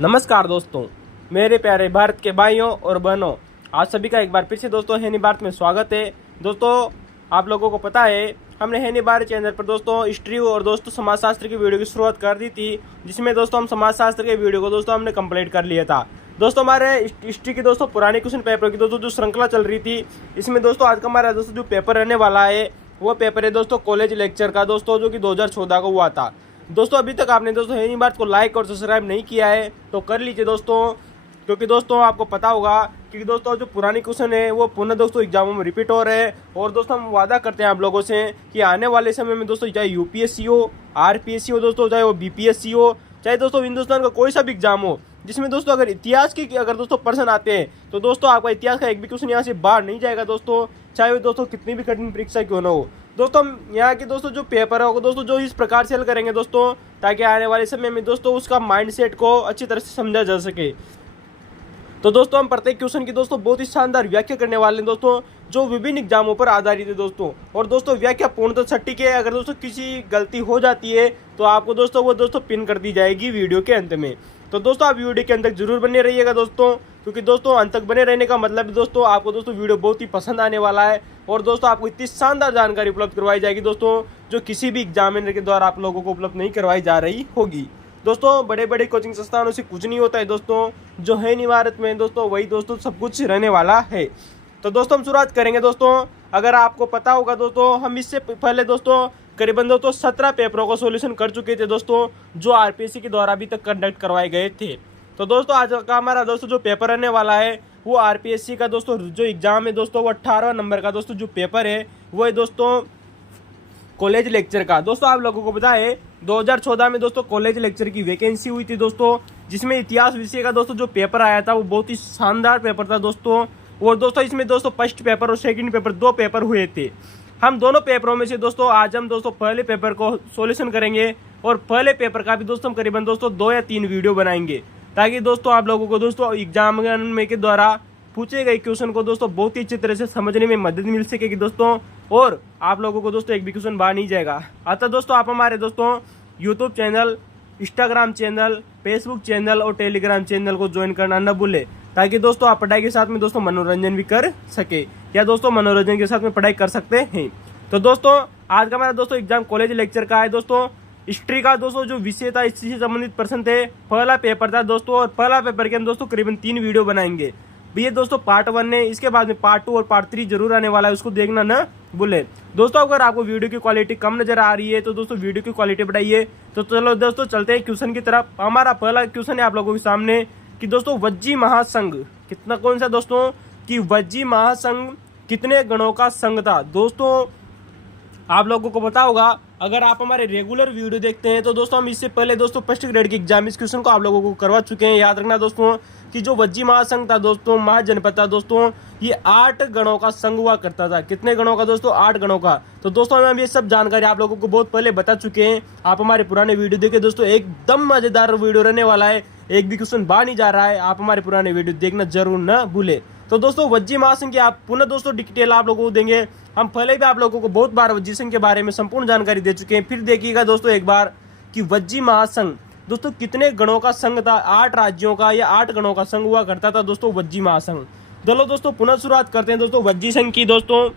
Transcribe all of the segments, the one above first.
नमस्कार दोस्तों, मेरे प्यारे भारत के भाइयों और बहनों, आप सभी का एक बार फिर से दोस्तों हैनी भारत में स्वागत है। दोस्तों, आप लोगों को पता है हमने हैनी भारत चैनल पर दोस्तों हिस्ट्री और दोस्तों समाजशास्त्र की वीडियो की शुरुआत कर दी थी, जिसमें दोस्तों हम समाजशास्त्र के वीडियो को दोस्तों हमने कंप्लीट कर लिया था। दोस्तों हमारे हिस्ट्री की दोस्तों पुराने क्वेश्चन पेपर की दोस्तों जो श्रृंखला चल रही थी, इसमें दोस्तों आज का हमारा दोस्तों जो पेपर रहने वाला है वो पेपर है दोस्तों कॉलेज लेक्चर का दोस्तों, जो कि 2014 को हुआ था। दोस्तों अभी तक आपने दोस्तों हैनी भारत को लाइक और सब्सक्राइब नहीं किया है तो कर लीजिए दोस्तों, क्योंकि दोस्तों आपको पता होगा कि दोस्तों जो पुरानी क्वेश्चन है वो पुनः दोस्तों एग्जामों में रिपीट हो रहे हैं। और दोस्तों हम वादा करते हैं आप लोगों से कि आने वाले समय में दोस्तों चाहे यूपीएससी हो, आरपीएससी हो दोस्तों, चाहे वो बीपीएससी हो, चाहे दोस्तों हिंदुस्तान का कोई सा भी एग्जाम हो, जिसमें दोस्तों अगर इतिहास की अगर दोस्तों पर्सन आते हैं तो दोस्तों आपका इतिहास का एक भी क्वेश्चन यहाँ से बाहर नहीं जाएगा दोस्तों, चाहे वो दोस्तों कितनी भी कठिन परीक्षा क्यों ना हो। दोस्तों हम यहाँ के दोस्तों जो पेपर है दोस्तों जो इस प्रकार से हल करेंगे दोस्तों, ताकि आने वाले समय में दोस्तों उसका माइंडसेट को अच्छी तरह से समझा जा सके। तो दोस्तों हम प्रत्येक क्वेश्चन की दोस्तों बहुत ही शानदार व्याख्या करने वाले हैं दोस्तों, जो विभिन्न एग्जामों पर आधारित है दोस्तों। और दोस्तों व्याख्या पूर्णतः सटीक है, अगर दोस्तों किसी गलती हो जाती है तो आपको दोस्तों वो दोस्तों पिन कर दी जाएगी वीडियो के अंत में। तो दोस्तों आप वीडियो के अंत तक जरूर बने रहिएगा दोस्तों, क्योंकि दोस्तों अंत तक बने रहने का मतलब दोस्तों आपको दोस्तों वीडियो बहुत ही पसंद आने वाला है। और दोस्तों आपको इतनी शानदार जानकारी उपलब्ध करवाई जाएगी दोस्तों, जो किसी भी एग्जामिनर के द्वारा आप लोगों को उपलब्ध नहीं करवाई जा रही होगी। दोस्तों बड़े बड़े कोचिंग संस्थानों से कुछ नहीं होता है दोस्तों, जो है हैनी भारत में दोस्तों वही दोस्तों सब कुछ रहने वाला है। तो दोस्तों हम शुरुआत करेंगे दोस्तों। अगर आपको पता होगा दोस्तों, हम इससे पहले दोस्तों करीबन दोस्तों 17 पेपरों का सॉल्यूशन कर चुके थे दोस्तों, जो आरपीएससी के द्वारा अभी तक कंडक्ट करवाए गए थे। तो दोस्तों आज का हमारा दोस्तों जो पेपर रहने वाला है वो आरपीएससी का दोस्तों जो एग्जाम है दोस्तों वो 18 नंबर का दोस्तों जो पेपर है वो है दोस्तों कॉलेज लेक्चर का। दोस्तों आप लोगों को पता है 2014 में दोस्तों कॉलेज लेक्चर की वैकेंसी हुई थी दोस्तों, जिसमें इतिहास विषय का दोस्तों जो पेपर आया था वो बहुत ही शानदार पेपर था दोस्तों। और दोस्तों इसमें दोस्तों फर्स्ट पेपर और सेकंड पेपर दो पेपर हुए थे। हम दोनों पेपरों में से दोस्तों आज हम दोस्तों पहले पेपर को सॉल्यूशन करेंगे, और पहले पेपर का भी दोस्तों हम करीबन दोस्तों 2 या 3 वीडियो बनाएंगे, ताकि दोस्तों आप लोगों को दोस्तों एग्जाम में के द्वारा पूछे गए क्वेश्चन को दोस्तों बहुत ही अच्छी तरह से समझने में मदद मिल सकेगी दोस्तों, और आप लोगों को दोस्तों एक भी क्वेश्चन बाहर नहीं जाएगा। अतः दोस्तों आप हमारे दोस्तों YouTube channel, Instagram channel, Facebook channel और टेलीग्राम चैनल को ज्वाइन करना न भूले, ताकि दोस्तों आप पढ़ाई के साथ में दोस्तों मनोरंजन भी कर सके, या दोस्तों मनोरंजन के साथ में पढ़ाई कर सकते हैं। तो दोस्तों आज का हमारा दोस्तों एग्जाम कॉलेज लेक्चर का है दोस्तों। हिस्ट्री का दोस्तों जो विषय था इसी से संबंधित प्रश्न थे, पहला पेपर था दोस्तों, और पहला पेपर के हम दोस्तों करीबन 3 वीडियो बनाएंगे। ये दोस्तों पार्ट 1 है, इसके बाद में पार्ट 2 और पार्ट 3 जरूर आने वाला है, उसको देखना न भूले। दोस्तों अगर आपको वीडियो की क्वालिटी कम नजर आ रही है तो दोस्तों वीडियो की क्वालिटी बढ़ाइए। तो चलो दोस्तों चलते हैं क्वेश्चन की तरफ। हमारा पहला क्वेश्चन है आप लोगों के सामने कि दोस्तों वज्जी महासंघ कितना, कौन सा दोस्तों, कि वज्जी महासंघ कितने गणों का संघ था। दोस्तों आप लोगों को पता होगा, अगर आप हमारे रेगुलर वीडियो देखते हैं तो दोस्तों हम इससे पहले दोस्तों फर्स्ट ग्रेड के एग्जाम इस क्वेश्चन को आप लोगों को करवा चुके हैं। याद रखना दोस्तों कि जो वज्जी महासंघ था दोस्तों, महाजनपद था दोस्तों, ये 8 गणों का संघ हुआ करता था। कितने गणों का दोस्तों? 8 गणों का। तो दोस्तों हम ये सब जानकारी आप लोगों को बहुत पहले बता चुके हैं। आप हमारे पुराने वीडियो देखें दोस्तों, एकदम मजेदार वीडियो रहने वाला है, एक भी क्वेश्चन बाहर नहीं जा रहा है। आप हमारे पुराने वीडियो देखना जरूर न भूले। तो दोस्तों वज्जी महासंघ की आप पुनः दोस्तों डिटेल आप लोगों को देंगे। हम पहले भी आप लोगों को बहुत बार वज्जी संघ के बारे में संपूर्ण जानकारी दे चुके हैं। फिर देखिएगा दोस्तों एक बार कि वज्जी महासंघ दोस्तों कितने गणों का संघ था। 8 राज्यों का या 8 गणों का संघ हुआ करता था दोस्तों वज्जी महासंघ। चलो दोस्तों पुनः शुरुआत करते हैं दोस्तों वज्जी संघ की। दोस्तों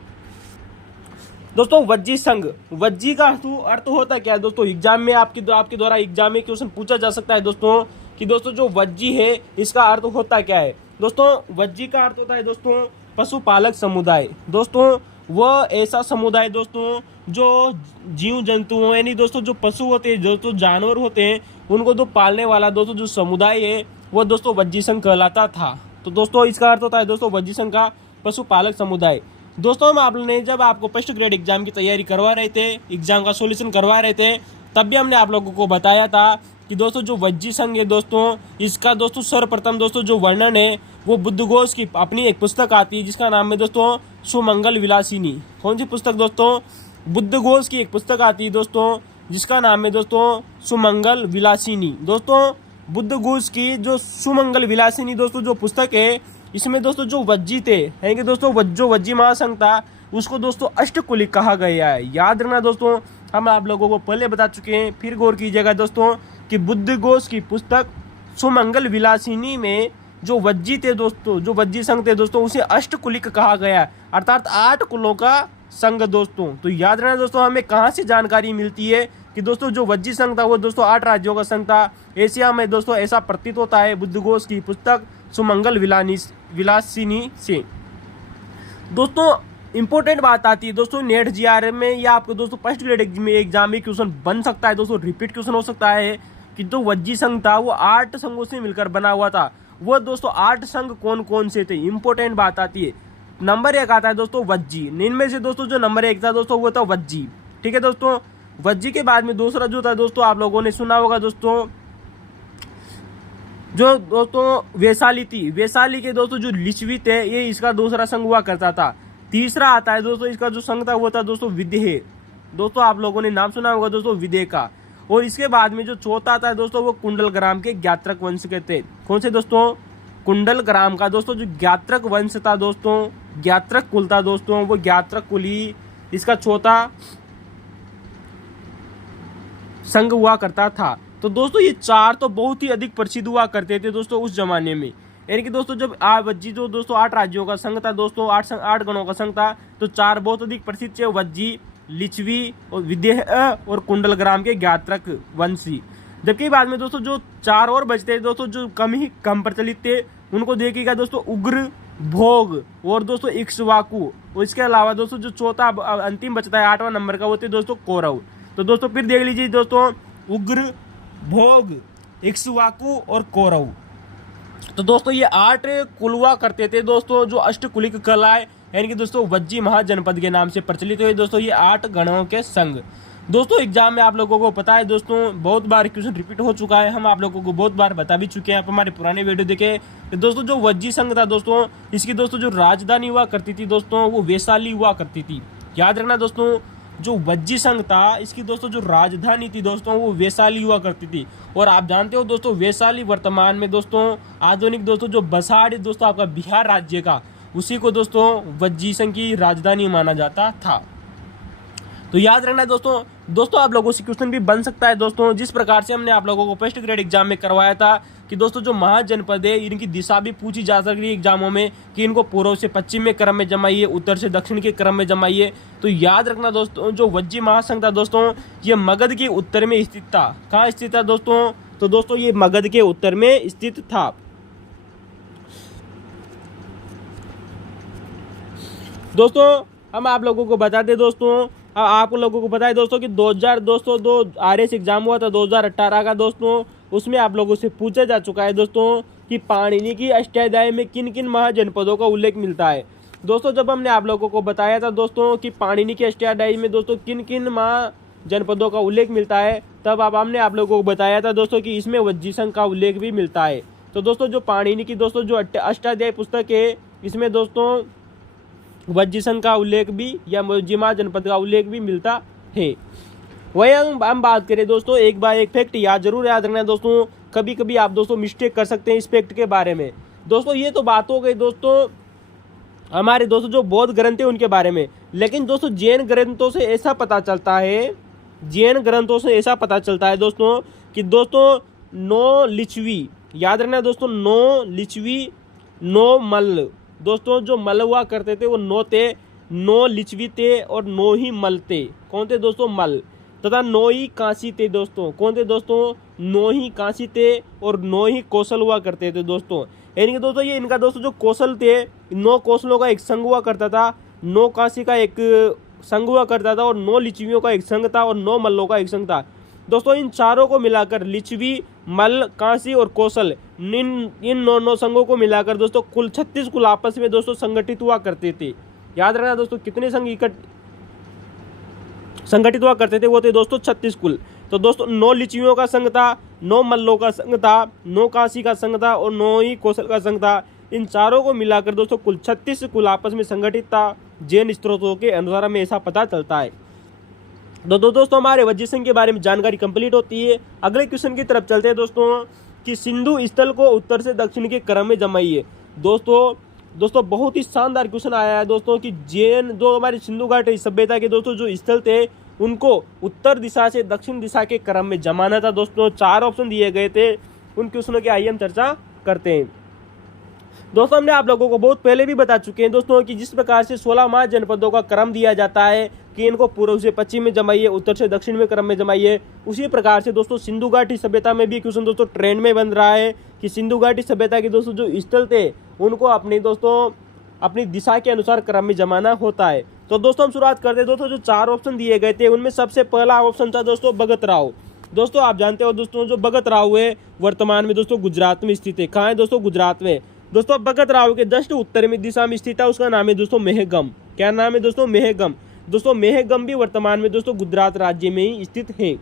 वज्जी संघ, वज्जी का अर्थ होता क्या है दोस्तों? एग्जाम में आपके द्वारा एग्जाम में क्वेश्चन पूछा जा सकता है दोस्तों कि दोस्तों जो वज्जी है इसका अर्थ होता क्या है। दोस्तों वज्जी का अर्थ होता है दोस्तों पशुपालक समुदाय। दोस्तों वह ऐसा समुदाय दोस्तों जो जीव जंतुओं यानी दोस्तों जो पशु होते हैं, दोस्तों जानवर होते हैं, उनको तो पालने वाला दोस्तों जो समुदाय है वो दोस्तों वज्जी संघ कहलाता था। तो दोस्तों इसका अर्थ होता है दोस्तों वज्जी संघ का पशुपालक समुदाय। दोस्तों हम आपने जब आपको फर्स्ट ग्रेड एग्जाम की तैयारी करवा रहे थे, एग्जाम का सॉल्यूशन करवा रहे थे, तब भी हमने आप लोगों को बताया था कि दोस्तों जो वज्जी संघ है दोस्तों, इसका दोस्तों सर्वप्रथम दोस्तों जो वर्णन है वो बुद्धघोष की अपनी एक पुस्तक आती है जिसका नाम है दोस्तों सुमंगल विलासिनी। कौन सी पुस्तक दोस्तों? बुद्धघोष की एक पुस्तक आती है दोस्तों जिसका नाम है दोस्तों सुमंगल विलासिनी। दोस्तों बुद्धघोष की जो सुमंगल विलासिनी दोस्तों जो पुस्तक है, इसमें दोस्तों जो वज्जी थे हैं कि दोस्तों जो वज्जी महासंघ था उसको दोस्तों अष्टकुलिक कहा गया है। याद रखना दोस्तों, हम आप लोगों को पहले बता चुके हैं, फिर गौर कीजिएगा दोस्तों कि बुद्धघोष की पुस्तक सुमंगल विलासिनी में जो वज्जी थे दोस्तों, जो वज्जी संघ थे दोस्तों, उसे अष्टकुलिक कहा गया, अर्थात 8 कुलों का संघ दोस्तों। तो याद रखना दोस्तों, हमें कहाँ से जानकारी मिलती है कि दोस्तों जो वज्जी संघ था वो दोस्तों 8 राज्यों का संघ था। एशिया में दोस्तों ऐसा प्रतीत होता है बुद्धघोष की पुस्तक सुमंगल विलासिनी से। दोस्तों इंपॉर्टेंट बात आती है दोस्तों नेट जीआरएफ में, या आपको दोस्तों फर्स्ट ग्रेड में एग्जाम में क्वेश्चन बन सकता है दोस्तों, रिपीट क्वेश्चन हो सकता है कि जो वज्जी संघ था वो 8 संघों से मिलकर बना हुआ था। वो दोस्तों 8 संघ कौन कौन से थे, इंपॉर्टेंट बात आती है। नंबर 1 आता है दोस्तों वज्जी। इनमें से दोस्तों जो नंबर 1 था दोस्तों वो था वज्जी, ठीक है दोस्तों। वज्जी के बाद में दूसरा जो था दोस्तों, आप लोगों ने सुना होगा दोस्तों, जो दोस्तों वैशाली थी। वैशाली के दोस्तों जो लिच्छवी थे, ये इसका दूसरा संघ हुआ करता था। तीसरा आता है दोस्तों, इसका जो संघ था वो था दोस्तों विदेह। दोस्तों आप लोगों ने नाम सुना होगा दोस्तों विदेह का। और इसके बाद में जो चौथा आता है दोस्तों, वो कुंडल ग्राम के ज्ञात्रक वंश के थे। कौन से दोस्तों? कुंडल ग्राम का दोस्तों जो ज्ञात्रक वंश था दोस्तों, ज्ञात्रक कुल था दोस्तों, वो ज्ञात्रक कुल ही इसका चौथा संघ हुआ करता था। तो दोस्तों ये 4 तो बहुत ही अधिक प्रसिद्ध हुआ करते थे दोस्तों उस जमाने में। यानी कि दोस्तों जब वज्जी जो दोस्तों 8 राज्यों का संघ था दोस्तों, 8 गणों का संघ था, तो 4 बहुत अधिक प्रसिद्ध थे, वज्जी, लिच्छवी और विदेह और कुंडल ग्राम के ज्ञात्रक वंशी। जबकि बाद में दोस्तों जो 4 और बचते थे दोस्तों, जो कम प्रचलित थे, उनको देखिएगा दोस्तों उग्र, भोग और दोस्तों इक्ष्वाकु। और इसके अलावा दोस्तों जो चौथा अंतिम बचता है 8वां नंबर का, वो थे दोस्तों कौरव। तो दोस्तों फिर देख लीजिए दोस्तों, उग्र, भोग, इक्ष्वाकु और कौरव। तो दोस्तों ये 8 कुल हुआ करते थे दोस्तों, जो अष्टकुलिक कलाएं, यानी कि दोस्तों वज्जी महाजनपद के नाम से प्रचलित हुए दोस्तों ये 8 गणों के संघ। दोस्तों एग्जाम में आप लोगों को पता है दोस्तों, बहुत बार क्वेश्चन रिपीट हो चुका है, हम आप लोगों को बहुत बार बता भी चुके हैं, आप हमारे पुराने वीडियो देखे। तो दोस्तों जो वज्जी संघ था दोस्तों, इसकी दोस्तों जो राजधानी हुआ करती थी दोस्तों, वो वैशाली हुआ करती थी। याद रखना दोस्तों, जो वज्जी संघ था इसकी दोस्तों जो राजधानी थी दोस्तों, वो वैशाली हुआ करती थी। और आप जानते हो दोस्तों, वैशाली वर्तमान में दोस्तों आधुनिक दोस्तों जो बसाड़ दोस्तों आपका बिहार राज्य का, उसी को दोस्तों वज्जी संघ की राजधानी माना जाता था। तो याद रखना दोस्तों आप लोगों से क्वेश्चन भी बन सकता है दोस्तों, जिस प्रकार से हमने आप लोगों को फर्स्ट ग्रेड एग्जाम में करवाया था कि दोस्तों जो महाजनपद है इनकी दिशा भी पूछी जा सकती है एग्जामों में, कि इनको पूर्व से पश्चिम में क्रम में जमाइए, उत्तर से दक्षिण के क्रम में जमाइए। तो याद रखना दोस्तों, जो वज्जी महासंघ था दोस्तों, ये मगध के उत्तर में स्थित था। कहाँ स्थित था दोस्तों? तो दोस्तों ये मगध के उत्तर में स्थित था। दोस्तों हम आप लोगों को बता दें दोस्तों, आप लोगों को पता है दोस्तों कि 2002 आरएस एग्जाम हुआ था 2018 का दोस्तों, उसमें आप लोगों से पूछा जा चुका है दोस्तों कि पाणिनि की अष्टाध्यायी में किन किन महाजनपदों का उल्लेख मिलता है। दोस्तों जब हमने आप लोगों को बताया था दोस्तों कि पाणिनि की अष्टाध्यायी में दोस्तों किन किन महाजनपदों का उल्लेख मिलता है, तब हमने आप लोगों को बताया था दोस्तों कि इसमें वज्जी संघ का उल्लेख भी मिलता है। तो दोस्तों जो पाणिनि की दोस्तों जो अष्टाध्यायी पुस्तक है, इसमें दोस्तों वज्जी संघ का उल्लेख भी या वज्जी महाजनपद का उल्लेख भी मिलता है। वही हम बात करें दोस्तों, एक बार एक फैक्ट जरूर याद रखना दोस्तों, कभी कभी आप दोस्तों मिस्टेक कर सकते हैं इस फैक्ट के बारे में। दोस्तों ये तो बात हो गई दोस्तों हमारे दोस्तों जो बौद्ध ग्रंथ है उनके बारे में, लेकिन दोस्तों जैन ग्रंथों से ऐसा पता चलता है, दोस्तों कि दोस्तों 9 लिच्छवी, याद रखना दोस्तों 9 लिच्छवी 9 मल्ल। दोस्तों जो मल्ल हुआ करते थे वो 9 थे, 9 लिच्छवी थे और 9 ही मल्ल थे। कौन थे दोस्तों? मल्ल। तथा 9 ही कांसी थे दोस्तों। कौन थे दोस्तों? 9 ही कांसी थे और 9 ही कौशल हुआ करते थे दोस्तों। यानी कि दोस्तों ये इनका दोस्तों जो कौशल थे, 9 कौशलों का एक संघ हुआ करता था, 9 कांसी का एक संघ हुआ करता था और 9 लिच्छवियों का एक संघ था और 9 मल्लों का एक संघ था। दोस्तों इन चारों को मिलाकर लिच्छवी, मल्ल, कांसी और कौशल, इन 9 संघों को मिलाकर दोस्तों कुल 36 कुल आपस में दोस्तों संगठित हुआ करते थे। याद रखना दोस्तों कितने संघ संगठित हुआ करते थे, वो थे दोस्तों 36 कुल। तो दोस्तों 9 लिच्छवियों का संघ था, 9 मल्लों का संघ था, 9 कांसी का संघ था और 9 ही कौशल का संघ था। इन चारों को मिलाकर दोस्तों कुल 36 कुल आपस में संगठित था। जैन स्त्रोतों के अनुसार हमें ऐसा पता चलता है। दोस्तों हमारे वज्जी संघ के बारे में जानकारी कंप्लीट होती है। अगले क्वेश्चन की तरफ चलते हैं दोस्तों कि सिंधु स्थल को उत्तर से दक्षिण के क्रम में जमाइए। दोस्तों बहुत ही शानदार क्वेश्चन आया है दोस्तों कि जैन जो हमारे सिंधु घाटी सभ्यता के दोस्तों जो स्थल थे उनको उत्तर दिशा से दक्षिण दिशा के क्रम में जमाना था। दोस्तों 4 ऑप्शन दिए गए थे, उन क्वेश्चनों की आइए हम चर्चा करते हैं। दोस्तों हमने आप लोगों को बहुत पहले भी बता चुके हैं दोस्तों कि जिस प्रकार से 16 महाजनपदों का क्रम दिया जाता है कि इनको पूर्व से पश्चिम में जमाइए, उत्तर से दक्षिण में क्रम में जमाइए, उसी प्रकार से दोस्तों सिंधु घाटी सभ्यता में भी क्वेश्चन दोस्तों ट्रेंड में बन रहा है कि सिंधु घाटी सभ्यता के दोस्तों जो स्थल थे उनको अपनी दोस्तों अपनी दिशा के अनुसार क्रम में जमाना होता है। तो दोस्तों हम शुरुआत करते हैं। दोस्तों जो 4 ऑप्शन दिए गए थे उनमें सबसे पहला ऑप्शन था दोस्तों भगत राव। दोस्तों आप जानते हो दोस्तों जो भगत राव है वर्तमान में दोस्तों गुजरात में स्थित है। कहाँ है दोस्तों? गुजरात में। दोस्तों भगत राव के जस्ट उत्तर में दिशा में स्थित है, उसका नाम है दोस्तों मेहगम। क्या नाम है दोस्तों? मेहगम। दोस्तों मेहगम भी वर्तमान में दोस्तों गुजरात राज्य में ही स्थित है।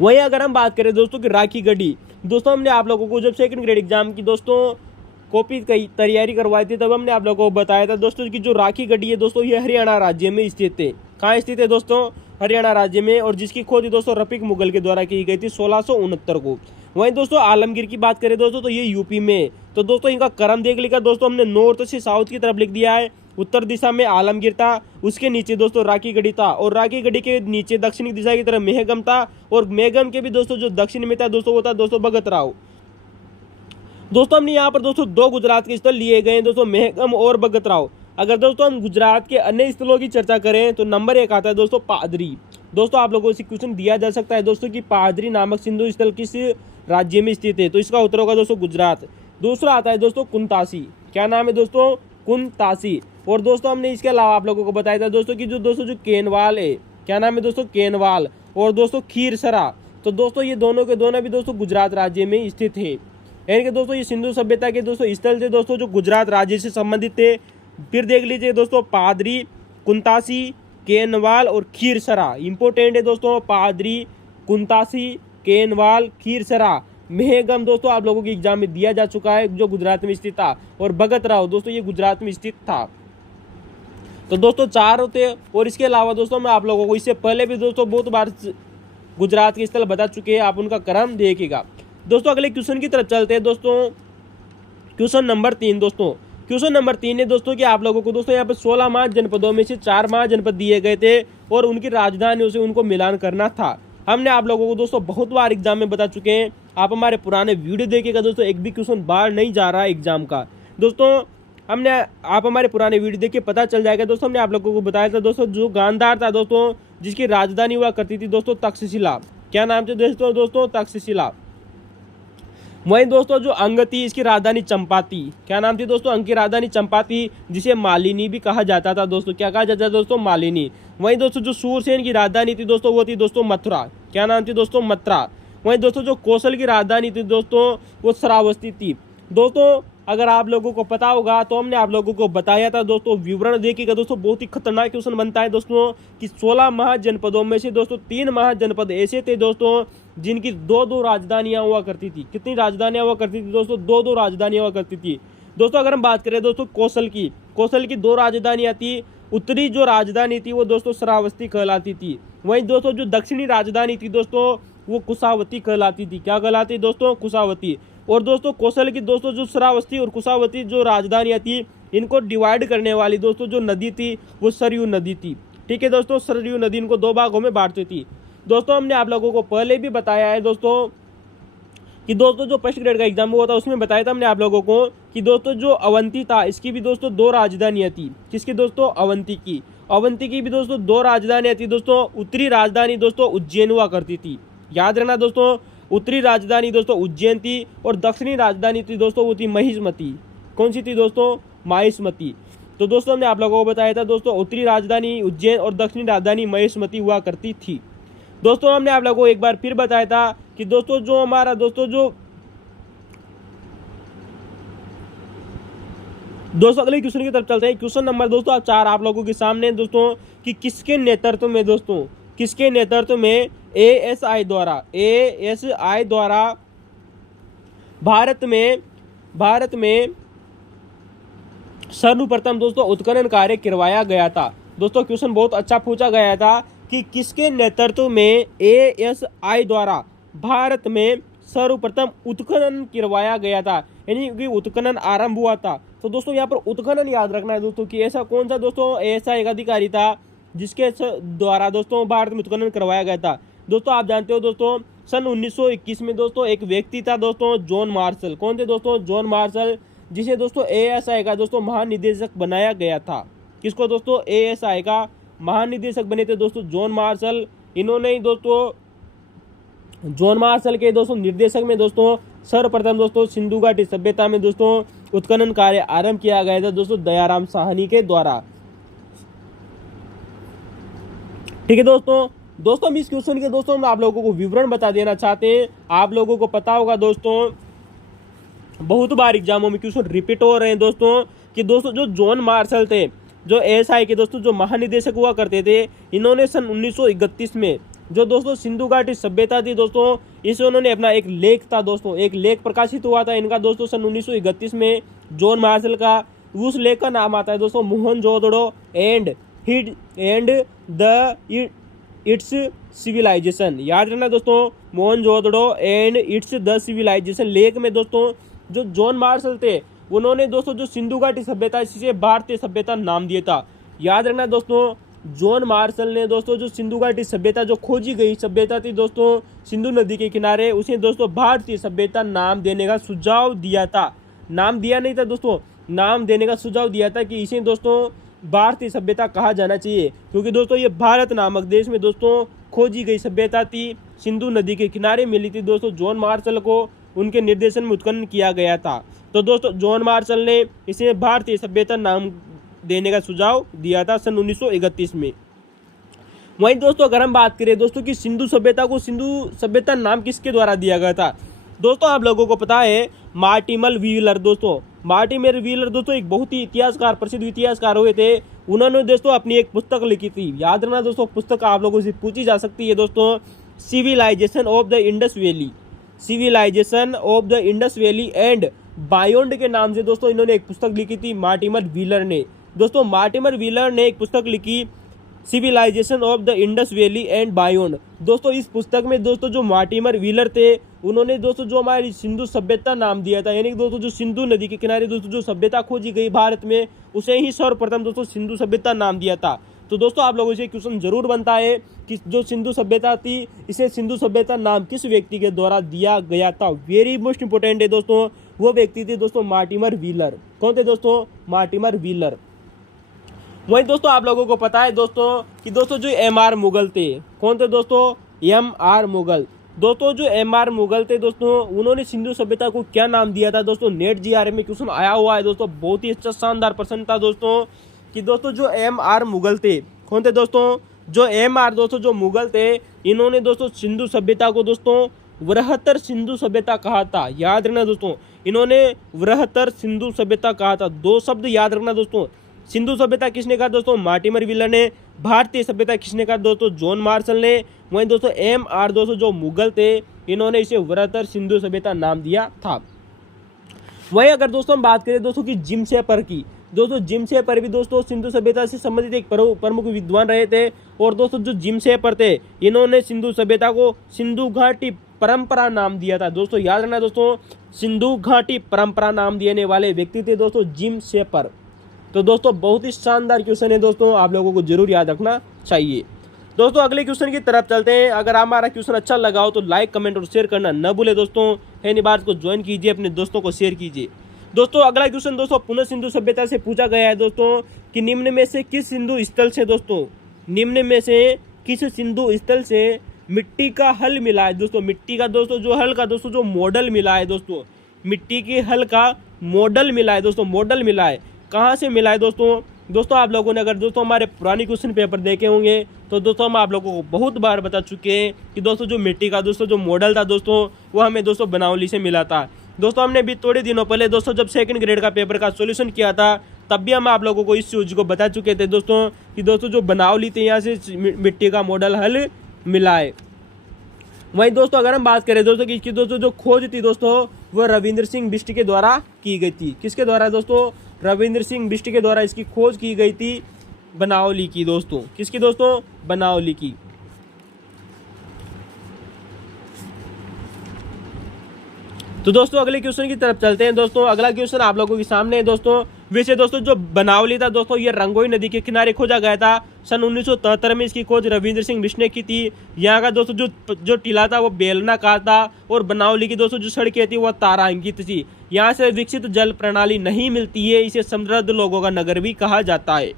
वहीं अगर हम बात करें दोस्तों की राखी गढ़ी, दोस्तों हमने आप लोगों को जब सेकंड ग्रेड एग्जाम की दोस्तों कॉपी तैयारी करवाई थी तब हमने आप लोगों को बताया था दोस्तों की जो राखी गढ़ी है दोस्तों ये हरियाणा राज्य में स्थित है। कहाँ स्थित है दोस्तों? हरियाणा राज्य में। और जिसकी खोज दोस्तों रफीक मुगल के द्वारा की गई थी 1669 को। वहीं दोस्तों आलमगीर की बात करें दोस्तों तो ये यूपी में। तो दोस्तों इनका क्रम देख लिखा दोस्तों हमने नॉर्थ से साउथ की तरफ लिख दिया है। उत्तर दिशा में आलमगीर था, उसके नीचे दोस्तों राखी गढ़ी था, और राखी गढ़ी के नीचे दक्षिणी दिशा की तरफ मेहगम था, और मेहगम के भी दोस्तों जो दक्षिण में था दोस्तों वो था दोस्तों भगत राव। दोस्तों हमने यहाँ पर दोस्तों 2 गुजरात के स्थल लिए गए हैं दोस्तों, मेहगम और भगत राव। अगर दोस्तों हम गुजरात के अन्य स्थलों की चर्चा करें तो नंबर 1 आता है दोस्तों पादरी। दोस्तों आप लोगों से क्वेश्चन दिया जा सकता है दोस्तों कि पादरी नामक सिंधु स्थल किस राज्य में स्थित है, तो इसका उत्तर होगा दोस्तों गुजरात। दूसरा आता है दोस्तों कुंतासी। क्या नाम है दोस्तों? कुंतासी। और दोस्तों हमने इसके अलावा आप लोगों को बताया था दोस्तों कि जो दोस्तों जो केनवाल है, क्या नाम है दोस्तों? केनवाल। और दोस्तों खीरसरा। तो दोस्तों ये दोनों के दोनों भी दोस्तों गुजरात राज्य में स्थित है। यानी कि दोस्तों ये सिंधु सभ्यता के दोस्तों स्थल थे दोस्तों जो गुजरात राज्य से संबंधित थे। फिर देख लीजिए दोस्तों पादरी, कुंतासी, केनवाल और खीरसरा इंपोर्टेंट है दोस्तों। पादरी, कुंतासी, केनवाल, खीरसरा, मेहगम दोस्तों आप लोगों के एग्जाम में दिया जा चुका है जो गुजरात में स्थित था, और भगत राव दोस्तों ये गुजरात में स्थित था। तो दोस्तों 4 होते हैं। और इसके अलावा दोस्तों मैं आप लोगों को इससे पहले भी दोस्तों बहुत बार गुजरात के स्थल बता चुके हैं, आप उनका क्रम देखिएगा। दोस्तों अगले क्वेश्चन की तरफ चलते हैं दोस्तों। क्वेश्चन नंबर 3 दोस्तों। क्वेश्चन नंबर 3 है दोस्तों कि आप लोगों को दोस्तों यहाँ पर 16 महाजनपदों में से 4 महाजनपद दिए गए थे और उनकी राजधानियों से उनको मिलान करना था। हमने आप लोगों को दोस्तों बहुत बार एग्जाम में बता चुके हैं, आप हमारे पुराने वीडियो देखिएगा दोस्तों, एक भी क्वेश्चन बाहर नहीं जा रहा है एग्जाम का दोस्तों। आप हमारे पुराने वीडियो देखिए, पता चल जाएगा दोस्तों। हमने आप लोगों को बताया था दोस्तों जो गांधार था दोस्तों जिसकी राजधानी हुआ करती थी दोस्तों तक्षशिला। क्या नाम थे दोस्तों? तक्षशिला। वहीं दोस्तों जो अंग थी इसकी राजधानी चंपा थी। क्या नाम थी दोस्तों? अंग की राजधानी चंपा थी, जिसे मालिनी भी कहा जाता था दोस्तों। क्या कहा जाता था दोस्तों? मालिनी। वहीं दोस्तों जो सूरसेन की राजधानी थी दोस्तों वो थी दोस्तों मथुरा। क्या नाम थी दोस्तों? मथुरा। वहीं दोस्तों जो कौशल की राजधानी थी दोस्तों वो श्रावस्ती थी। दोस्तों अगर आप लोगों को पता होगा तो हमने आप लोगों को बताया था दोस्तों, विवरण देखिएगा दोस्तों, बहुत ही खतरनाक क्वेश्चन बनता है दोस्तों कि 16 महाजनपदों में से दोस्तों 3 महाजनपद ऐसे थे दोस्तों जिनकी 2-2 राजधानियां हुआ करती थी। कितनी राजधानियां हुआ करती थी दोस्तों? 2-2 राजधानियां हुआ करती थी दोस्तों। अगर हम बात करें दोस्तों कौशल की 2 राजधानियां थी। उत्तरी जो राजधानी थी वो दोस्तों श्रावस्ती कहलाती थी। वहीं दोस्तों जो दक्षिणी राजधानी थी दोस्तों वो कुशावती कहलाती थी। क्या कहलाती दोस्तों? कुशावती। और दोस्तों कौशल की दोस्तों जो श्रावस्ती और कुशावती जो राजधानियां थी इनको डिवाइड करने वाली दोस्तों जो नदी थी वो सरयू नदी थी। ठीक है दोस्तों, सरयू नदी इनको 2 भागों में बांटती थी दोस्तों। हमने आप लोगों को पहले भी बताया है दोस्तों कि दोस्तों जो फर्स्ट ग्रेड का एग्जाम हुआ था उसमें बताया था हमने आप लोगों को कि दोस्तों जो अवंती था इसकी भी दोस्तों 2 राजधानियां थी। किसकी दोस्तों? अवंती की। अवंती की भी दोस्तों 2 राजधानियां थी दोस्तों। उत्तरी राजधानी दोस्तों उज्जैन हुआ करती थी, याद रखना दोस्तों। उत्तरी राजधानी दोस्तों उज्जैन थी और दक्षिणी राजधानी थी दोस्तों वो थी महिष्मती। कौन सी थी दोस्तों? महिष्मती। तो दोस्तों हमने आप लोगों को बताया था दोस्तों उत्तरी राजधानी उज्जैन और दक्षिणी राजधानी महिष्मती हुआ करती थी दोस्तों। हमने आप लोगों को एक बार फिर बताया था कि दोस्तों जो हमारा दोस्तों अगले क्वेश्चन की तरफ चलते हैं। क्वेश्चन नंबर दोस्तों 4 आप लोगों के सामने दोस्तों कि किसके नेतृत्व में ASI द्वारा भारत में सर्वप्रथम दोस्तों उत्खनन कार्य करवाया गया था। दोस्तों क्वेश्चन बहुत अच्छा पूछा गया था कि किसके नेतृत्व में ASI द्वारा भारत में सर्वप्रथम उत्खनन करवाया गया था, यानी कि उत्खनन आरंभ हुआ था। तो दोस्तों यहाँ पर उत्खनन याद रखना है दोस्तों कि ऐसा कौन सा दोस्तों ऐसा एक अधिकारी था जिसके द्वारा दोस्तों भारत में उत्खनन करवाया गया था। दोस्तों आप जानते हो दोस्तों सन 1921 में दोस्तों एक व्यक्ति था दोस्तों, जॉन मार्शल। कौन थे दोस्तों? जॉन मार्शल, जिसे दोस्तों एएसआई का दोस्तों महानिदेशक बनाया गया था। किसको दोस्तों? एएसआई का महानिदेशक बने थे दोस्तों जॉन मार्शल। इन्होंने ही दोस्तों जॉन मार्शल के दोस्तों निर्देशक में दोस्तों सर्वप्रथम दोस्तों सिंधु घाटी सभ्यता में दोस्तों उत्खनन कार्य आरंभ किया गया था दोस्तों दयाराम साहनी के द्वारा। ठीक है दोस्तों हम इस क्वेश्चन के दोस्तों आप लोगों को विवरण बता देना चाहते हैं। आप लोगों को पता होगा दोस्तों, बहुत बार एग्जामों में क्वेश्चन रिपीट हो रहे हैं दोस्तों, कि दोस्तों जो जॉन मार्शल थे, जो एएसआई के दोस्तों जो महानिदेशक हुआ करते थे, इन्होंने सन 1931 में जो दोस्तों सिंधु घाटी सभ्यता थी दोस्तों, इसे उन्होंने अपना एक लेख था दोस्तों, एक लेख प्रकाशित हुआ था इनका दोस्तों सन 1931 में जॉन मार्शल का। उस लेख का नाम आता है दोस्तों Mohenjodaro and the its civilisation. याद रखना दोस्तों, Mohenjodaro and its the civilisation लेख में दोस्तों जो जॉन मार्शल थे, उन्होंने दोस्तों जो सिंधु घाटी सभ्यता, इसे भारतीय सभ्यता नाम दिया था। याद रखना दोस्तों, जॉन मार्शल ने दोस्तों जो सिंधु घाटी सभ्यता जो खोजी गई सभ्यता थी दोस्तों सिंधु नदी के किनारे, उसे दोस्तों भारतीय सभ्यता नाम देने का सुझाव दिया था। नाम दिया नहीं था दोस्तों, नाम देने का सुझाव दिया था कि इसे दोस्तों भारतीय सभ्यता कहा जाना चाहिए, क्योंकि दोस्तों ये भारत नामक देश में दोस्तों खोजी गई सभ्यता थी, सिंधु नदी के किनारे मिली थी दोस्तों। जॉन मार्शल को उनके निर्देशन में उत्खनन किया गया था। तो दोस्तों जॉन मार्शल ने इसे भारतीय सभ्यता नाम देने का सुझाव दिया था सन 1931 में। वहीं दोस्तों अगर हम बात करें दोस्तों कि सिंधु सभ्यता को सिंधु सभ्यता नाम किसके द्वारा दिया गया था, दोस्तों आप लोगों को पता है मार्टिमल व्हीलर। दोस्तों मार्टिमल व्हीलर दोस्तों एक बहुत ही इतिहासकार, प्रसिद्ध इतिहासकार हुए थे। उन्होंने दोस्तों अपनी एक पुस्तक लिखी थी। याद रखना दोस्तों, पुस्तक आप लोगों से पूछी जा सकती है दोस्तों, civilization of the Indus Valley, civilization of the Indus Valley and beyond के नाम से दोस्तों इन्होंने एक पुस्तक लिखी थी मार्टिमल व्हीलर ने। दोस्तों मार्टिमल व्हीलर ने एक पुस्तक लिखी civilization of the Indus Valley and beyond. दोस्तों इस पुस्तक में दोस्तों जो मार्टिमल व्हीलर थे, उन्होंने दोस्तों जो हमारी सिंधु सभ्यता नाम दिया था, यानी दोस्तों जो सिंधु नदी के किनारे दोस्तों जो सभ्यता खोजी गई भारत में, उसे ही सर्वप्रथम दोस्तों सिंधु सभ्यता नाम दिया था। तो दोस्तों आप लोगों से क्वेश्चन जरूर बनता है कि जो सिंधु सभ्यता थी, इसे सिंधु सभ्यता नाम किस व्यक्ति के द्वारा दिया गया था। वेरी मोस्ट इंपोर्टेंट है दोस्तों, वो व्यक्ति थे दोस्तों मार्टिमल व्हीलर। कौन थे दोस्तों? मार्टिमल व्हीलर। वहीं दोस्तों आप लोगों को पता है दोस्तों कि दोस्तों जो एमआर मुगल थे, कौन थे दोस्तों? एमआर मुगल। दोस्तों जो एमआर मुगल थे दोस्तों, उन्होंने सिंधु सभ्यता को क्या नाम दिया था दोस्तों? नेट जीआरएफ में क्वेश्चन आया हुआ है दोस्तों, बहुत ही अच्छा शानदार प्रश्न था दोस्तों, कि दोस्तों जो एमआर मुगल थे, कौन थे दोस्तों? जो एमआर दोस्तों जो मुगल थे, इन्होंने दोस्तों सिंधु सभ्यता को दोस्तों वृहत्तर सिंधु सभ्यता कहा था। याद रखना दोस्तों, इन्होंने वृहत्तर सिंधु सभ्यता कहा था। दो शब्द याद रखना दोस्तों, सिंधु सभ्यता किसने कहा दोस्तों? मार्टिमल व्हीलर ने। भारतीय सभ्यता किसने कहा दोस्तों? जॉन मार्शल ने। वहीं दोस्तों एमआर दोस्तों जो मुगल थे, इन्होंने इसे वृहत्तर सिंधु सभ्यता नाम दिया था। वहीं अगर दोस्तों हम बात करें दोस्तों कि जिम शेपर की, दोस्तों जिम शेपर भी दोस्तों सिंधु सभ्यता से संबंधित एक प्रमुख विद्वान रहे थे। और दोस्तों जो जिम शेपर थे, इन्होंने सिंधु सभ्यता को सिंधु घाटी परंपरा नाम दिया था। दोस्तों याद रखना दोस्तों, सिंधु घाटी परंपरा नाम देने वाले व्यक्ति थे दोस्तों जिम शेपर। तो दोस्तों बहुत ही शानदार क्वेश्चन है दोस्तों, आप लोगों को जरूर याद रखना चाहिए। दोस्तों अगले क्वेश्चन की तरफ चलते हैं। अगर हमारा क्वेश्चन अच्छा लगा हो तो लाइक, कमेंट और शेयर करना न भूले दोस्तों। हैनी बात को ज्वाइन कीजिए, अपने दोस्तों को शेयर कीजिए। दोस्तों अगला क्वेश्चन दोस्तों पुनः सिंधु सभ्यता से पूछा गया है दोस्तों, कि निम्न में से किस सिंधु स्थल से दोस्तों, निम्न में से किस सिंधु स्थल से मिट्टी का हल मिला है। दोस्तों मिट्टी का दोस्तों जो हल का दोस्तों जो मॉडल मिला है दोस्तों, मिट्टी के हल का मॉडल मिला है दोस्तों, मॉडल मिला है। कहाँ से मिला है दोस्तों? दोस्तों आप लोगों ने अगर दोस्तों हमारे पुरानी क्वेश्चन पेपर देखे होंगे तो दोस्तों हम आप लोगों को बहुत बार बता चुके हैं कि दोस्तों जो मिट्टी का दोस्तों जो मॉडल था दोस्तों, वो हमें दोस्तों बनावली से मिला था। दोस्तों हमने भी थोड़े दिनों पहले दोस्तों जब सेकंड ग्रेड का पेपर का सॉल्यूशन किया था, तब भी हम आप लोगों को इस चीज़ को बता चुके थे दोस्तों, कि दोस्तों जो बनावली थी यहाँ से मिट्टी का मॉडल हल मिला है। वहीं दोस्तों अगर हम बात करें दोस्तों कि इसकी दोस्तों जो खोज थी दोस्तों, वो रविंद्र सिंह बिष्ट के द्वारा की गई थी। किसके द्वारा दोस्तों? रविंद्र सिंह बिष्ट के द्वारा इसकी खोज की गई थी, बनावली की दोस्तों। किसकी दोस्तों? बनावली की। तो दोस्तों अगले क्वेश्चन की तरफ चलते हैं दोस्तों। अगला क्वेश्चन आप लोगों के सामने है दोस्तों, वैसे दोस्तों जो बनावली था दोस्तों ये रंगोई नदी के किनारे खोजा गया था। सन 1973 में इसकी खोज रविंद्र सिंह बिश्ट ने की थी। यहाँ का दोस्तों जो टीला था वो बेलनाकार था और बनावली की दोस्तों जो सड़कें थी वह तारांकित थी। यहाँ से विकसित जल प्रणाली नहीं मिलती है, इसे समृद्ध लोगों का नगर भी कहा जाता है।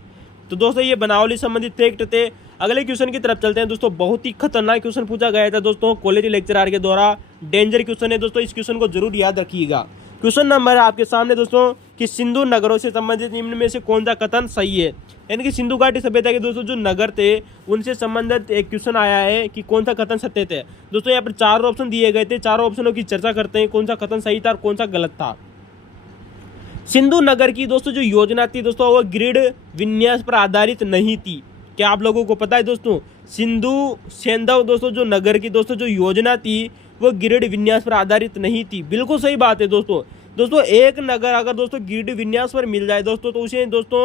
तो दोस्तों ये बनावली संबंधित फैक्ट थे। अगले क्वेश्चन की तरफ चलते हैं दोस्तों। बहुत ही खतरनाक क्वेश्चन पूछा गया था दोस्तों कॉलेज लेक्चरर के द्वारा, डेंजर क्वेश्चन है दोस्तों, इस क्वेश्चन को जरूर याद रखिएगा। क्वेश्चन नंबर आपके सामने दोस्तों कि सिंधु नगरों से संबंधित निम्न में से कौन सा कथन सही है। यानी कि सिंधु घाटी सभ्यता के दोस्तों जो नगर थे उनसे संबंधित एक क्वेश्चन आया है कि कौन सा कथन सत्य थे। दोस्तों यहाँ पर 4 ऑप्शन दिए गए थे, चारों ऑप्शनों की चर्चा करते हैं कौन सा कथन सही था और कौन सा गलत था। सिंधु नगर की दोस्तों जो योजना थी दोस्तों वो ग्रिड विन्यास पर आधारित नहीं थी। क्या आप लोगों को पता है दोस्तों सिंधु सेंधव दोस्तों जो नगर की दोस्तों जो योजना थी वो ग्रिड विन्यास पर आधारित नहीं थी। बिल्कुल सही बात है दोस्तों। दोस्तों एक नगर अगर दोस्तों ग्रिड विन्यास पर मिल जाए दोस्तों तो उसे दोस्तों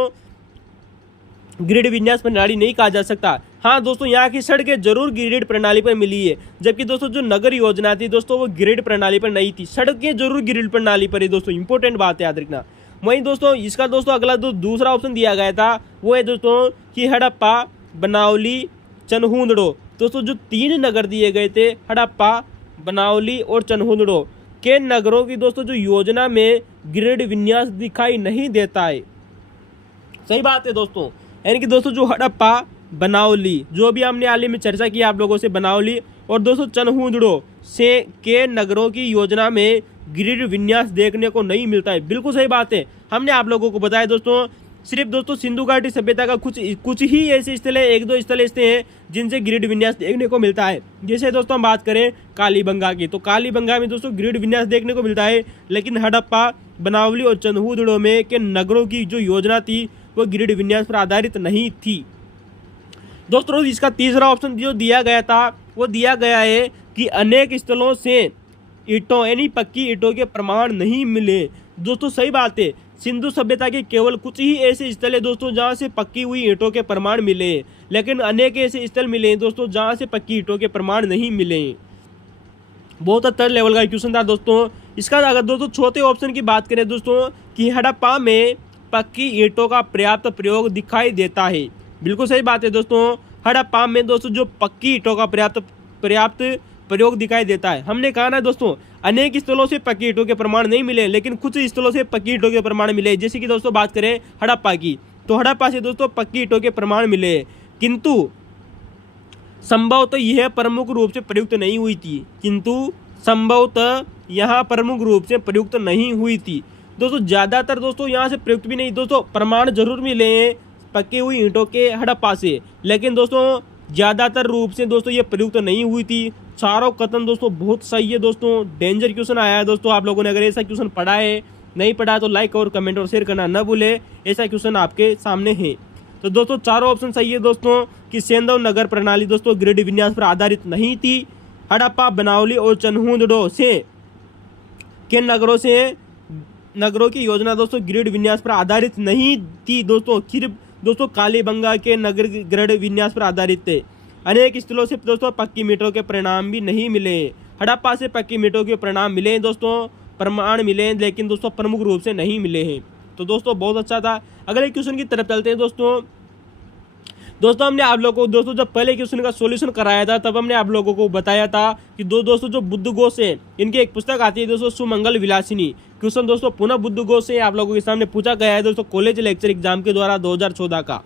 ग्रिड विन्यास प्रणाली नहीं कहा जा सकता। हाँ दोस्तों यहाँ की सड़कें जरूर ग्रिड प्रणाली पर मिली है, जबकि दोस्तों जो नगर योजना थी दोस्तों वो ग्रिड प्रणाली पर नहीं थी। सड़कें जरूर ग्रिड प्रणाली पर है दोस्तों, इंपॉर्टेंट बात है याद रखना। वहीं दोस्तों इसका दोस्तों अगला दूसरा ऑप्शन दिया गया था वो है दोस्तों कि हड़प्पा, बनावली, चनहुंदड़ो। दोस्तों जो 3 नगर दिए गए थे हड़प्पा, बनावली और चनहुंदड़ो के नगरों की दोस्तों जो योजना में ग्रिड विन्यास दिखाई नहीं देता है। सही बात है दोस्तों। यानी कि दोस्तों जो हड़प्पा, बनावली जो भी हमने हाल ही में चर्चा की आप लोगों से, बनावली और दोस्तों चनहुंदड़ो से के नगरों की योजना में ग्रिड विन्यास देखने को नहीं मिलता है। बिल्कुल सही बात है। हमने आप लोगों को बताया दोस्तों सिर्फ दोस्तों सिंधु घाटी सभ्यता का कुछ ही ऐसे स्थल है, 1-2 स्थल ऐसे हैं जिनसे ग्रिड विन्यास देखने को मिलता है। जैसे दोस्तों हम बात करें कालीबंगा की, तो कालीबंगा में दोस्तों ग्रिड विन्यास देखने को मिलता है, लेकिन हड़प्पा, बनावली और चनहुंदड़ो में के नगरों की जो योजना थी वो ग्रिड विन्यास पर आधारित नहीं थी। दोस्तों इसका तीसरा ऑप्शन जो दिया गया था वो दिया गया है कि अनेक स्थलों से ईंटों यानी पक्की ईंटों के प्रमाण नहीं मिले। दोस्तों सही बात है, सिंधु सभ्यता के केवल कुछ ही ऐसे स्थल है दोस्तों जहां से पक्की हुई ईंटों के प्रमाण मिले, लेकिन अनेक ऐसे स्थल मिले हैं दोस्तों जहां से पक्की ईंटों के प्रमाण नहीं मिले। बहुत अच्छा लेवल का क्वेश्चन था दोस्तों। इसका अगर दोस्तों चौथे ऑप्शन की बात करें दोस्तों कि हड़प्पा में पक्की ईंटों का पर्याप्त प्रयोग दिखाई देता है। बिल्कुल सही बात है दोस्तों। हड़प्पा में दोस्तों जो पक्की ईंटों का पर्याप्त प्रयोग दिखाई देता है। हमने कहा ना दोस्तों अनेक स्थलों से पक्की ईंटों के प्रमाण नहीं मिले, लेकिन कुछ स्थलों से पक्की ईंटों के प्रमाण मिले। जैसे कि दोस्तों बात करें हड़प्पा की, तो हड़प्पा से दोस्तों पक्की ईंटों के प्रमाण मिले, किंतु संभवतः यह प्रमुख रूप से प्रयुक्त नहीं हुई थी। दोस्तों ज्यादातर दोस्तों यहाँ से प्रयुक्त भी नहीं, दोस्तों प्रमाण जरूर मिले हैं पक्की हुई ईंटों के हड़प्पा से, लेकिन दोस्तों ज्यादातर रूप से दोस्तों ये प्रयुक्त नहीं हुई थी। चारों कथन दोस्तों बहुत सही है दोस्तों। डेंजर क्वेश्चन आया है दोस्तों। आप लोगों ने अगर ऐसा क्वेश्चन पढ़ा है, नहीं पढ़ा तो लाइक और कमेंट और शेयर करना न भूले। ऐसा क्वेश्चन आपके सामने है। तो दोस्तों चारों ऑप्शन सही है दोस्तों कि सेंधव नगर प्रणाली दोस्तों ग्रिड विन्यास पर आधारित नहीं थी। हड़प्पा, बनावली और चनहुंदड़ो से के नगरों की योजना दोस्तों ग्रिड विन्यास पर आधारित नहीं थी दोस्तों। सिर्फ दोस्तों कालीबंगा के नगर ग्रिड विन्यास पर आधारित थे। अनेक स्थलों से दोस्तों पक्की ईंटों के परिणाम भी नहीं मिले। हड़प्पा से पक्की ईंटों के परिणाम मिले दोस्तों, प्रमाण मिले, लेकिन दोस्तों प्रमुख रूप से नहीं मिले हैं। तो दोस्तों बहुत अच्छा था। अगले क्वेश्चन की तरफ चलते हैं दोस्तों हमने आप लोगों को दोस्तों जब पहले क्वेश्चन का सॉल्यूशन कराया था तब हमने आप लोगों को बताया था कि दोस्तों जो बुद्धघोष है इनकी एक पुस्तक आती है दोस्तों सुमंगल विलासिनी। क्वेश्चन दोस्तों पुनः बुद्धघोष से आप लोगों के सामने पूछा गया है दोस्तों कॉलेज लेक्चर एग्जाम के द्वारा 2014 का।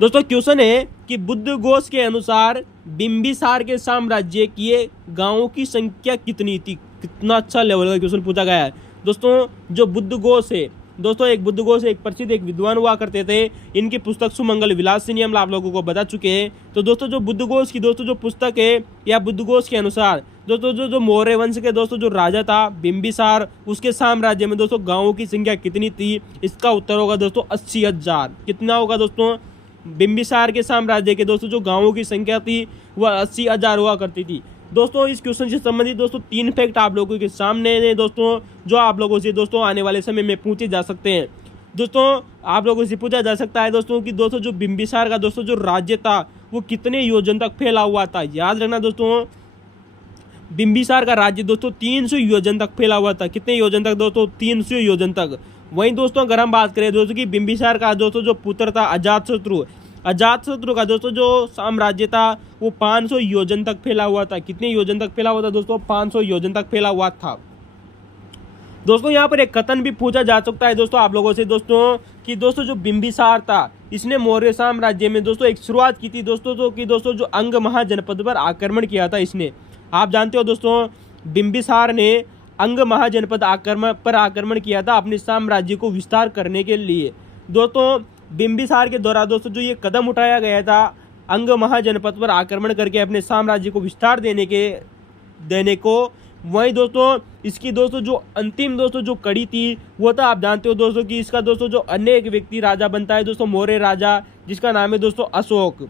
दोस्तों क्वेश्चन है कि बुद्धघोष के अनुसार बिंबिसार के साम्राज्य की गांवों की संख्या कितनी थी। कितना अच्छा लेवल का क्वेश्चन पूछा गया है दोस्तों। जो बुद्धघोष है दोस्तों, एक बुद्धघोष एक प्रसिद्ध एक विद्वान हुआ करते थे। इनकी पुस्तक सुमंगल विलासिनी हम आप लोगों को बता चुके हैं। तो दोस्तों जो बुद्धघोष की दोस्तों जो पुस्तक है या बुद्धघोष के अनुसार दोस्तों जो मौर्य वंश के दोस्तों जो राजा था बिंबिसार, उसके साम्राज्य में दोस्तों गांवों की संख्या कितनी थी। इसका उत्तर होगा दोस्तों 80,000। कितना होगा दोस्तों, बिंबिसार के साम्राज्य के दोस्तों जो गांवों की संख्या थी वह 80,000 हुआ करती थी। दोस्तों इस क्वेश्चन से संबंधित दोस्तों 3 फैक्ट आप लोगों के सामने हैं दोस्तों, जो आप लोगों से दोस्तों आने वाले समय में पूछे जा सकते हैं। दोस्तों आप लोगों से पूछा जा सकता है दोस्तों कि दोस्तों जो बिंबिसार का दोस्तों जो राज्य था वो कितने योजन तक फैला हुआ था। याद रखना दोस्तों, बिंबिसार का राज्य दोस्तों 300 योजन तक फैला हुआ था। कितने योजन तक दोस्तों, 300 योजन तक। वहीं दोस्तों अगर हम बात करें दोस्तों कि बिंबिसार का दोस्तों जो पुत्र था अजातशत्रु का दोस्तों जो साम्राज्य था वो 500 योजन तक फैला हुआ था। कितने योजन तक फैला हुआ था दोस्तों? 500 योजन तक फैला हुआ था। दोस्तों यहाँ पर एक कथन भी पूछा जा सकता है दोस्तों आप लोगों से दोस्तों कि दोस्तों जो बिंबिसार था इसने मौर्य साम्राज्य में दोस्तों एक शुरुआत की थी दोस्तों, तो कि दोस्तों जो अंग महाजनपद पर आक्रमण किया था इसने। आप जानते हो दोस्तों बिंबिसार ने अंग महाजनपद आक्रमण किया था अपने साम्राज्य को विस्तार करने के लिए। दोस्तों बिंबिसार के द्वारा दोस्तों जो ये कदम उठाया गया था अंग महाजनपद पर आक्रमण करके अपने साम्राज्य को विस्तार देने को, वहीं दोस्तों इसकी दोस्तों जो अंतिम दोस्तों जो कड़ी थी वो था, आप जानते हो दोस्तों कि इसका दोस्तों जो अन्य एक व्यक्ति राजा बनता है दोस्तों मौर्य राजा, जिसका नाम है दोस्तों अशोक।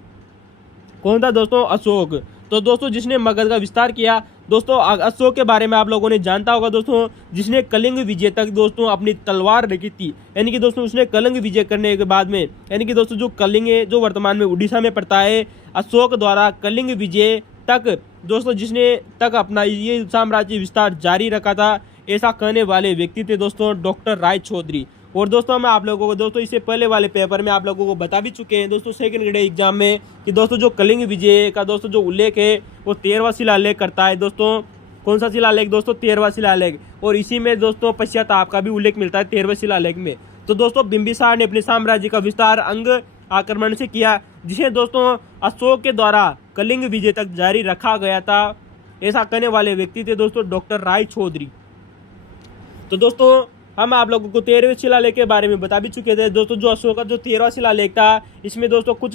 कौन था दोस्तों? अशोक। तो दोस्तों जिसने मगध का विस्तार किया दोस्तों, अशोक के बारे में आप लोगों ने जानता होगा दोस्तों, जिसने कलिंग विजय तक दोस्तों अपनी तलवार रखी थी। यानी कि दोस्तों उसने कलिंग विजय करने के बाद में, यानी कि दोस्तों जो कलिंग है जो वर्तमान में उड़ीसा में पड़ता है, अशोक द्वारा कलिंग विजय तक दोस्तों जिसने तक अपना ये साम्राज्य विस्तार जारी रखा था, ऐसा कहने वाले व्यक्ति थे दोस्तों डॉक्टर राय चौधरी। और दोस्तों मैं आप लोगों को दोस्तों इससे पहले वाले पेपर में आप लोगों को बता भी चुके हैं दोस्तों सेकंड ग्रेड एग्जाम में कि दोस्तों जो कलिंग विजय का दोस्तों जो उल्लेख है वो 13वां शिलालेख करता है दोस्तों। कौन सा शिलालेख दोस्तों? 13वां शिलालेख। और इसी में दोस्तों पश्चाताप का भी उल्लेख मिलता है 13वें शिलालेख में। तो दोस्तों बिंबिसार ने अपने साम्राज्य का विस्तार अंग आक्रमण से किया, जिसे दोस्तों अशोक के द्वारा कलिंग विजय तक जारी रखा गया था, ऐसा कहने वाले व्यक्ति थे दोस्तों डॉक्टर राय चौधरी। तो दोस्तों हम आप लोगों को 13वें शिलालेख के बारे में बता भी चुके थे दोस्तों। जो अशोक का जो 13वां शिलालेख था इसमें दोस्तों कुछ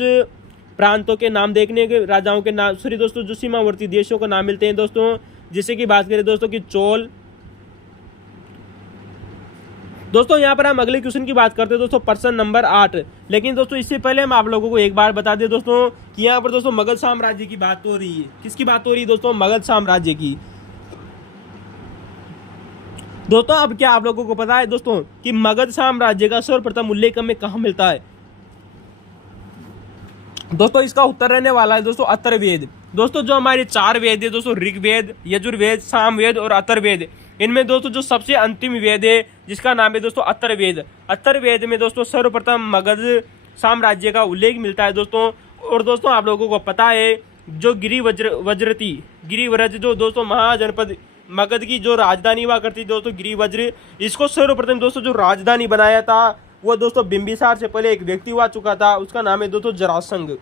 प्रांतों के नाम देखने के, राजाओं के नाम, सॉरी दोस्तों जो सीमावर्ती देशों का नाम मिलते हैं दोस्तों। जैसे कि बात करें दोस्तों कि चोल। दोस्तों यहाँ पर हम अगले क्वेश्चन की बात करते हैं दोस्तों प्रश्न नंबर 8। लेकिन दोस्तों इससे पहले हम आप लोगों को एक बार बता दें दोस्तों कि यहाँ पर दोस्तों मगध साम्राज्य की बात हो रही है। किसकी बात हो रही है दोस्तों? मगध साम्राज्य की। दोस्तों अब क्या आप लोगों को पता है दोस्तों कि मगध साम्राज्य का सर्वप्रथम उल्लेख हमें कहाँ मिलता है? दोस्तों इसका उत्तर रहने वाला है दोस्तों अथर्ववेद। दोस्तों जो हमारे 4 वेद है दोस्तों ऋग्वेद, यजुर्वेद, सामवेद और अथर्ववेद, इनमें दोस्तों जो सबसे अंतिम वेद है जिसका नाम है दोस्तों अथर्ववेद। अथर्ववेद में दोस्तों सर्वप्रथम मगध साम्राज्य का उल्लेख मिलता है दोस्तों। और दोस्तों आप लोगों को पता है जो गिरिव्रज जो दोस्तों महाजनपद मगध की जो राजधानी हुआ करती दोस्तों गिरिवज्र, इसको सर्वप्रथम दोस्तों जो राजधानी बनाया था वो दोस्तों बिंबिसार से पहले एक व्यक्ति हुआ चुका था, उसका नाम है दोस्तों जरासंध।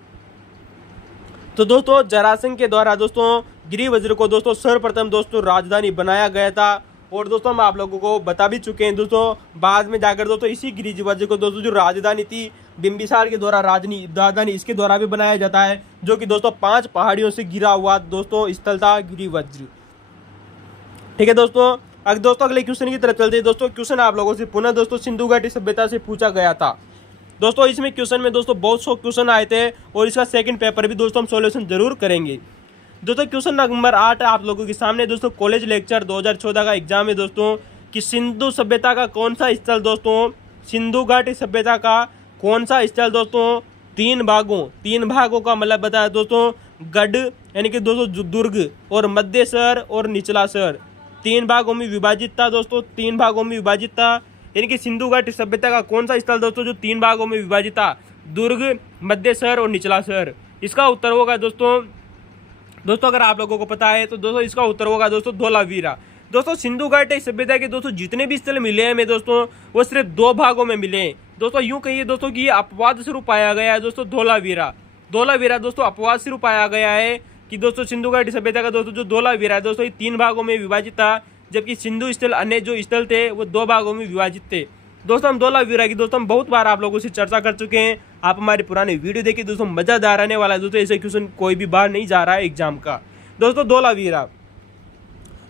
तो दोस्तों जरासंध के द्वारा दोस्तों गिरिवज्र को दोस्तों सर्वप्रथम दोस्तों राजधानी बनाया गया था। और दोस्तों हम आप लोगों को बता भी चुके हैं दोस्तों बाद में जाकर दोस्तों इसी गिरिवज्र को दोस्तों जो राजधानी थी बिंबिसार के द्वारा राजधानी इसके द्वारा भी बनाया जाता है, जो कि दोस्तों 5 पहाड़ियों से घिरा हुआ दोस्तों स्थल था गिरिवज्र। ठीक है दोस्तों, अगर दोस्तों अगले क्वेश्चन की तरफ चलते हैं दोस्तों। क्वेश्चन आप लोगों से पुनः दोस्तों सिंधु घाटी सभ्यता से पूछा गया था दोस्तों। इसमें क्वेश्चन में दोस्तों बहुत सौ क्वेश्चन आए थे और इसका सेकंड पेपर भी दोस्तों हम सॉल्यूशन जरूर करेंगे। दोस्तों क्वेश्चन नंबर 8 आप लोगों के सामने दोस्तों कॉलेज लेक्चर 2014 का एग्जाम है दोस्तों कि सिंधु सभ्यता का कौन सा स्थल दोस्तों, सिंधु घाटी सभ्यता का कौन सा स्थल दोस्तों 3 भागों का मतलब बताया दोस्तों गढ़ यानी कि दोस्तों दुर्ग और मध्य शहर और निचला शहर 3 भागों में विभाजित था दोस्तों। 3 भागों में विभाजित था यानी कि सिंधु घाटी सभ्यता का कौन सा स्थल दोस्तों जो 3 भागों में विभाजित था? दुर्ग, मध्य शहर और निचला शहर। इसका उत्तर होगा दोस्तों अगर आप लोगों को पता है तो दोस्तों इसका उत्तर होगा दोस्तों धोलावीरा। दोस्तों सिंधु घाटी सभ्यता के दोस्तों जितने भी स्थल मिले हैं हमें दोस्तों वो सिर्फ 2 भागों में मिले हैं दोस्तों। यूं कहिए दोस्तों कि ये अपवाद स्वरूप पाया गया है दोस्तों धोलावीरा दोस्तों अपवाद स्वरूप पाया गया है कि दोस्तों सिंधु घाटी सभ्यता का दोस्तों जो धोलावीरा है दोस्तों ये 3 भागों में विभाजित था, जबकि सिंधु स्थल अन्य जो स्थल थे वो 2 भागों में विभाजित थे। दोस्तों हम धोलावीरा की दोस्तों हम बहुत बार आप लोगों से चर्चा कर चुके हैं। आप हमारे पुराने वीडियो देखिए दोस्तों, मजादार रहने वाला है दोस्तों। ऐसे क्वेश्चन कोई भी बाहर नहीं जा रहा है एग्जाम का दोस्तों। धोलावीरा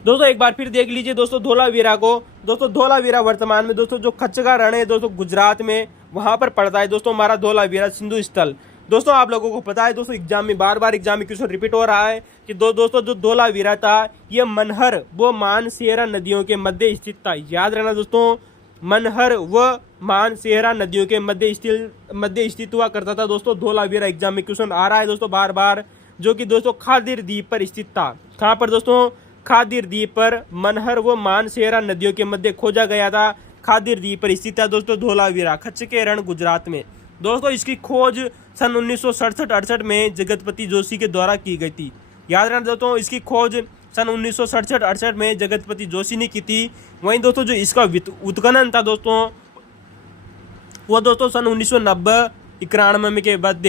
दोस्तों एक बार फिर देख लीजिए दोस्तों धोलावीरा को। दोस्तों धोलावीरा वर्तमान में दोस्तों जो कच्छ का रण है दोस्तों गुजरात में वहां पर पड़ता है दोस्तों हमारा धोलावीरा सिंधु स्थल। दोस्तों आप लोगों को पता है दोस्तों एग्जाम में बार एग्जाम में क्वेश्चन रिपीट हो रहा है कि दोस्तों जो धोलावीरा था यह मनहर व मानसेरा नदियों के मध्य स्थित था। याद रखना दोस्तों, मनहर व मानसेरा नदियों के मध्य स्थित हुआ करता था दोस्तों धोलावीरा। एग्जाम में क्वेश्चन आ रहा है दोस्तों बार जो कि दोस्तों खादीर द्वीप पर स्थित था। कहाँ पर दोस्तों? खादीर द्वीप पर मनहर व मानसेरा नदियों के मध्य खोजा गया था। खादी द्वीप पर स्थित है दोस्तों धोलावीरा, कच्छ के रण गुजरात में। दोस्तों इसकी खोज सन 1967-68 में जगतपति जोशी के द्वारा की गई थी। याद रखना दोस्तों, इसकी खोज सन 1967-68 में जगतपति जोशी ने की थी। वहीं दोस्तों जो इसका उत्खनन था दोस्तों, वो दोस्तों सन 1990-91 के बाद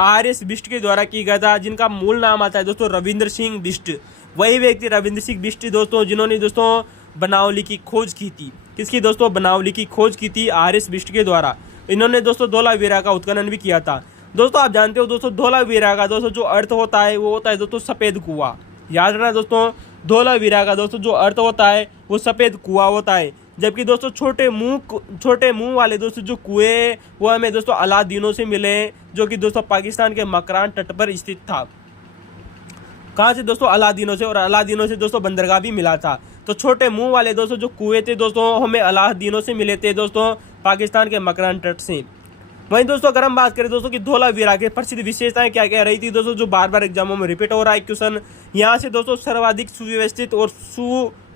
RS बिष्ट के द्वारा की गया था, जिनका मूल नाम आता है दोस्तों रविंद्र सिंह बिष्ट। वही व्यक्ति रविंद्र सिंह बिष्ट दोस्तों जिन्होंने दोस्तों बनावली की खोज की थी। किसकी दोस्तों? बनावली की खोज की थी RS बिष्ट के द्वारा। इन्होंने दोस्तों धोलावीरा का उत्खनन भी किया था। दोस्तों आप जानते हो दोस्तों धोलावीरा का दोस्तों जो अर्थ होता है वो होता है दोस्तों सफेद कुआं। याद रखना दोस्तों, धोलावीरा का दोस्तों जो अर्थ होता है वो सफेद कुआं होता है। जबकि दोस्तों छोटे मुंह वाले दोस्तों जो कुएं वो हमें दोस्तों अलादीनों से मिले, जो कि दोस्तों पाकिस्तान के मकरान तट पर स्थित था। कहाँ से दोस्तों? अलादीनों से, और अलादीनों से दोस्तों बंदरगाह भी मिला था। तो छोटे मुंह वाले दोस्तों जो कुएं थे दोस्तों हमें अलादीनों से मिले थे दोस्तों पाकिस्तान के मकरान तट से। वहीं दोस्तों अगर हम बात करें दोस्तों कि धोलावीरा के प्रसिद्ध विशेषताएं क्या क्या रही थी दोस्तों, जो बार बार एग्जामों में रिपीट हो रहा है क्वेश्चन। यहाँ से दोस्तों सर्वाधिक सुव्यवस्थित और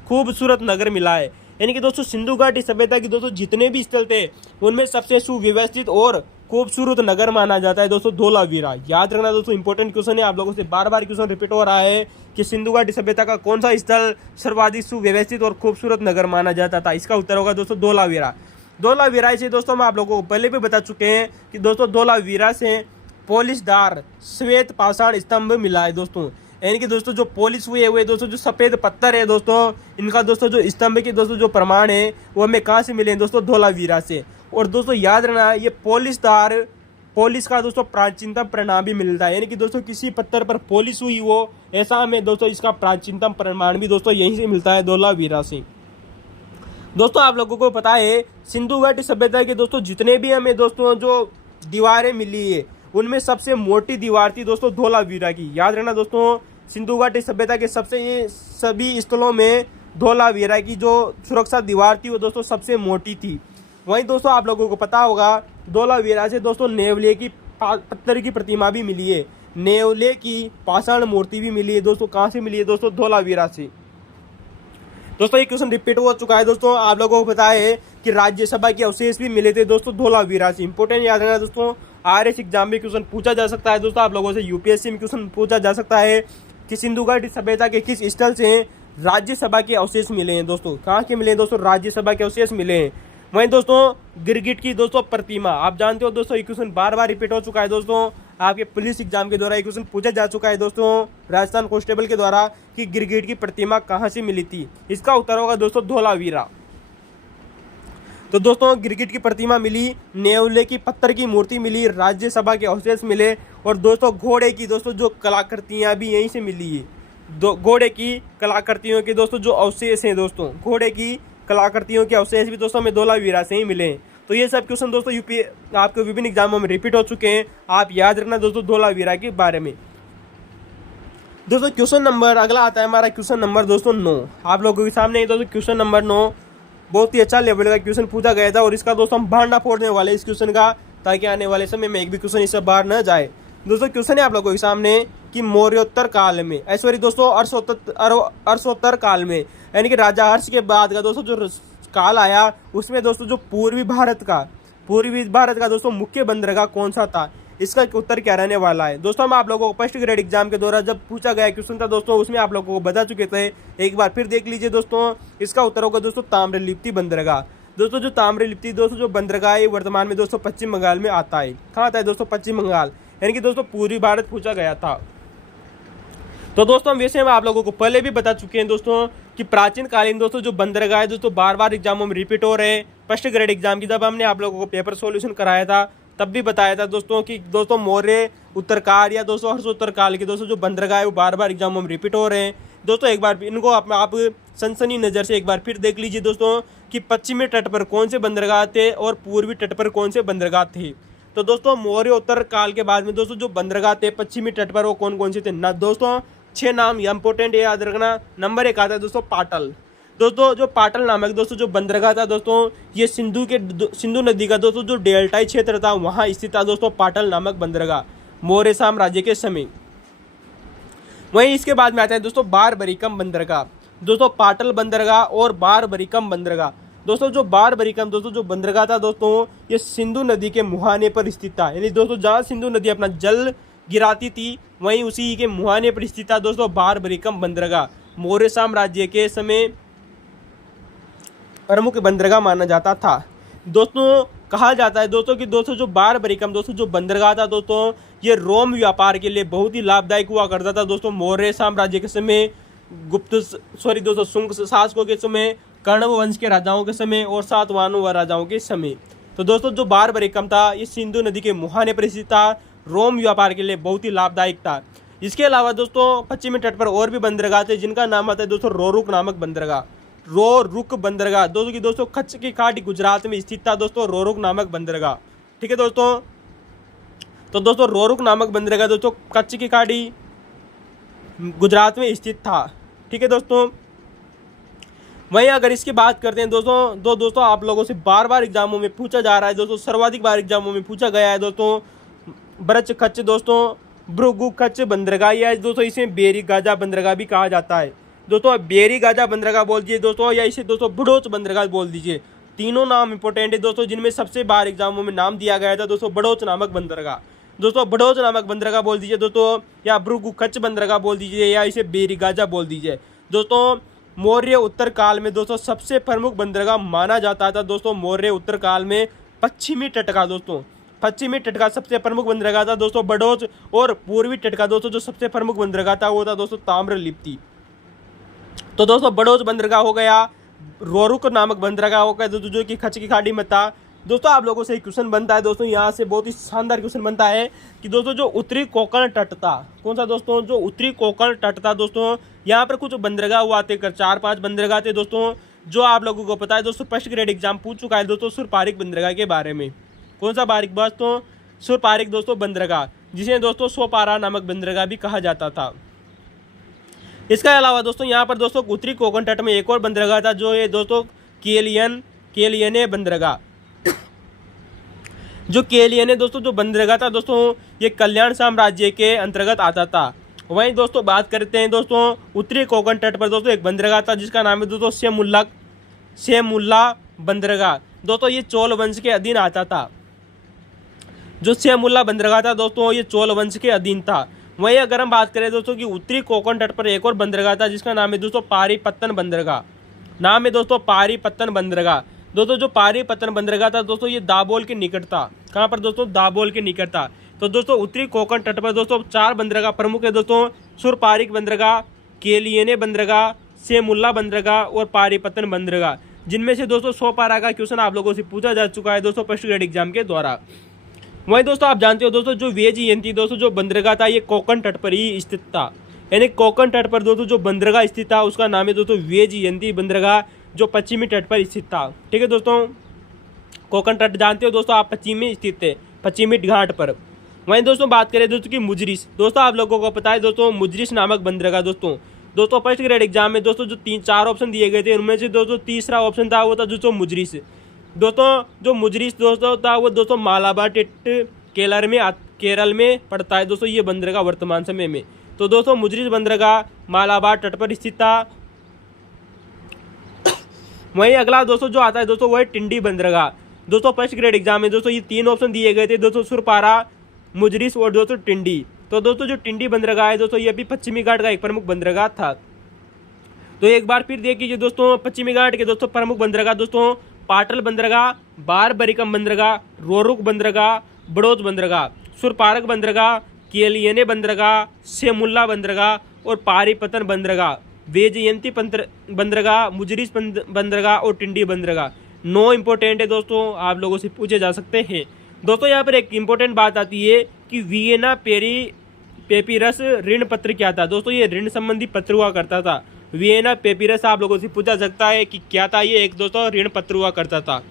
खूबसूरत नगर मिला है। यानी कि दोस्तों सिंधु घाटी सभ्यता की दोस्तों जितने भी स्थल थे उनमें सबसे सुव्यवस्थित और खूबसूरत नगर माना जाता है दोस्तों धोलावीरा। याद रखना दोस्तों, इंपॉर्टेंट क्वेश्चन है, आप लोगों से बार बार क्वेश्चन रिपीट हो रहा है कि सिंधु घाटी सभ्यता का कौन सा स्थल सर्वाधिक सुव्यवस्थित और खूबसूरत नगर माना जाता था। इसका उत्तर होगा दोस्तों धोलावीरा। धोलावीरा से दोस्तों मैं आप लोगों को पहले भी बता चुके हैं कि दोस्तों धोलावीरा से पॉलिशदार श्वेत पाषाण स्तंभ मिला है दोस्तों। यानी कि दोस्तों जो पॉलिश हुए दोस्तों जो सफ़ेद पत्थर है दोस्तों, इनका दोस्तों जो स्तंभ के दोस्तों जो प्रमाण है वो हमें कहाँ से मिले हैं दोस्तों? धोलावीरा से। और दोस्तों याद रखना ये पॉलिश का दोस्तों प्राचीनतम परिणाम भी मिलता है। यानी कि दोस्तों किसी पत्थर पर पॉलिश हुई हो, ऐसा हमें दोस्तों इसका प्राचीनतम प्रमाण भी दोस्तों यहीं से मिलता है धोलावीरा से। दोस्तों आप लोगों को पता है सिंधु घाटी सभ्यता के दोस्तों जितने भी हमें दोस्तों जो दीवारें मिली है उनमें सबसे मोटी दीवार थी दोस्तों धोलावीरा की। याद रखना दोस्तों, सिंधु घाटी सभ्यता के सभी स्थलों में धोलावीरा की जो सुरक्षा दीवार थी वो दोस्तों सबसे मोटी थी। वहीं दोस्तों आप लोगों को पता होगा धोलावीरा से दोस्तों नेवले की पत्थर की प्रतिमा भी मिली है, नेवले की पाषाण मूर्ति भी मिली है दोस्तों। कहाँ से मिली है दोस्तों? धोलावीरा से। दोस्तों ये क्वेश्चन रिपीट हो चुका है दोस्तों। आप लोगों को पता है कि राज्यसभा के अवशेष भी मिले थे दोस्तों धोलावीरा से। इंपोर्टेंट याद रखना दोस्तों, RS एग्जाम में क्वेश्चन पूछा जा सकता है दोस्तों। आप लोगों से UPSC में क्वेश्चन पूछा जा सकता है कि सिंधु घाटी सभ्यता के किस स्थल से राज्यसभा के अवशेष मिले हैं दोस्तों। कहाँ के मिले हैं दोस्तों? राज्यसभा के अवशेष मिले हैं। वहीं दोस्तों गिरगिट की दोस्तों प्रतिमा, आप जानते हो दोस्तों ये क्वेश्चन बार बार रिपीट हो चुका है दोस्तों। आपके पुलिस एग्जाम के द्वारा ये क्वेश्चन पूछा जा चुका है दोस्तों राजस्थान कांस्टेबल के द्वारा कि गिरगिट की प्रतिमा कहाँ से मिली थी। इसका उत्तर होगा दोस्तों धोलावीरा। तो दोस्तों गिरगिट की प्रतिमा मिली, नेवले की पत्थर की मूर्ति मिली, राज्यसभा के अवशेष मिले, और दोस्तों घोड़े की दोस्तों जो कलाकृतियाँ भी यहीं से मिली है। घोड़े की कलाकृतियों के दोस्तों जो अवशेष हैं दोस्तों, घोड़े की कलाकृतियों के अवशेष भी दोस्तों हमें धोलावीरा से ही मिले हैं। तो ये सब क्वेश्चन दोस्तों यूपी आपके विभिन्न एग्जामों में रिपीट हो चुके हैं। आप याद रखना दोस्तों धोलावीरा के बारे में। दोस्तों क्वेश्चन नंबर अगला आता है हमारा क्वेश्चन नंबर दोस्तों 9। आप लोगों के सामने दोस्तों क्वेश्चन नंबर 9 बहुत ही अच्छा लेवल का क्वेश्चन पूछा गया था, और इसका दोस्तों हम भांडा फोड़ने वाले इस क्वेश्चन का, ताकि आने वाले समय में एक भी क्वेश्चन इससे बाहर न जाए। दोस्तों क्वेश्चन है आप लोगों के सामने कि मौर्योत्तर काल में, सॉरी दोस्तों हर्षोत्तर काल में, यानी कि राजा हर्ष के बाद का दोस्तों जो काल आया उसमें दोस्तों जो पूर्वी भारत का दोस्तों मुख्य बंदरगाह कौन सा था। इसका उत्तर क्या रहने वाला है दोस्तों। हम आप लोगों को फर्स्ट ग्रेड एग्जाम के दौरान जब पूछा गया क्वेश्चन था दोस्तों, उसमें आप लोगों को बता चुके थे, एक बार फिर देख लीजिए दोस्तों। इसका उत्तर होगा दोस्तों ताम्रलिप्ति बंदरगाह। दोस्तों जो ताम्रलिप्ति दोस्तों जो बंदरगाह है वर्तमान में दोस्तों पश्चिम बंगाल में आता है। कहाँ आता है दोस्तों? पश्चिम बंगाल, यानी कि दोस्तों पूर्वी भारत पूछा गया था। तो दोस्तों वैसे हम आप लोगों को पहले भी बता चुके हैं दोस्तों कि प्राचीन कालीन दोस्तों जो बंदरगाह है दोस्तों बार बार एग्जामों में रिपीट हो रहे हैं। फर्स्ट ग्रेड एग्जाम की जब हमने आप लोगों को पेपर सॉल्यूशन कराया था तब भी बताया था दोस्तों कि दोस्तों मौर्य उत्तरकाल या दोस्तों हर्षोत्तर काल के दोस्तों जो बंदरगाह है वो बार बार एग्जामों में रिपीट हो रहे हैं दोस्तों। एक बार इनको आप सनसनी नज़र से एक बार फिर देख लीजिए दोस्तों कि पश्चिमी तट पर कौन से बंदरगाह थे और पूर्वी तट पर कौन से बंदरगाह थे। तो दोस्तों मौर्य उत्तर काल के बाद में दोस्तों जो बंदरगाह थे पश्चिमी तट पर वो कौन कौन से थे ना दोस्तों? 6 नाम इंपॉर्टेंट याद रखना। नंबर 1 आता है दोस्तों पाटल। दोस्तों जो पाटल नामक दोस्तों जो बंदरगाह था दोस्तों ये सिंधु नदी का दोस्तों जो डेल्टाई क्षेत्र था वहाँ स्थित था दोस्तों पाटल नामक बंदरगाह मौर्य साम्राज्य के समय। वहीं इसके बाद में आता है दोस्तों बारबरिकम बंदरगाह। दोस्तों पाटल बंदरगाह और बारबरिकम बंदरगाह दोस्तों जो बारबरिकम दोस्तों जो बंदरगाह था दोस्तों, ये सिंधु नदी के मुहाने पर स्थित था। यानी दोस्तों जहाँ सिंधु नदी अपना जल गिराती थी वहीं उसी के मुहाने पर स्थित था दोस्तों बारबरिकम बंदरगाह। मौर्य साम्राज्य के समय प्रमुख बंदरगाह माना जाता था। दोस्तों कहा जाता है दोस्तों कि दोस्तों जो बारबरिकम दोस्तों जो बंदरगाह था दोस्तों, ये रोम व्यापार के लिए बहुत ही लाभदायक हुआ करता था दोस्तों। मौर्य साम्राज्य के समय, दोस्तों शुंग शासकों के समय, कर्ण वंश के राजाओं के समय और सातवाहनों राजाओं के समय। तो दोस्तों जो बारबरिकम था ये सिंधु नदी के मुहाने पर स्थित था, रोम व्यापार के लिए बहुत ही लाभदायक था। इसके अलावा दोस्तों पश्चिमी तट पर और भी बंदरगाह थे जिनका नाम आता है दोस्तों रोरुक नामक बंदरगाह। रोरुक बंदरगाह दोस्तों की दोस्तों कच्छ की घाटी गुजरात में स्थित था दोस्तों रोरुक नामक बंदरगाह। ठीक है दोस्तों, तो दोस्तों रोरुक नामक बंदरगाह दोस्तों कच्छ की घाटी गुजरात में स्थित था। ठीक है दोस्तों, वहीं अगर इसकी बात करते हैं दोस्तों आप लोगों से बार बार एग्जामों में पूछा जा रहा है दोस्तों, सर्वाधिक बार एग्जामों में पूछा गया है दोस्तों, ब्रज कच्छ दोस्तों भृगु कच्छ बंदरगाह, या दोस्तों इसे बेरी गाजा बंदरगाह भी कहा जाता है। दोस्तों बेरी गाजा बंदरगाह बोल दीजिए दोस्तों, या इसे दोस्तों बड़ोच बंदरगाह बोल दीजिए। तीनों नाम इंपॉर्टेंट है दोस्तों, जिनमें सबसे बार एग्जामों में नाम दिया गया था दोस्तों बड़ोच नामक बंदरगाह। दोस्तों बड़ोच नामक बंदरगाह बोल दीजिए दोस्तों, या भृगु कच्छ बंदरगाह बोल दीजिए, या इसे बेरी गाजा बोल दीजिए। दोस्तों मौर्य उत्तर काल में दोस्तों सबसे प्रमुख बंदरगाह माना जाता था दोस्तों मौर्य उत्तर काल में पश्चिमी तट का दोस्तों, पश्चिमी तट का सबसे प्रमुख बंदरगाह था दोस्तों बड़ोच, और पूर्वी तट का दोस्तों जो सबसे प्रमुख बंदरगाह था वो था दोस्तों ताम्रलिप्ति। तो दोस्तों बड़ोच बंदरगाह हो गया, रोरुक नामक बंदरगाह हो गया दोस्तों जो कि कच्छ की घाटी में था। दोस्तों आप लोगों से एक क्वेश्चन बनता है दोस्तों, यहाँ से बहुत ही शानदार क्वेश्चन बनता है कि दोस्तों जो उत्तरी कोंकण तट था, कौन सा दोस्तों, जो उत्तरी कोंकण तट था दोस्तों, यहाँ पर कुछ बंदरगाह हुआ थे, 4-5 बंदरगाह थे दोस्तों, जो आप लोगों को पता है दोस्तों फर्स्ट ग्रेड एग्जाम पूछ चुका है दोस्तों सुरपारिक बंदरगाह के बारे में। कौन सा बारिक दोस्तों, सुरपारिक दोस्तों बंदरगाह, जिसे दोस्तों सोपारा नामक बंदरगाह भी कहा जाता था। इसके अलावा दोस्तों यहाँ पर दोस्तों उत्तरी कोंकण तट में एक और बंदरगाह था जो है दोस्तों केलियने बंदरगाह। जो केलियने दोस्तों जो बंदरगाह था दोस्तों ये कल्याण साम्राज्य के अंतर्गत आता था। वहीं दोस्तों बात करते हैं दोस्तों उत्तरी कोंकण तट पर दोस्तों एक बंदरगाह था जिसका नाम है दोस्तों सेमुल्ला बंदरगाह। दोस्तों ये चोल वंश के अधीन आता था। जो सेमुल्ला बंदरगाह था दोस्तों ये चोल वंश के अधीन था। वहीं अगर हम बात करें दोस्तों कि उत्तरी कोंकण तट पर एक और बंदरगाह था जिसका नाम है दोस्तों पारीपत्तन बंदरगाह। नाम है दोस्तों पारीपत्तन बंदरगाह। दोस्तों जो पारीपत्तन बंदरगाह था दोस्तों ये दाभोल के निकट था। कहाँ पर दोस्तों, दाभोल के निकट था। तो दोस्तों उत्तरी कोंकण तट पर दोस्तों 4 बंदरगाह प्रमुख है दोस्तों, सुरपारिक बंदरगाह, केलियने बंदरगाह, सेमुल्ला बंदरगाह और पारीपत्तन बंदरगाह, जिनमें से दोस्तों 100 पारा का क्वेश्चन आप लोगों से पूछा जा चुका है दोस्तों फर्स्ट ग्रेड एग्जाम के द्वारा। वहीं दोस्तों आप जानते हो दोस्तों जो वेजियंती दोस्तों जो बंदरगाह था ये कोंकण तट पर ही स्थित था। यानी कोंकण तट पर दोस्तों जो बंदरगाह स्थित था उसका नाम है दोस्तों वेजियंती बंदरगाह, जो पश्चिमी तट पर स्थित था। ठीक है दोस्तों, कोंकण तट जानते हो दोस्तों आप पश्चिमी स्थित थे, पश्चिमी घाट पर। वहीं दोस्तों बात करें दोस्तों की मुजरिस, दोस्तों आप लोगों को पता है दोस्तों मुजरिस नामक बंदरगाह दोस्तों फर्स्ट ग्रेड एग्जाम में दोस्तों जो 3-4 ऑप्शन दिए गए थे उनमें से दोस्तों तीसरा ऑप्शन था वो था दोस्तों मुजरिस। दोस्तों जो मुजरिस दोस्तों था वो दोस्तों मालाबार तट केरल में पड़ता है दोस्तों ये बंदरगाह वर्तमान समय में। तो दोस्तों मुजरिस बंदरगाह मालाबार तट पर स्थित था। वहीं अगला दोस्तों जो आता है दोस्तों वो है टिंडी बंदरगाह। दोस्तों फर्स्ट ग्रेड एग्जाम में दोस्तों ये 3 ऑप्शन दिए गए थे दोस्तों सुरपारा, मुजरिस और दोस्तों टिंडी। तो दोस्तों जो टिंडी बंदरगाह है दोस्तों ये भी पश्चिमी घाट का एक प्रमुख बंदरगाह था। तो एक बार फिर देखिए दोस्तों पश्चिमी घाट के दोस्तों प्रमुख बंदरगाह दोस्तों पाटल बंदरगाह, बारबरिकम बंदरगाह, रोरुक बंदरगाह, बड़ोच बंदरगाह, सुरपारक बंदरगाह, केलियने बंदरगाह, सेमुल्ला बंदरगाह और पारीपत्तन बंदरगाह, वेजयंती बंदरगाह, मुजरिस बंदरगाह और टिंडी बंदरगाह। 9 इंपॉर्टेंट है दोस्तों, आप लोगों से पूछे जा सकते हैं। दोस्तों यहाँ पर एक इंपॉर्टेंट बात आती है कि वियना पेपिरस ऋण पत्र क्या था। दोस्तों ये ऋण संबंधी पत्र हुआ करता था। वियना पेपिरस आप लोगों से पूछा सकता है कि क्या था ये, एक दोस्तों ऋण पत्र हुआ करता था।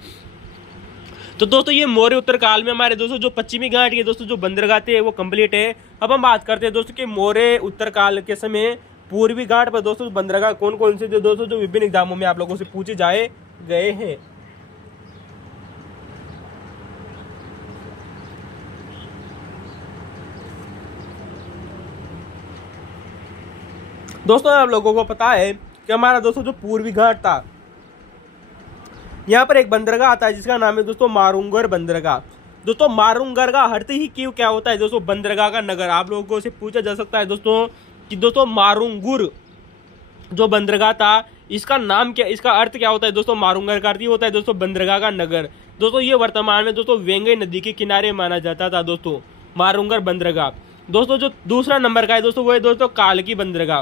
तो दोस्तों ये मौर्य उत्तर काल में हमारे दोस्तों जो पश्चिमी घाट के दोस्तों जो बंदरगाह थे वो कंप्लीट है। अब हम बात करते हैं दोस्तों कि मौर्य उत्तर काल के समय पूर्वी घाट पर दोस्तों बंदरगाह कौन कौन से थे दोस्तों जो विभिन्न एग्जामों में आप लोगों से पूछे जाए गए हैं। दोस्तों आप लोगों को पता है कि हमारा दोस्तों जो पूर्वी घाट था यहाँ पर एक बंदरगाह आता है जिसका नाम है दोस्तों मारुंगर बंदरगाह। दोस्तों मारुंगर का अर्थ ही क्यों क्या होता है दोस्तों, बंदरगाह का नगर। आप लोगों से पूछा जा सकता है दोस्तों कि दोस्तों मारुंगुर जो बंदरगाह था इसका नाम क्या, इसका अर्थ क्या होता है दोस्तों। मारुंगर का अर्थ ही होता है दोस्तों बंदरगाह का नगर। दोस्तों ये वर्तमान में दोस्तों वेंगई नदी के किनारे माना जाता था दोस्तों मारुंगर बंदरगाह। दोस्तों जो दूसरा नंबर का है दोस्तों वो है दोस्तों कालकी बंदरगाह।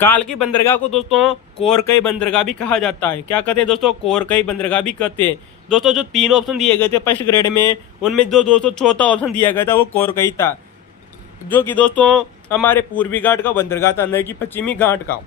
कालकी बंदरगाह को दोस्तों कोरकई बंदरगाह भी कहा जाता है। क्या कहते हैं दोस्तों, कोरकई बंदरगाह भी कहते हैं। दोस्तों जो 3 ऑप्शन दिए गए थे फर्स्ट ग्रेड में, उनमें जो दोस्तों चौथा ऑप्शन दिया गया था वो कोरकई था, जो कि दोस्तों हमारे पूर्वी घाट का बंदरगाह था, न कि पश्चिमी घाट का।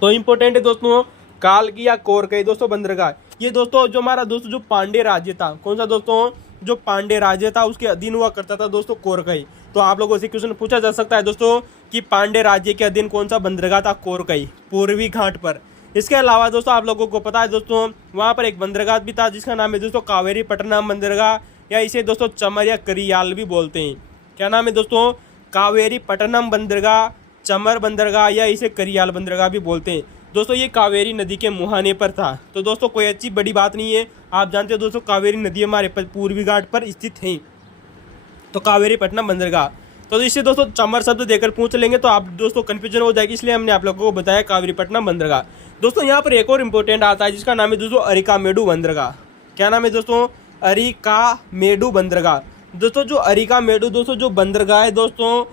तो इम्पोर्टेंट है दोस्तों कालकी या कोरकई दोस्तों बंदरगाह। ये दोस्तों जो हमारा दोस्तों जो पांडे राज्य था, कौन सा दोस्तों, जो पांडे राज्य था उसके अधीन हुआ करता था दोस्तों कोरकई। तो आप लोगों से क्वेश्चन पूछा जा सकता है दोस्तों कि पांडे राज्य के अधीन कौन सा बंदरगाह था, कोरकई, पूर्वी घाट पर। इसके अलावा दोस्तों आप लोगों को पता है दोस्तों वहाँ पर एक बंदरगाह भी था जिसका नाम है दोस्तों कावेरी पट्टनम बंदरगाह, या इसे दोस्तों चमर या करियाल भी बोलते हैं। क्या नाम है दोस्तों, कावेरी पट्टनम बंदरगाह, चमर बंदरगाह, या इसे करियाल बंदरगाह भी बोलते हैं। दोस्तों ये कावेरी नदी के मुहाने पर था। तो दोस्तों कोई अच्छी बड़ी बात नहीं है, आप जानते हो दोस्तों कावेरी नदी हमारे पूर्वी घाट पर स्थित है। तो कावेरी पट्टनम बंदरगाह, तो इससे दोस्तों चमर शब्द देकर पूछ लेंगे तो आप दोस्तों कन्फ्यूजन हो जाएगी, इसलिए हमने आप लोगों को बताया कावेरी पट्टनम बंदरगाह। दोस्तों यहाँ पर एक और इम्पोर्टेंट आता है जिसका नाम है दोस्तों अरिकामेडु बंदरगाह। क्या नाम है दोस्तों, अरिकामेडु बंदरगाह। दोस्तों जो अरिकामेडु दोस्तों जो बंदरगाह है दोस्तों,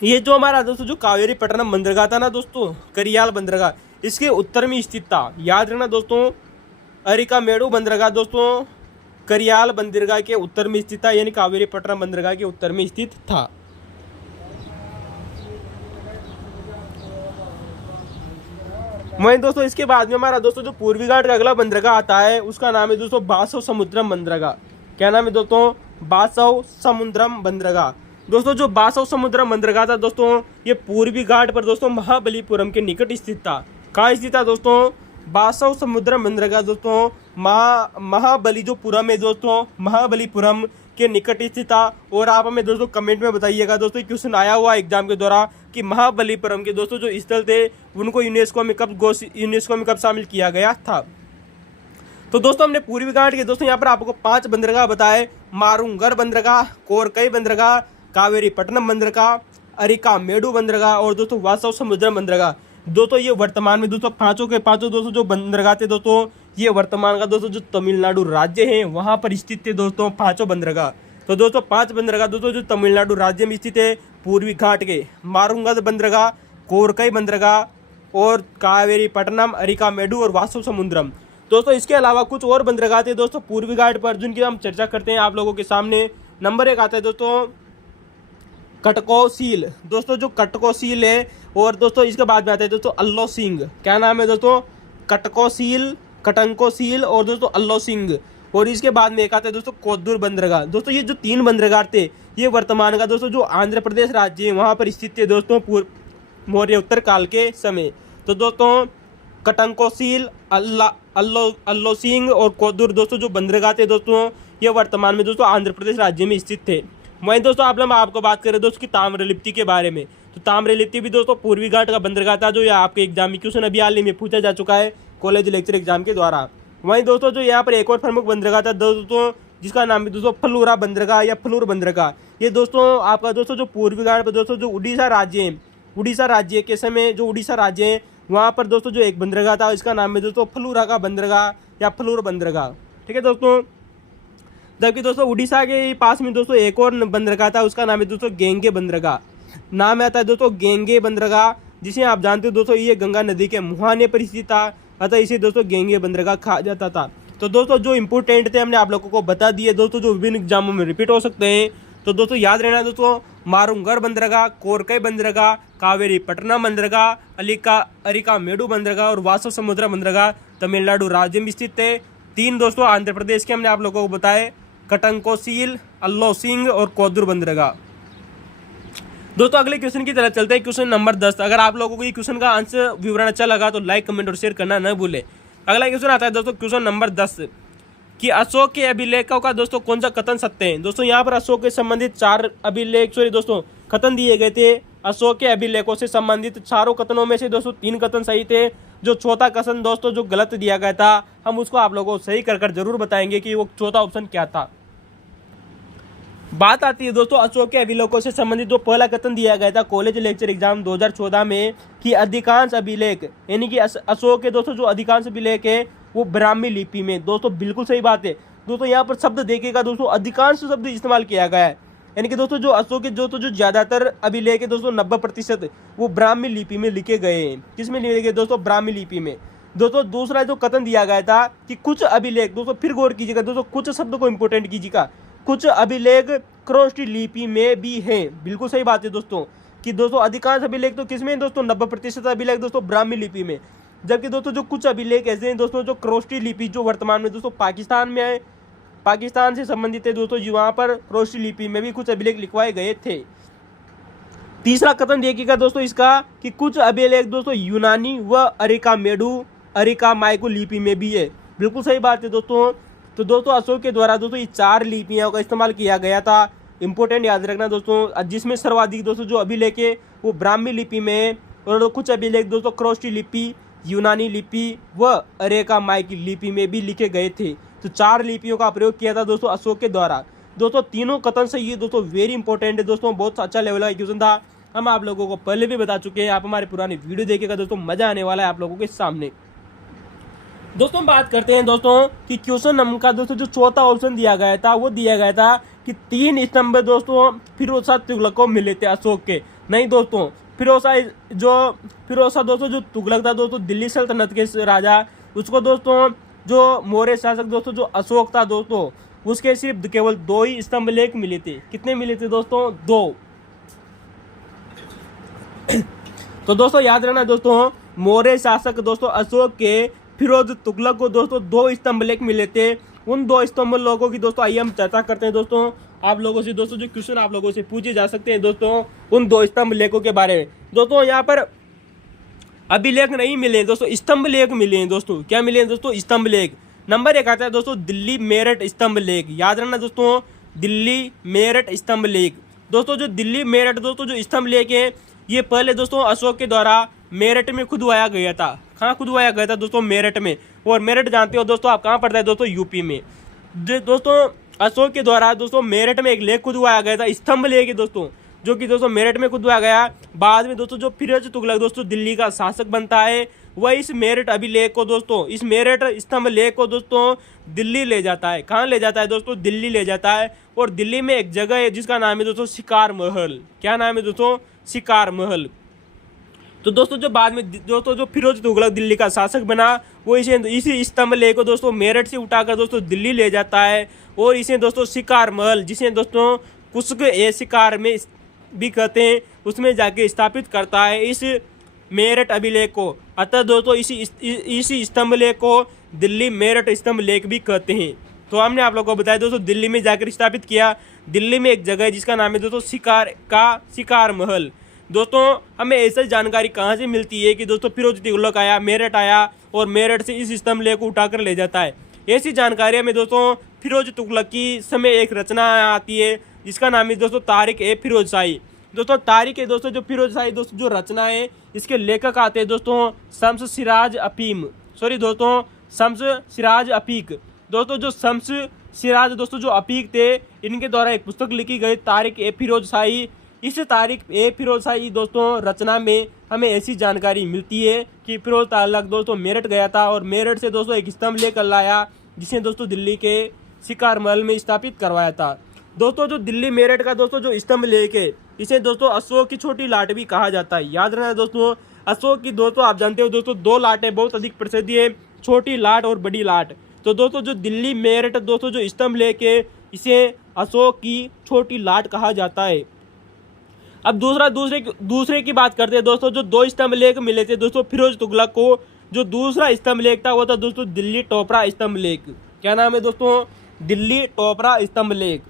ये जो हमारा दोस्तों जो कावेरी पट्टनम बंदरगाह था ना दोस्तों, करियाल बंदरगाह, इसके उत्तर में स्थित था। याद रखना दोस्तों, अरिकामेडु बंदरगाह दोस्तों करियाल बंदरगाह के उत्तर में स्थित था, यानी कावेरी पट्टनम बंदरगाह के उत्तर में स्थित था। वहीं दोस्तों इसके बाद में हमारा दोस्तों जो पूर्वी घाट का अगला बंदरगाह आता है उसका नाम है दोस्तों बासव समुद्रम बंदरगाह। क्या नाम है दोस्तों, बासव समुद्रम बंदरगाह। दोस्तों जो बासव समुद्रम बंदरगाह था दोस्तों ये पूर्वी घाट पर दोस्तों महाबलीपुरम के निकट स्थित था। कहाँ स्थित था दोस्तों, बासव समुद्रम बंदरगाह दोस्तों महाबली जो पुरम है दोस्तों, महाबलीपुरम के निकट स्थित था। और आप हमें दोस्तों कमेंट में बताइएगा दोस्तों, क्वेश्चन आया हुआ एग्जाम के द्वारा कि महाबलीपुरम के दोस्तों जो स्थल थे उनको यूनेस्को में कब शामिल किया गया था। तो दोस्तों हमने पूर्वी घाट के दोस्तों यहाँ पर आपको 5 बंदरगाह बताए, मारुंगर बंदरगाह, कोरकई बंदरगाह, कावेरी पट्टनम बंदरगाह, अरिकामेडु बंदरगाह और दोस्तों बासव समुद्रम बंदरगाह। दोस्तों ये वर्तमान में दोस्तों पांचों के पांचों दोस्तों जो बंदरगाह थे दोस्तों, ये वर्तमान का दोस्तों जो तमिलनाडु राज्य है वहाँ पर स्थित थे दोस्तों पांचों बंदरगाह। तो दोस्तों 5 बंदरगाह दोस्तों जो तमिलनाडु राज्य में स्थित है पूर्वी घाट के, मारुंगर बंदरगाह, कोरकई बंदरगाह और कावेरी पट्टनम, अरिकामेडु और बासव समुद्रम। दोस्तों इसके अलावा कुछ और बंदरगाह थे दोस्तों पूर्वी घाट पर जिनकी हम चर्चा करते हैं आप लोगों के सामने। नंबर 1 आता है दोस्तों कटकोसील। दोस्तों जो कटकोसील है, और दोस्तों इसके बाद में आता है दोस्तों अल्लो सिंह। क्या नाम है दोस्तों, कटकोसील, कटंकोसील और दोस्तों अल्लो सिंह। और इसके बाद में एक आता है दोस्तों कोदूर बंदरगाह। दोस्तों ये जो 3 बंदरगाह थे ये वर्तमान का दोस्तों जो आंध्र प्रदेश राज्य है वहाँ पर स्थित थे दोस्तों मौर्य उत्तर काल के समय। तो दोस्तों कटंकोसील, अल्लो सिंह और कोदूर दोस्तों जो बंदरगाह थे दोस्तों ये वर्तमान में दोस्तों आंध्र प्रदेश राज्य में स्थित थे। वहीं दोस्तों आपको बात करें दोस्तों की ताम्रलिप्ति के बारे में, तो ताम्रलिप्ति भी दोस्तों पूर्वी घाट का बंदरगाह था जो ये आपके एग्जाम में क्वेश्चन अभी हाल ही में पूछा जा चुका है कॉलेज लेक्चर एग्जाम के द्वारा। वहीं दोस्तों जो यहाँ पर एक और प्रमुख बंदरगाह था दोस्तों जिसका नाम है दोस्तों फलूरा बंदरगाह या फलूर बंदरगाह। ये दोस्तों आपका दोस्तों जो पूर्वी घाट पर दोस्तों जो उड़ीसा राज्य है, उड़ीसा राज्य के समय जो उड़ीसा राज्य है वहाँ पर दोस्तों जो एक बंदरगाह था इसका नाम है दोस्तों फलूरा का बंदरगाह या फलूर बंदरगाह। ठीक है दोस्तों, जबकि दोस्तों उड़ीसा के पास में दोस्तों एक और बंदरगाह था उसका नाम है दोस्तों गेंगे बंदरगाह। नाम आता है दोस्तों गेंगे बंदरगाह, जिसे आप जानते हो दोस्तों ये गंगा नदी के मुहाने पर स्थित था, अतः इसे दोस्तों गेंगे बंदरगाह कहा जाता था। तो दोस्तों जो इंपोर्टेंट थे हमने आप लोगों को बता दिए दोस्तों, जो विभिन्न एग्जामों में रिपीट हो सकते हैं। तो दोस्तों याद रहना दोस्तों, मारुंगर बंदरगाह, कोरकई बंदरगाह, कावेरी पट्टनम बंदरगाह, अरिकामेडु बंदरगाह और बासव समुद्रम बंदरगाह तमिलनाडु राज्य में स्थित थे। 3 दोस्तों आंध्र प्रदेश के हमने आप लोगों को बताए, कटंकोसील, अल्लो सिंह और कोदूर बंदरगाह। दोस्तों अगले क्वेश्चन की तरफ चलते हैं, क्वेश्चन नंबर 10। अगर आप लोगों को ये क्वेश्चन का आंसर विवरण अच्छा लगा तो लाइक, कमेंट और शेयर करना न भूले। अगला क्वेश्चन आता है दोस्तों क्वेश्चन नंबर 10 कि अशोक के अभिलेखों का दोस्तों कौन सा कथन सत्य है। दोस्तों यहाँ पर अशोक के संबंधित 4 अभिलेख दोस्तों कथन दिए गए थे अशोक के अभिलेखों से संबंधित चारों कथनों में से दोस्तों 3 कथन सही थे। जो चौथा कथन दोस्तों जो गलत दिया गया था, हम उसको आप लोगों को सही कर जरूर बताएंगे कि वो चौथा ऑप्शन क्या था। बात आती है दोस्तों अशोक के अभिलेखों से संबंधित जो पहला कथन दिया गया था कॉलेज लेक्चर एग्जाम 2014 में कि अधिकांश अभिलेख यानी कि अशोक के दोस्तों जो अधिकांश अभिलेख है वो ब्राह्मी लिपि में। दोस्तों बिल्कुल सही बात है दोस्तों। यहाँ पर शब्द देखिएगा दोस्तों, अधिकांश शब्द इस्तेमाल किया गया है, यानी कि दोस्तों जो अशोक के जो ज्यादातर अभिलेख है दोस्तों 90% वो ब्राह्मी लिपि में लिखे गए हैं। किस में लिखे गए दोस्तों? ब्राह्मी लिपि में। दोस्तों दूसरा जो कथन दिया गया था कि कुछ अभिलेख, दोस्तों फिर गौर कीजिएगा दोस्तों, कुछ शब्द को इंपोर्टेंट कीजिएगा, कुछ अभिलेख क्रोष्टी लिपि में भी हैं। बिल्कुल सही बात है दोस्तों कि दोस्तों अधिकांश अभिलेख तो किसमें दोस्तों 90% अभिलेख दोस्तों ब्राह्मी लिपि में, जबकि दोस्तों जो कुछ अभिलेख ऐसे हैं दोस्तों जो क्रोष्टी लिपि जो वर्तमान में दोस्तों पाकिस्तान में है, पाकिस्तान से संबंधित है दोस्तों, वहाँ पर क्रोष्टी लिपि में भी कुछ अभिलेख लिखवाए गए थे। तीसरा कथन देखिएगा दोस्तों इसका कि कुछ अभिलेख दोस्तों यूनानी व अरिका मेडू अरिका माइको लिपि में भी है। बिल्कुल सही बात है दोस्तों। तो दोस्तों अशोक के द्वारा दोस्तों ये 4 लिपियों का इस्तेमाल किया गया था। इंपोर्टेंट याद रखना दोस्तों, जिसमें सर्वाधिक दोस्तों जो अभिलेख है वो ब्राह्मी लिपि में है और कुछ अभिलेख दोस्तों क्रोष्टी लिपि, यूनानी लिपि व अरेका माइकी लिपि में भी लिखे गए थे। तो 4 लिपियों का प्रयोग किया था दोस्तों अशोक के द्वारा। दोस्तों तीनों कथन सही है दोस्तों, वेरी इंपॉर्टेंट है दोस्तों, बहुत अच्छा लेवल का क्वेश्चन था। हम आप लोगों को पहले भी बता चुके हैं, आप हमारी पुरानी वीडियो देखिएगा दोस्तों, मजा आने वाला है आप लोगों के सामने। दोस्तों बात करते हैं दोस्तों कि क्वेश्चन नंबर का दोस्तों जो चौथा ऑप्शन दिया गया था वो दिया गया था कि 3 स्तंभ दोस्तों फिरोज शाह तुगलक को मिले थे अशोक के। नहीं दोस्तों, फिरोज शाह दोस्तों जो तुगलक था दोस्तों दिल्ली सल्तनत के राजा, उसको दोस्तों जो मौर्य शासक दोस्तों जो अशोक था दोस्तों उसके सिर्फ केवल 2 ही स्तंभ लेख मिले थे। कितने मिले थे दोस्तों? 2। तो दोस्तों याद रखना दोस्तों, मौर्य शासक दोस्तों अशोक के फिरोज तुगलक को दोस्तों 2 स्तंभ लेख मिले थे। उन 2 स्तंभ लोगों की दोस्तों आइए हम चर्चा करते हैं दोस्तों। आप लोगों से दोस्तों जो क्वेश्चन आप लोगों से पूछे जा सकते हैं दोस्तों उन 2 स्तंभ लेखों के बारे में। दोस्तों यहाँ पर अभिलेख नहीं मिले हैं दोस्तों, स्तंभ लेख मिले हैं दोस्तों। क्या मिले हैं दोस्तों? स्तंभ लेख। नंबर 1 आता है दोस्तों दिल्ली मेरठ स्तंभ लेख। याद रखना दोस्तों, दिल्ली मेरठ स्तंभ लेख। दोस्तों जो दिल्ली मेरठ दोस्तों जो स्तंभ लेख है ये पहले दोस्तों अशोक के द्वारा मेरठ में खुदवाया गया था। कहाँ खुदवाया गया था दोस्तों? मेरठ में। और मेरठ जानते हो दोस्तों आप कहाँ पड़ता है दोस्तों? यूपी में। दोस्तों अशोक के द्वारा दोस्तों मेरठ में एक लेख खुदवाया गया था, स्तंभ लेख है दोस्तों, जो कि दोस्तों मेरठ में खुदवाया गया। बाद में दोस्तों जो फिरोज तुगलक दोस्तों दिल्ली का शासक बनता है वह इस मेरठ अभिलेख को दोस्तों, इस मेरठ स्तंभ लेख को दोस्तों दिल्ली ले जाता है। कहाँ ले जाता है दोस्तों? दिल्ली ले जाता है। और दिल्ली में एक जगह है जिसका नाम है दोस्तों शिकार महल। क्या नाम है दोस्तों? शिकार महल। तो दोस्तों जो बाद में दोस्तों जो फिरोज तुगलक दिल्ली का शासक बना वो इसी स्तंभ लेख को दोस्तों मेरठ से उठाकर दोस्तों दिल्ली ले जाता है और इसे दोस्तों शिकार महल, जिसे दोस्तों कुछ ए शिकार में भी कहते हैं, उसमें जाके स्थापित करता है इस मेरठ अभिलेख को। अतः दोस्तों इसी स्तंभ लेख को दिल्ली मेरठ स्तंभ लेख भी कहते हैं। तो हमने आप लोगों को बताया दोस्तों दिल्ली में जाकर स्थापित किया। दिल्ली में एक जगह है जिसका नाम है दोस्तों शिकार महल। दोस्तों हमें ऐसी जानकारी कहाँ से मिलती है कि दोस्तों फिरोज तुगलक आया, मेरठ आया और मेरठ से इस स्तंभ लेख को उठाकर ले जाता है। ऐसी जानकारी हमें दोस्तों फिरोज तुगलक की समय एक रचना आती है जिसका नाम है दोस्तों तारिक ए फिरोज शाही। दोस्तों तारिक है दोस्तों जो फिरोज शाही दोस्तों जो रचना है इसके लेखक आते हैं दोस्तों शम्स सिराज अफीक। दोस्तों जो शम्स सिराज दोस्तों जो अफीक थे, इनके द्वारा एक पुस्तक लिखी गई तारिक ए फिरोज शाही। इस तारिक ए फिरोज शाही दोस्तों रचना में हमें ऐसी जानकारी मिलती है कि फिरोज तुगलक दोस्तों मेरठ गया था और मेरठ से दोस्तों एक स्तंभ लेकर लाया जिसे दोस्तों दिल्ली के शिकार महल में स्थापित करवाया था। दोस्तों जो दिल्ली मेरठ का दोस्तों जो स्तंभ लेख है इसे दोस्तों अशोक की छोटी लाट भी कहा जाता है। याद रखना दोस्तों, अशोक की दोस्तों आप जानते हो दोस्तों 2 लाटें बहुत अधिक प्रसिद्ध है, छोटी लाट और बड़ी लाट। तो दोस्तों जो दिल्ली मेरठ दोस्तों जो स्तंभ लेख है इसे अशोक की छोटी लाट कहा जाता है। अब दूसरे की बात करते हैं दोस्तों, जो 2 स्तंभ लेख मिले थे दोस्तों फिरोज तुगलक को। जो दूसरा स्तंभ लेख था वो था दोस्तों दिल्ली टोपरा स्तंभ लेख। क्या नाम है दोस्तों? दिल्ली टोपरा स्तंभ लेख।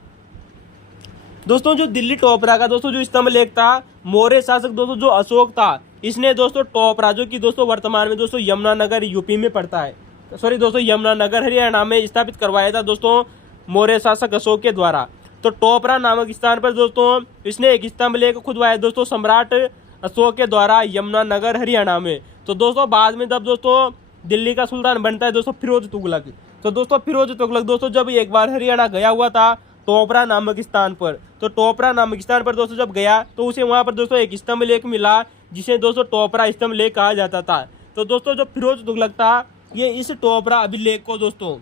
दोस्तों जो दिल्ली टोपरा का दोस्तों जो स्तंभ लेख था, मौर्य शासक दोस्तों जो अशोक था इसने दोस्तों टोपरा जो कि दोस्तों वर्तमान में दोस्तों यमुनानगर यूपी में पड़ता है, सॉरी दोस्तों यमुनानगर हरियाणा में स्थापित करवाया था दोस्तों मौर्य शासक अशोक के द्वारा। तो टोपरा नामक स्थान पर दोस्तों इसने एक स्तंभ लेख खुदवाया दोस्तों सम्राट अशोक के द्वारा यमुनानगर हरियाणा में। तो दोस्तों बाद में जब दोस्तों दिल्ली का सुल्तान बनता है दोस्तों फिरोज तुगलक। तो दोस्तों फिरोज तुगलक दोस्तों जब एक बार हरियाणा गया हुआ था टोपरा नामक स्थान पर, तो टोपरा नामक स्थान पर दोस्तों जब गया तो उसे वहां पर दोस्तों एक स्तंभ लेख मिला जिसे दोस्तों टोपरा स्तंभ लेख कहा जाता था। तो दोस्तों जो फिरोज तुगलक था ये इस टोपरा अभिलेख को दोस्तों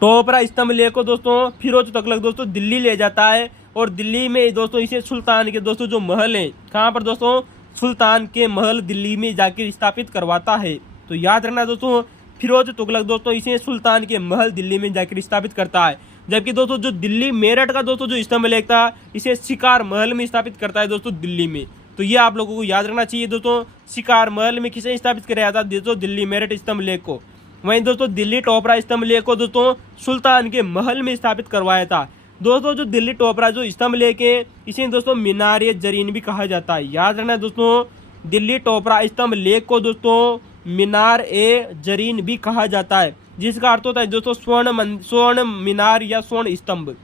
टोपरा स्तंभ लेख को दोस्तों फिरोज तुगलक दोस्तों दिल्ली ले जाता है और दिल्ली में दोस्तों इसे सुल्तान के दोस्तों जो महल है, कहाँ पर दोस्तों सुल्तान के महल दिल्ली में जाकर स्थापित करवाता है। तो याद रखना दोस्तों फिरोज तुगलक दोस्तों इसे सुल्तान के महल दिल्ली में जाकर स्थापित करता है, जबकि दोस्तों जो दिल्ली मेरठ का दोस्तों जो स्तंभ लेख था इसे शिकार महल में स्थापित करता है दोस्तों दिल्ली में। तो ये आप लोगों को याद रखना चाहिए दोस्तों, शिकार महल में किसे स्थापित कराया था दोस्तों दिल्ली मेरठ स्तंभ लेख को। वहीं दोस्तों दिल्ली टोपरा स्तंभ लेख को दोस्तों सुल्तान के महल में स्थापित करवाया था। दोस्तों जो दिल्ली टोपरा जो स्तंभ लेख है इसे दोस्तों मीनार ए जरीन भी कहा जाता है। याद रखना दोस्तों दिल्ली टोपरा स्तंभ लेख को दोस्तों मीनार ए जरीन भी कहा जाता है, जिसका अर्थ होता है दोस्तों स्वर्ण मीनार या स्वर्ण स्तंभ।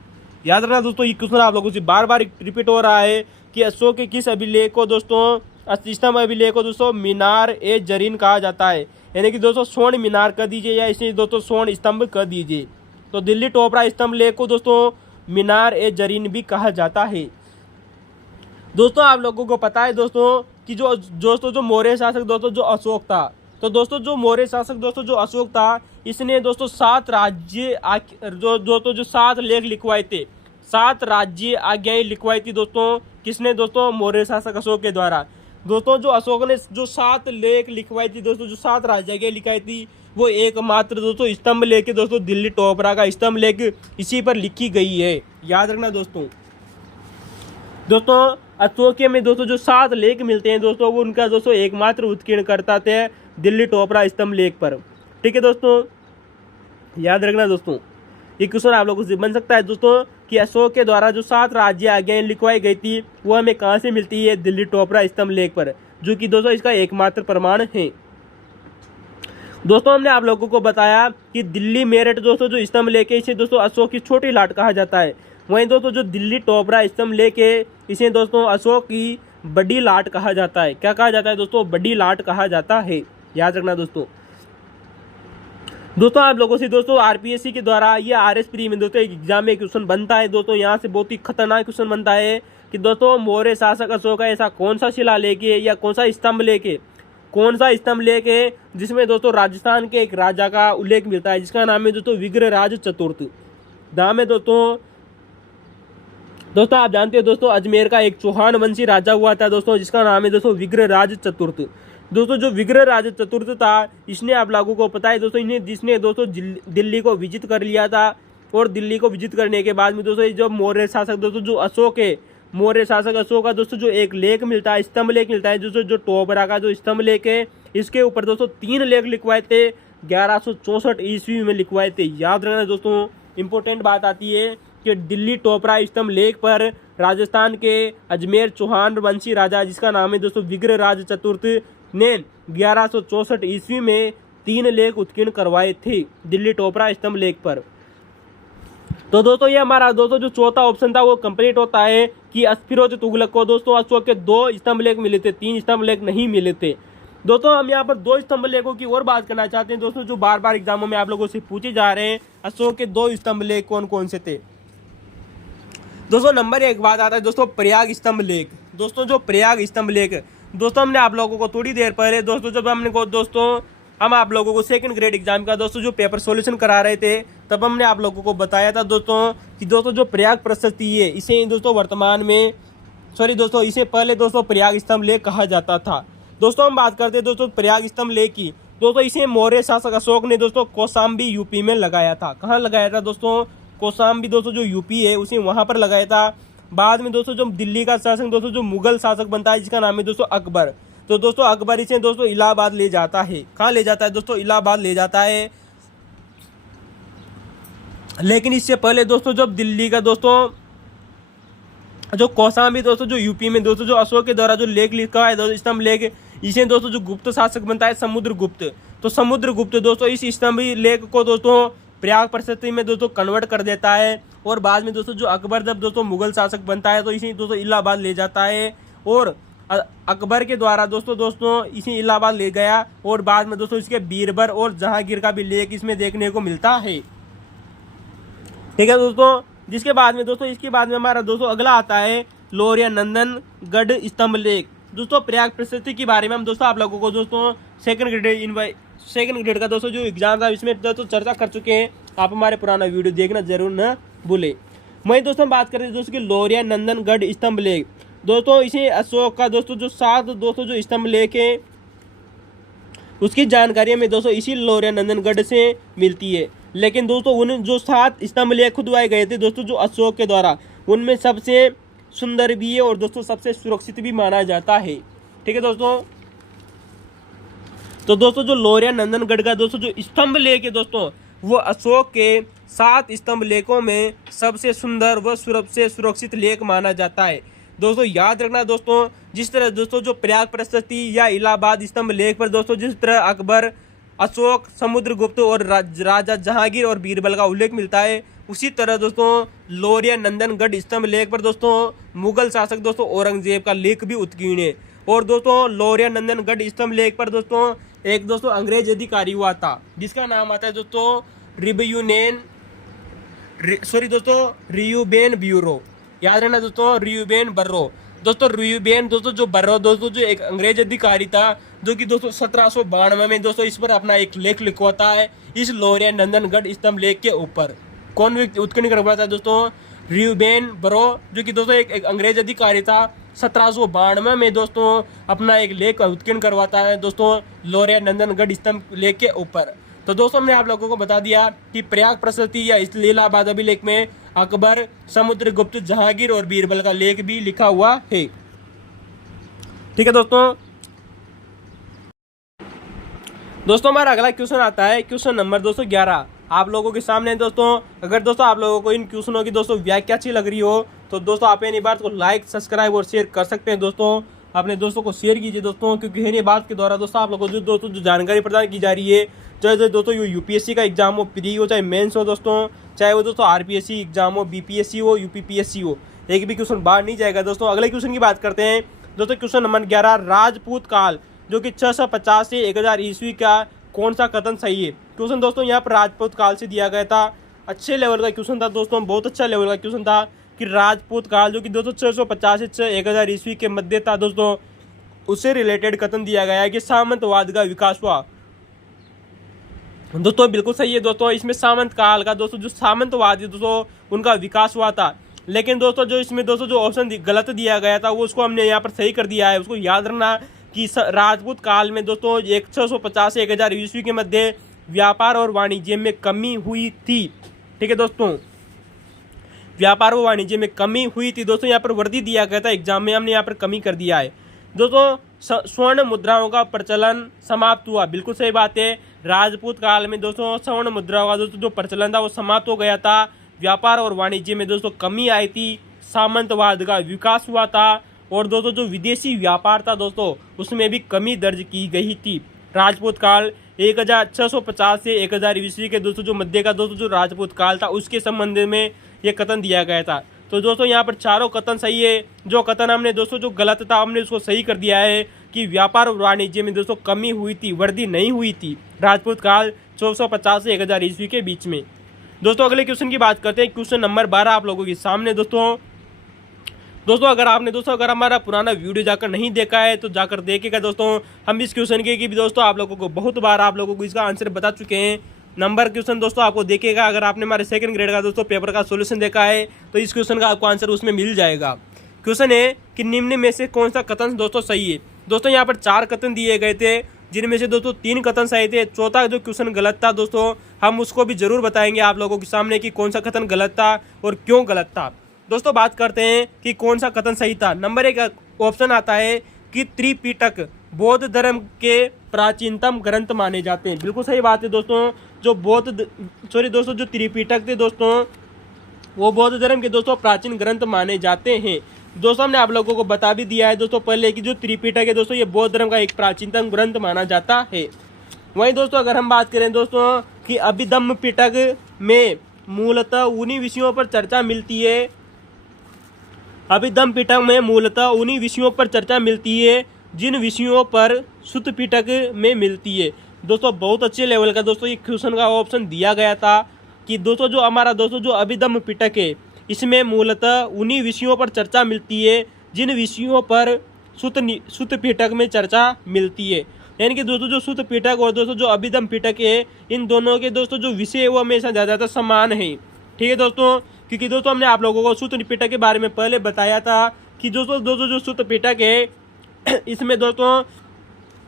याद रखना दोस्तों ये क्वेश्चन आप लोगों से बार बार रिपीट हो रहा है कि अशोक के किस अभिलेख को दोस्तों स्तंभ अभिलेख को दोस्तों मीनार ए जरीन कहा जाता है, यानी कि दोस्तों स्वर्ण मीनार कर दीजिए या इसे दोस्तों स्वर्ण स्तंभ कर दीजिए। तो दिल्ली टोपरा स्तंभ लेख को दोस्तों मीनार ए जरीन भी कहा जाता है। दोस्तों आप लोगों को पता है दोस्तों कि जो मौर्य शासक दोस्तों जो अशोक था, तो दोस्तों जो मौर्य शासक दोस्तों जो अशोक था इसने दोस्तों 7 राज्य दोस्तों जो 7 लेख लिखवाए थे, 7 राज्य आज्ञाएं लिखवाई थी दोस्तों किसने दोस्तों मौर्य शासक अशोक के द्वारा। दोस्तों जो अशोक ने जो 7 लेख लिखवाई थी दोस्तों जो 7 राज्य आज्ञाएं लिखाई थी वो एकमात्र दोस्तों स्तंभ लेख के दोस्तों दिल्ली टोपरा का स्तंभ लेख इसी पर लिखी गई है। याद रखना दोस्तों अशोक में दोस्तों जो 7 लेख मिलते हैं दोस्तों वो उनका दोस्तों एकमात्र उत्कीर्ण करता थे दिल्ली टोपरा स्तंभ लेख पर। ठीक है दोस्तों, याद रखना दोस्तों ये क्वेश्चन आप लोगों से बन सकता है दोस्तों कि अशोक के द्वारा जो 7 राज्य आज्ञाएं लिखवाई गई थी वो हमें कहाँ से मिलती है दिल्ली टोपरा स्तंभ लेख पर, जो कि दोस्तों इसका एकमात्र प्रमाण है। दोस्तों हमने आप लोगों को बताया कि दिल्ली मेरठ दोस्तों जो स्तंभ लेख है इसे दोस्तों अशोक की छोटी लाट कहा जाता है। वहीं दोस्तों जो दिल्ली टोपरा स्तंभ लेख है इसे दोस्तों अशोक की बड़ी लाट कहा जाता है। क्या कहा जाता है दोस्तों? बड़ी लाट कहा जाता है। याद रखना दोस्तों आप लोगों से दोस्तों आरपीएससी के द्वारा ये आरएस प्री में दोस्तों एक एग्जाम में क्वेश्चन बनता है दोस्तों, यहाँ से बहुत ही खतरनाक क्वेश्चन बनता है कि दोस्तों मौर्य शासक अशोक का ऐसा कौन सा शिलालेख है या कौन सा स्तंभ लेख है जिसमें दोस्तों राजस्थान के एक राजा का उल्लेख मिलता है जिसका नाम है दोस्तों विग्रहराज चतुर्थ। नाम है दोस्तों आप जानते हो दोस्तों अजमेर का एक चौहान वंशी राजा हुआ था दोस्तों जिसका नाम है दोस्तों विग्रहराज चतुर्थ। दोस्तों जो विग्रहराज चतुर्थ था इसने आप लोगों को पता है दोस्तों जिसने दोस्तों दिल्ली को विजित कर लिया था और दिल्ली को विजित करने के बाद में दोस्तों जो मौर्य शासक दोस्तों जो अशोक है मौर्य शासक अशोक का दोस्तों जो एक लेख मिलता है स्तंभ लेख मिलता है दोस्तों जो टोपरा का जो स्तंभ लेख है इसके ऊपर दोस्तों 3 लेख लिखवाए थे 1164 ईस्वी में लिखवाए थे। याद रखना दोस्तों इंपॉर्टेंट बात आती है कि दिल्ली टोपरा स्तंभ लेख पर राजस्थान के अजमेर चौहान वंशी राजा जिसका नाम है दोस्तों विग्रहराज चतुर्थ ने 1164 ईस्वी में 3 लेख उत्कीर्ण करवाए थे दिल्ली टोपरा स्तंभ लेख पर। तो दोस्तों ये हमारा दोस्तों जो चौथा ऑप्शन था वो कंप्लीट होता है कि फिरोज तुगलक को दोस्तों अशोक के 2 स्तंभ लेख मिले थे, 3 स्तंभ लेख नहीं मिले थे। दोस्तों हम यहाँ पर 2 स्तंभ लेखों की और बात करना चाहते हैं दोस्तों जो बार बार एग्जामों में आप लोगों से पूछे जा रहे हैं। अशोक के 2 स्तंभ लेख कौन कौन से थे? दोस्तों नंबर 1 बात आता है दोस्तों प्रयाग स्तंभ लेख। दोस्तों जो प्रयाग स्तंभ लेख दोस्तों हमने आप लोगों को थोड़ी देर पहले दोस्तों जब हम आप लोगों को सेकंड ग्रेड एग्जाम का दोस्तों जो पेपर सॉल्यूशन करा रहे थे तब हमने आप लोगों को बताया था दोस्तों कि दोस्तों जो प्रयाग प्रशस्ति है इसे दोस्तों वर्तमान में इसे पहले दोस्तों प्रयाग स्तंभ लेख कहा जाता था। दोस्तों हम बात करते हैं दोस्तों प्रयाग स्तंभ लेख की। दोस्तों इसे मौर्य शासक अशोक ने दोस्तों कौशाम्बी यूपी में लगाया था। कहाँ लगाया था दोस्तों? कौशाम्बी दोस्तों जो यूपी है उसे वहां पर लगाया था। बाद में दोस्तों जो दिल्ली का शासक दोस्तों जो मुगल शासक बनता है जिसका नाम है दोस्तों अकबर। तो दोस्तों अकबर इसे दोस्तों इलाहाबाद ले जाता है। कहाँ ले जाता है दोस्तों? इलाहाबाद ले जाता है। लेकिन इससे पहले दोस्तों जब दिल्ली का दोस्तों जो कौशाम्बी दोस्तों जो यूपी में दोस्तों जो अशोक के द्वारा जो लेख लिखा है दोस्तों स्तंभ लेख इसे दोस्तों जो गुप्त शासक बनता है समुद्रगुप्त। तो समुद्रगुप्त दोस्तों इस स्तंभ लेख को दोस्तों प्रयाग प्रशस्ति में दोस्तों कन्वर्ट कर देता है और बाद में दोस्तों जो अकबर जब दोस्तों मुगल शासक बनता है तो इसी दोस्तों इलाहाबाद ले जाता है, और अकबर के द्वारा दोस्तों इसी इलाहाबाद ले गया, और बाद में दोस्तों इसके बीरबल और जहांगीर का भी लेख इसमें देखने को मिलता है। ठीक है दोस्तों, जिसके बाद में दोस्तों इसके बाद में हमारा दोस्तों अगला आता है लौरिया नंदनगढ़ स्तंभ लेख। दोस्तों प्रयाग प्रशस्ति के बारे में हम दोस्तों आप लोगों को दोस्तों सेकंड ग्रेड का दोस्तों जो एग्जाम था इसमें दोस्तों चर्चा कर चुके हैं। आप हमारे पुराना वीडियो देखना जरूर न भूले। वहीं दोस्तों हम बात करें दोस्तों कि लौरिया नंदनगढ़ स्तंभ लेख। दोस्तों इसी अशोक का दोस्तों जो 7 दोस्तों जो स्तंभ लेख है उसकी जानकारी में दोस्तों इसी लौरिया नंदनगढ़ से मिलती है। लेकिन दोस्तों उन जो 7 स्तंभ लेख खुदवाए गए थे दोस्तों जो अशोक के द्वारा, उनमें सबसे सुंदर भी है और दोस्तों सबसे सुरक्षित भी माना जाता है। ठीक है दोस्तों, तो दोस्तों जो लौरिया नंदनगढ़ का दोस्तों जो स्तंभ लेख है दोस्तों वो अशोक के 7 स्तंभ लेखों में सबसे सुंदर व सबसे सुरक्षित लेख माना जाता है। दोस्तों याद रखना दोस्तों, जिस तरह दोस्तों जो प्रयाग प्रशस्ति या इलाहाबाद स्तंभ लेख पर दोस्तों जिस तरह अकबर, अशोक, समुद्रगुप्त और राजा जहांगीर और बीरबल का उल्लेख मिलता है, उसी तरह दोस्तों लौरिया नंदनगढ़ स्तंभ लेख पर दोस्तों मुगल शासक दोस्तों औरंगजेब का लेख भी उत्कीर्ण है। और दोस्तों लौरिया नंदनगढ़ स्तंभ लेख पर दोस्तों एक दोस्तों अंग्रेज अधिकारी हुआ था जिसका नाम आता है दोस्तों रियूबेन ब्यूरो। याद रहना दोस्तों, रियूबेन बर्रो। दोस्तों रियूबेन दोस्तों जो बर्रो दोस्तों जो एक अंग्रेज अधिकारी था जो कि दोस्तों 1792 में दोस्तों इस पर अपना एक लेख लिखवाता है इस लौरिया नंदनगढ़ स्तंभ लेख के ऊपर। कौन व्यक्ति उत्कीर्ण करवाता है दोस्तों? रियूबेन बर्रो, जो कि दोस्तों एक अंग्रेज अधिकारी था। 1792 में दोस्तों अपना एक लेख उत्कीर्ण करवाता है दोस्तों लौरिया नंदनगढ़ स्तंभ लेख के ऊपर। तो दोस्तों हमने आप लोगों को बता दिया कि प्रयाग प्रशस्ति या इस इलाहाबाद अभिलेख में अकबर, समुद्रगुप्त, जहांगीर और बीरबल का लेख भी लिखा हुआ है। ठीक है दोस्तों हमारा अगला क्वेश्चन आता है क्वेश्चन नंबर 211 आप लोगों के सामने। दोस्तों अगर दोस्तों आप लोगों को इन क्वेश्चनों की दोस्तों व्याख्या अच्छी लग रही हो तो दोस्तों आप इन बात को लाइक, सब्सक्राइब और शेयर कर सकते हैं। दोस्तों अपने दोस्तों को शेयर कीजिए दोस्तों, क्योंकि इन बात के द्वारा दोस्तों आप लोगों को दोस्तों जो जानकारी प्रदान की जा रही है, चाहे दोस्तों यूपीएससी का एग्जाम हो, प्री हो, चाहे मेंस हो दोस्तों, चाहे वो दोस्तों आरपीएससी एग्जाम हो, बीपीएससी हो, यूपीपीएससी हो, एक भी क्वेश्चन बाहर नहीं जाएगा। दोस्तों अगले क्वेश्चन की बात करते हैं दोस्तों क्वेश्चन नंबर 11 राजपूत काल जो कि 650 से 1000 ईस्वी का कौन सा कथन सही है। क्वेश्चन दोस्तों यहाँ पर राजपूत काल से दिया गया था। अच्छे लेवल का क्वेश्चन था दोस्तों, बहुत अच्छा लेवल का क्वेश्चन था कि राजपूत काल जो कि दोस्तों 650 से 1000 ईस्वी के मध्य था दोस्तों, उससे रिलेटेड कथन दिया गया है कि सामंतवाद का विकास हुआ। दोस्तों बिल्कुल सही है दोस्तों, इसमें सामंत काल का दोस्तों जो सामंतवाद है दोस्तों उनका विकास हुआ था। लेकिन दोस्तों जो इसमें दोस्तों जो ऑप्शन गलत दिया गया था वो उसको हमने यहाँ पर सही कर दिया है। उसको याद रखना कि राजपूत काल में दोस्तों 650 से 1000 ईस्वी के मध्य व्यापार और वाणिज्य में कमी हुई थी। ठीक है दोस्तों, व्यापार और वाणिज्य में कमी हुई थी दोस्तों, यहाँ पर वर्दी दिया गया था एग्जाम में, हमने यहाँ पर कमी कर दिया है। दोस्तों स्वर्ण मुद्राओं का प्रचलन समाप्त हुआ, बिल्कुल सही बात है। राजपूत काल में दोस्तों स्वर्ण मुद्राओं का दोस्तों जो प्रचलन था वो समाप्त हो गया था। व्यापार और वाणिज्य में दोस्तों कमी आई थी, सामंतवाद का विकास हुआ था, और दोस्तों जो विदेशी व्यापार था दोस्तों उसमें भी कमी दर्ज की गई थी। राजपूत काल 1650 से 1000 ईस्वी के दोस्तों जो मध्य का दोस्तों जो राजपूत काल था उसके संबंध में ये कथन दिया गया था। तो दोस्तों यहाँ पर चारों कथन सही है। जो कथन हमने दोस्तों जो गलत था हमने उसको सही कर दिया है कि व्यापार और वाणिज्य में दोस्तों कमी हुई थी, वृद्धि नहीं हुई थी राजपूत काल 1450 से 1000 ईस्वी के बीच में। दोस्तों अगले क्वेश्चन की बात करते हैं क्वेश्चन नंबर 12 आप लोगों के सामने। दोस्तों अगर आपने अगर हमारा पुराना वीडियो जाकर नहीं देखा है तो जाकर देखेगा दोस्तों। हम इस क्वेश्चन के भी दोस्तों आप लोगों को बहुत बार आप लोगों को इसका आंसर बता चुके हैं। नंबर क्वेश्चन दोस्तों आपको देखेगा, अगर आपने हमारे सेकंड ग्रेड का दोस्तों पेपर का सॉल्यूशन देखा है तो इस क्वेश्चन का आपको आंसर उसमें मिल जाएगा। क्वेश्चन है कि निम्न में से कौन सा कथन दोस्तों सही है। दोस्तों यहाँ पर 4 कथन दिए गए थे जिनमें से दोस्तों 3 कथन सही थे, चौथा जो क्वेश्चन गलत था दोस्तों हम उसको भी जरूर बताएंगे आप लोगों के सामने कि कौन सा कथन गलत था और क्यों गलत था। दोस्तों बात करते हैं कि कौन सा कथन सही था। नंबर 1 ऑप्शन आता है कि त्रिपिटक बौद्ध धर्म के प्राचीनतम ग्रंथ माने जाते हैं, बिल्कुल सही बात है दोस्तों। जो त्रिपिटक थे दोस्तों वो बौद्ध धर्म के दोस्तों प्राचीन ग्रंथ माने जाते हैं। दोस्तों हमने आप लोगों को बता भी दिया है दोस्तों पहले कि जो त्रिपिटक है दोस्तों ये बौद्ध धर्म का एक प्राचीनतम ग्रंथ माना जाता है। वहीं दोस्तों अगर हम बात करें दोस्तों कि अभिधम्म पिटक में मूलतः उन्हीं विषयों पर चर्चा मिलती है। अभिधम्म पिटक में मूलतः उन्हीं विषयों पर चर्चा मिलती है जिन विषयों पर सुत्त पिटक में मिलती है। दोस्तों बहुत अच्छे लेवल का दोस्तों ये क्वेश्चन का ऑप्शन दिया गया था कि दोस्तों जो हमारा दोस्तों जो अभिधम्म पिटक है इसमें मूलतः उन्हीं विषयों पर चर्चा मिलती है जिन विषयों पर सुत्त पिटक में चर्चा मिलती है। यानी कि दोस्तों जो सुत्त पिटक और दोस्तों जो अभिधम्म पिटक है इन दोनों के दोस्तों जो विषय है वो हमेशा ज़्यादातर समान है। ठीक है दोस्तों, क्योंकि दोस्तों हमने आप लोगों को सुत्त पिटक के बारे में पहले बताया था कि दोस्तों जो सुत्त पिटक है इसमें दोस्तों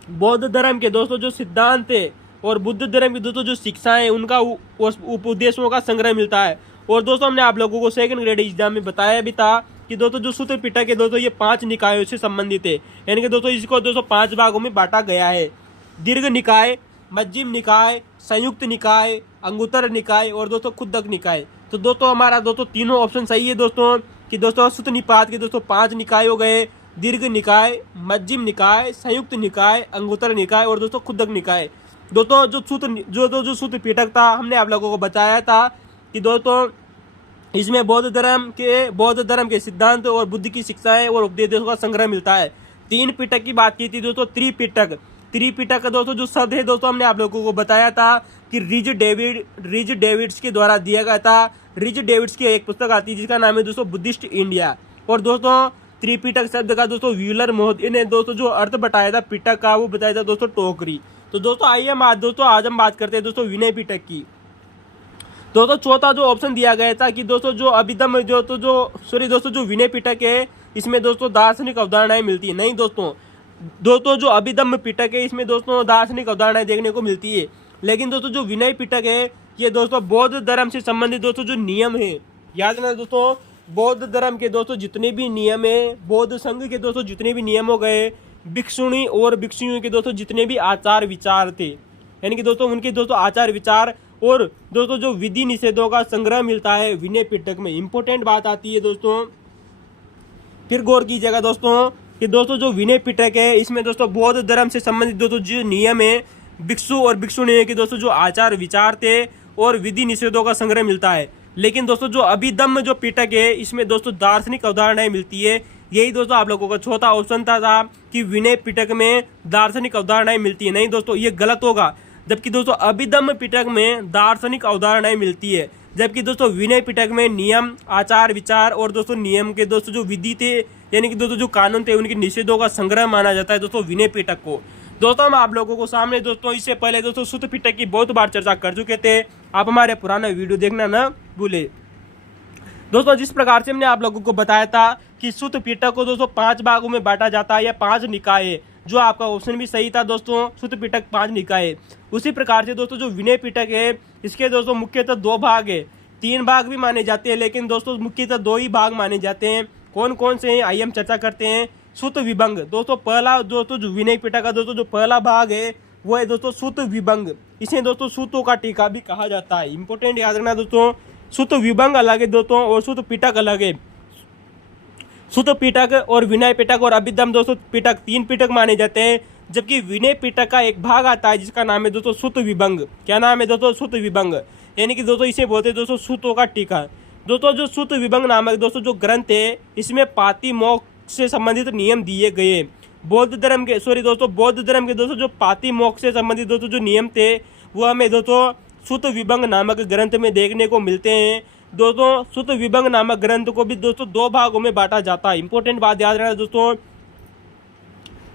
बौद्ध धर्म के दोस्तों जो सिद्धांत है और बुद्ध धर्म की दोस्तों जो शिक्षाएं उनका उपदेशों का संग्रह मिलता है। और दोस्तों हमने आप लोगों को सेकंड ग्रेड एग्जाम में बताया भी था कि दोस्तों जो सुत्त पिटक है दोस्तों ये 5 निकायों से संबंधित है। यानी कि दोस्तों इसको दोस्तों 5 भागों में बांटा गया है। दीर्घ निकाय, मध्यम निकाय, संयुक्त निकाय, अंगुत्तर निकाय और दोस्तों खुद्दक निकाय। तो दोस्तों हमारा दोस्तों तीनों ऑप्शन सही है दोस्तों कि दोस्तों सुत्त निपात के दोस्तों 5 निकाय हो गए, दीर्घ निकाय, मध्यम निकाय, संयुक्त निकाय, अंगुत्तर निकाय और दोस्तों खुद्दक निकाय। दोस्तों जो सुत्त पिटक था हमने आप लोगों को बताया था कि दोस्तों इसमें बौद्ध धर्म के सिद्धांत और बुद्ध की शिक्षाएं और उपदेशों का संग्रह मिलता है। 3 पिटक की बात की थी दोस्तों, त्रिपिटक का दोस्तों जो शब्द है दोस्तों हमने आप लोगों को बताया था कि रिज डेविड्स के द्वारा दिया गया था। रिज डेविड्स की एक पुस्तक आती है जिसका नाम है दोस्तों बुद्धिस्ट इंडिया। और दोस्तों त्रिपिटक शब्द का दोस्तों व्हीलर महोदय ने दोस्तों जो अर्थ बताया था पिटक का वो बताया था दोस्तों टोकरी। तो दोस्तों आइए आज हम बात करते हैं दोस्तों विनय पिटक की। दोस्तों चौथा जो ऑप्शन दिया गया था कि दोस्तों जो अभिधम्म जो विनय पिटक है इसमें दोस्तों दार्शनिक अवधारणाएं मिलती है। नहीं दोस्तों जो अभिधम्म पिटक है इसमें दोस्तों दार्शनिक अवधारणाएं देखने को मिलती है। लेकिन दोस्तों जो विनय पिटक है ये दोस्तों बौद्ध धर्म से संबंधित दोस्तों जो नियम है, याद रखना दोस्तों बौद्ध धर्म के दोस्तों जितने भी नियम है, बौद्ध संघ के दोस्तों जितने भी नियम हो गए, भिक्षुणी और भिक्षुणियों के दोस्तों जितने भी आचार विचार थे, यानी कि दोस्तों उनके दोस्तों आचार विचार और दोस्तों जो विधि निषेधों का संग्रह मिलता है विनय पिटक में। इंपॉर्टेंट बात आती है दोस्तों, फिर गौर कीजिएगा दोस्तों कि दोस्तों जो विनय पिटक है इसमें दोस्तों बौद्ध धर्म से संबंधित दोस्तों जो नियम है, भिक्षु और भिक्षुणी के दोस्तों जो आचार विचार थे और विधि निषेधों का संग्रह मिलता है। लेकिन दोस्तों जो अभिधम्म जो पिटक है इसमें दोस्तों दार्शनिक अवधारणाएं मिलती है। यही दोस्तों आप लोगों का चौथा ऑप्शन था कि विनय पिटक में दार्शनिक अवधारणाएं मिलती है। नहीं दोस्तों ये गलत होगा, जबकि दोस्तों अभिधम्म पिटक में दार्शनिक अवधारणाएं मिलती है, जबकि दोस्तों विनय पिटक में नियम, आचार विचार और दोस्तों नियम के दोस्तों जो विधि थे यानी कि दोस्तों जो कानून थे उनके निषेधों का संग्रह माना जाता है दोस्तों विनय पिटक को। दोस्तों हम आप लोगों को सामने दोस्तों इससे पहले दोस्तों सुत्त पिटक की बहुत बार चर्चा कर चुके थे, आप हमारे पुराना वीडियो देखना न भूले। दोस्तों जिस प्रकार से हमने आप लोगों को बताया था कि सुत्त पिटक को दोस्तों 5 भागों में बांटा जाता है या 5 निकाय है, जो आपका ऑप्शन भी सही था दोस्तों, सुत्त पिटक 5 निकाय है। उसी प्रकार से दोस्तों जो विनय पिटक है इसके दोस्तों मुख्यतः 2 भाग है, 3 भाग भी माने जाते हैं लेकिन दोस्तों मुख्यतः 2 ही भाग माने जाते हैं। कौन कौन से हैं आइए हम चर्चा करते हैं। सुत्त विभंग दोस्तों पहला दोस्तों जो विनय पिटक का दोस्तों जो पहला भाग है वो है दोस्तों सुत्त विभंग। इसे दोस्तों सूतों का टीका भी कहा जाता है। इंपॉर्टेंट याद रखना दोस्तों, सुत्त विभंग अलग है दोस्तों और सुत्त पिटक अलग है। सुत्त पिटक और विनय पिटक और अभिधम्म दोस्तों पिटक 3 पिटक माने जाते हैं, जबकि विनय पिटक का एक भाग आता है जिसका नाम है दोस्तों सुत्त विभंग। क्या नाम है दोस्तों? सुत्त विभंग, यानी कि दोस्तों इसे बोलते हैं दोस्तों सूतों का टीका। दोस्तों जो सुत्त विभंग नामक दोस्तों जो ग्रंथ है इसमें पाती मोक्ष से संबंधित नियम दिए गए। बौद्ध धर्म के दोस्तों जो पाती मोक्ष से संबंधित दोस्तों जो नियम थे वो हमें दोस्तों सुत्त विभंग नामक ग्रंथ में देखने को मिलते हैं। दोस्तों सुत्त विभंग नामक ग्रंथ को भी दोस्तों 2 भागों में बांटा जाता है। इंपॉर्टेंट बात याद रखना दोस्तों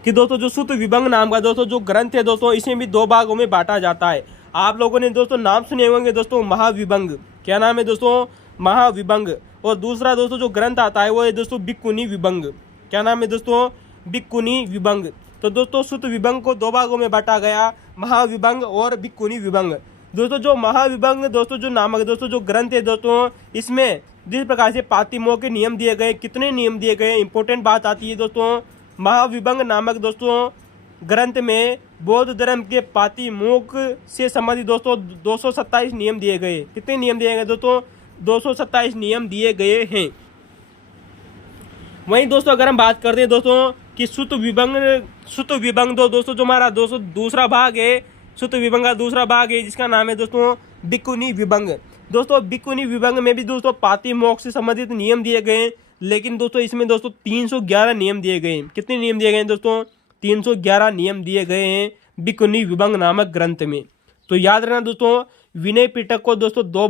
कि दोस्तों जो सुत्त विभंग नाम का दोस्तों जो ग्रंथ है दोस्तों इसे भी 2 भागों में बांटा जाता है। आप लोगों ने दोस्तों नाम सुने होंगे दोस्तों महाविभंग। क्या नाम है दोस्तों? महाविभंग। और दूसरा दोस्तों जो ग्रंथ आता है वो है दोस्तों भिक्खुनी विभंग। क्या नाम है दोस्तों? भिक्खुनी विभंग। तो दोस्तों सुत्त विभंग को 2 भागों में बांटा गया, महाविभंग और भिक्खुनी विभंग। दोस्तों जो महाविभंग दोस्तों जो नामक दोस्तों जो ग्रंथ है दोस्तों इसमें जिस प्रकार से पातिमोक्ष के नियम दिए गए, कितने नियम दिए गए, इंपॉर्टेंट बात आती है दोस्तों। महाविभंग नामक दोस्तों ग्रंथ में बौद्ध धर्म के पातिमोक्ष से संबंधित दोस्तों 227 नियम दिए गए। कितने नियम दिए गए दोस्तों? 227 नियम दिए गए हैं। वहीं दोस्तों अगर हम बात करते हैं दोस्तों कि सुत्त विभंग दोस्तों जो हमारा दोस्तों दूसरा भाग है, सुत्त विभंग का दूसरा भाग है जिसका नाम है दोस्तों भिक्खुनी विभंग। दोस्तों भिक्खुनी विभंग में भी दोस्तों पाती मोक्ष से संबंधित नियम दिए गए हैं, लेकिन दोस्तों इसमें दोस्तों 311 नियम दिए गए हैं। कितने नियम दिए गए हैं दोस्तों? 311 नियम दिए गए हैं भिक्खुनी विभंग नामक ग्रंथ में। तो याद रखना दोस्तों, विनय पिटक को दोस्तों दो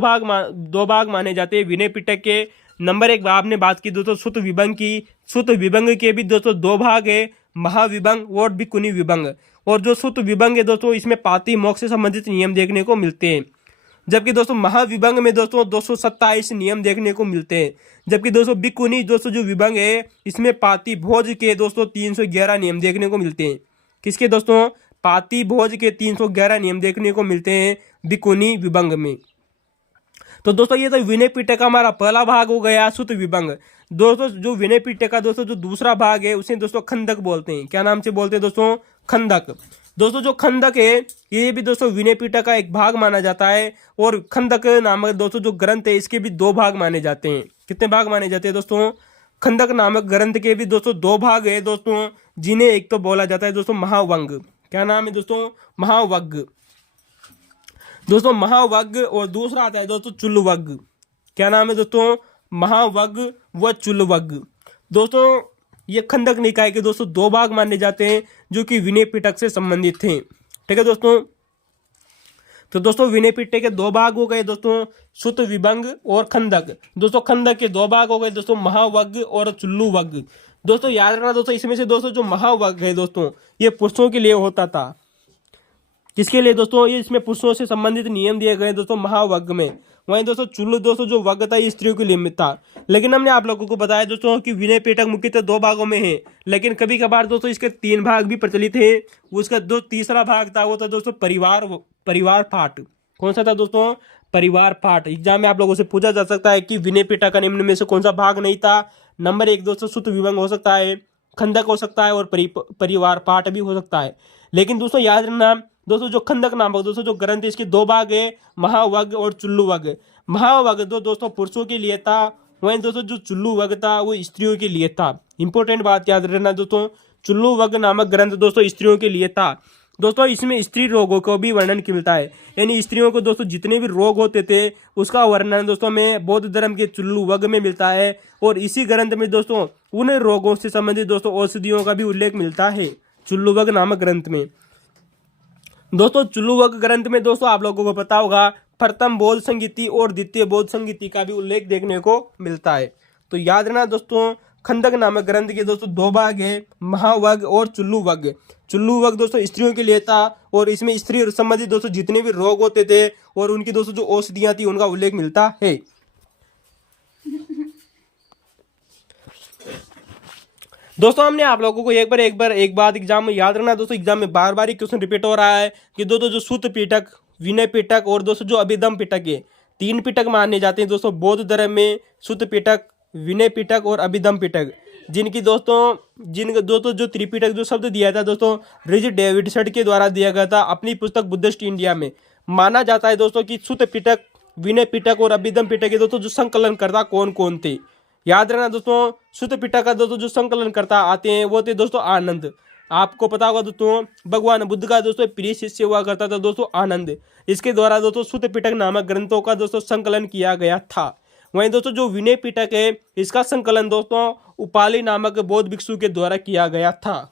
भाग माने जाते हैं। विनय पिटक के नंबर 1 आपने बात की दोस्तों सुत विभंग की। सुत विभंग के भी दोस्तों 2 भाग है, महाविभंग और भिक्खुनी विभंग। और जो सुत विभंग है दोस्तों, इसमें पाती मोक्ष से संबंधित नियम देखने को मिलते हैं। जबकि दोस्तों महाविभंग में दोस्तों 227 नियम देखने को मिलते हैं। जबकि दोस्तों भिक्खुनी दोस्तों जो विभंग है, इसमें पाती भोज के दोस्तों 311 नियम देखने को मिलते हैं। किसके दोस्तों? पाती भोज के 311 नियम देखने को मिलते हैं भिक्खुनी विभंग में। तो दोस्तों ये तो विनय पिटक का हमारा पहला भाग हो गया सुत विभंग। दोस्तों जो विनय पिटक का दोस्तों जो दूसरा भाग है, उसे दोस्तों खंदक बोलते हैं। क्या नाम से बोलते हैं दोस्तों? खंदक। दोस्तों जो खंदक है, ये भी दोस्तों विनय पिटक का एक भाग माना जाता है। और खंदक नामक दोस्तों जो ग्रंथ है, इसके भी 2 भाग माने जाते हैं। कितने भाग माने जाते हैं दोस्तों? खंदक नामक ग्रंथ के भी दोस्तों 2 भाग है दोस्तों, जिन्हें एक तो बोला जाता है दोस्तों महावंग। क्या नाम है दोस्तों? महावग। दोस्तों महावग। और दूसरा आता है दोस्तों चुल्लवग। क्या नाम है दोस्तों? महावग व चुल्लवग। दोस्तों ये खंदक निकाय के दोस्तों 2 भाग माने जाते हैं, जो कि विनय पिटक से संबंधित थे। ठीक है दोस्तों। तो दोस्तों विनय पिटक के 2 भाग हो गए दोस्तों, सुत विभंग और खंदक। दोस्तों खंदक के 2 भाग हो गए दोस्तों, महावग और चुल्लुवग। दोस्तों याद रखना दोस्तों, इसमें से दोस्तों जो महावग है दोस्तों, ये पुरुषों के लिए होता था। किसके लिए दोस्तों? ये इसमें पुरुषों से संबंधित नियम दिए गए दोस्तों महावग में। वहीं दोस्तों चुल्लू दोस्तों जो वग था, ये स्त्रियों के लिए था। लेकिन हमने आप लोगों को बताया दोस्तों कि विनय पिटक मुख्यतः 2 भागों में है, लेकिन कभी कभार दोस्तों इसके 3 भाग भी प्रचलित है। उसका जो तीसरा भाग था, वो था दोस्तों परिवार पाठ। कौन सा था दोस्तों? परिवार पाठ। एग्जाम में आप लोगों से पूछा जा सकता है कि विनय पिटक का निम्न में से कौन सा भाग नहीं था। नंबर 1 दोस्तों सुत विभंग हो सकता है, खंदक हो सकता है, और परिवार पाठ भी हो सकता है। लेकिन दोस्तों याद रखना दोस्तों, जो खंदक नामक दोस्तों जो ग्रंथ है, इसके 2 भाग है, महावग और चुल्लुवग। महावग दोस्तों पुरुषों के लिए था, वहीं दोस्तों जो चुल्लुवग था वो स्त्रियों के लिए था। इंपॉर्टेंट बात याद रखना दोस्तों, चुल्लुवग नामक ग्रंथ दोस्तों स्त्रियों के लिए था। दोस्तों इसमें स्त्री रोगों को भी वर्णन मिलता है, यानी स्त्रियों को दोस्तों जितने भी रोग होते थे, उसका वर्णन दोस्तों में बौद्ध धर्म के चुल्लुवग में मिलता है। और इसी ग्रंथ में दोस्तों उन रोगों से संबंधित दोस्तों औषधियों का भी उल्लेख मिलता है चुल्लुवग नामक ग्रंथ में। दोस्तों चुल्लुवग ग्रंथ में दोस्तों आप लोगों को पता होगा, प्रथम बौद्ध संगीति और द्वितीय बौद्ध संगीति का भी उल्लेख देखने को मिलता है। तो याद रखना दोस्तों, खंदक नामक ग्रंथ के दोस्तों 2 भाग है, महावग और चुल्लुवग। चुल्लुवग दोस्तों स्त्रियों के लिए था, और इसमें स्त्री संबंधित दोस्तों जितने भी रोग होते थे और उनकी दोस्तों जो औषधियां थी, उनका उल्लेख मिलता है। दोस्तों हमने आप लोगों को एक बात एग्जाम में याद रखना दोस्तों, एग्जाम में बार बार ही क्वेश्चन रिपीट हो रहा है कि दोस्तों जो सुत पिटक, विनय पिटक और दोस्तों जो अभिधम पिटक है, 3 पिटक माने जाते हैं दोस्तों बौद्ध धर्म में, सुत पिटक, विनय पिटक और अभिधम पिटक। जिनकी दोस्तों जो त्रिपिटक जो शब्द दिया था दोस्तों, रिच डेविडसन के द्वारा दिया गया था अपनी पुस्तक बुद्धिस्ट इंडिया में। माना जाता है दोस्तों कि सुत पिटक, विनय पिटक और अभिधम पिटक के दोस्तों जो संकलनकर्ता कौन कौन थे। याद रखना दोस्तों, सुत पिटक का दोस्तों जो संकलनकर्ता आते हैं वो थे दोस्तों आनंद। आपको पता होगा दोस्तों, भगवान बुद्ध का दोस्तों प्रिय शिष्य हुआ करता था दोस्तों आनंद। इसके द्वारा दोस्तों सुत पिटक नामक ग्रंथों का दोस्तों संकलन किया गया था। वहीं दोस्तों जो विनय पिटक है, इसका संकलन दोस्तों उपाली नामक बौद्ध भिक्षु के द्वारा किया गया था।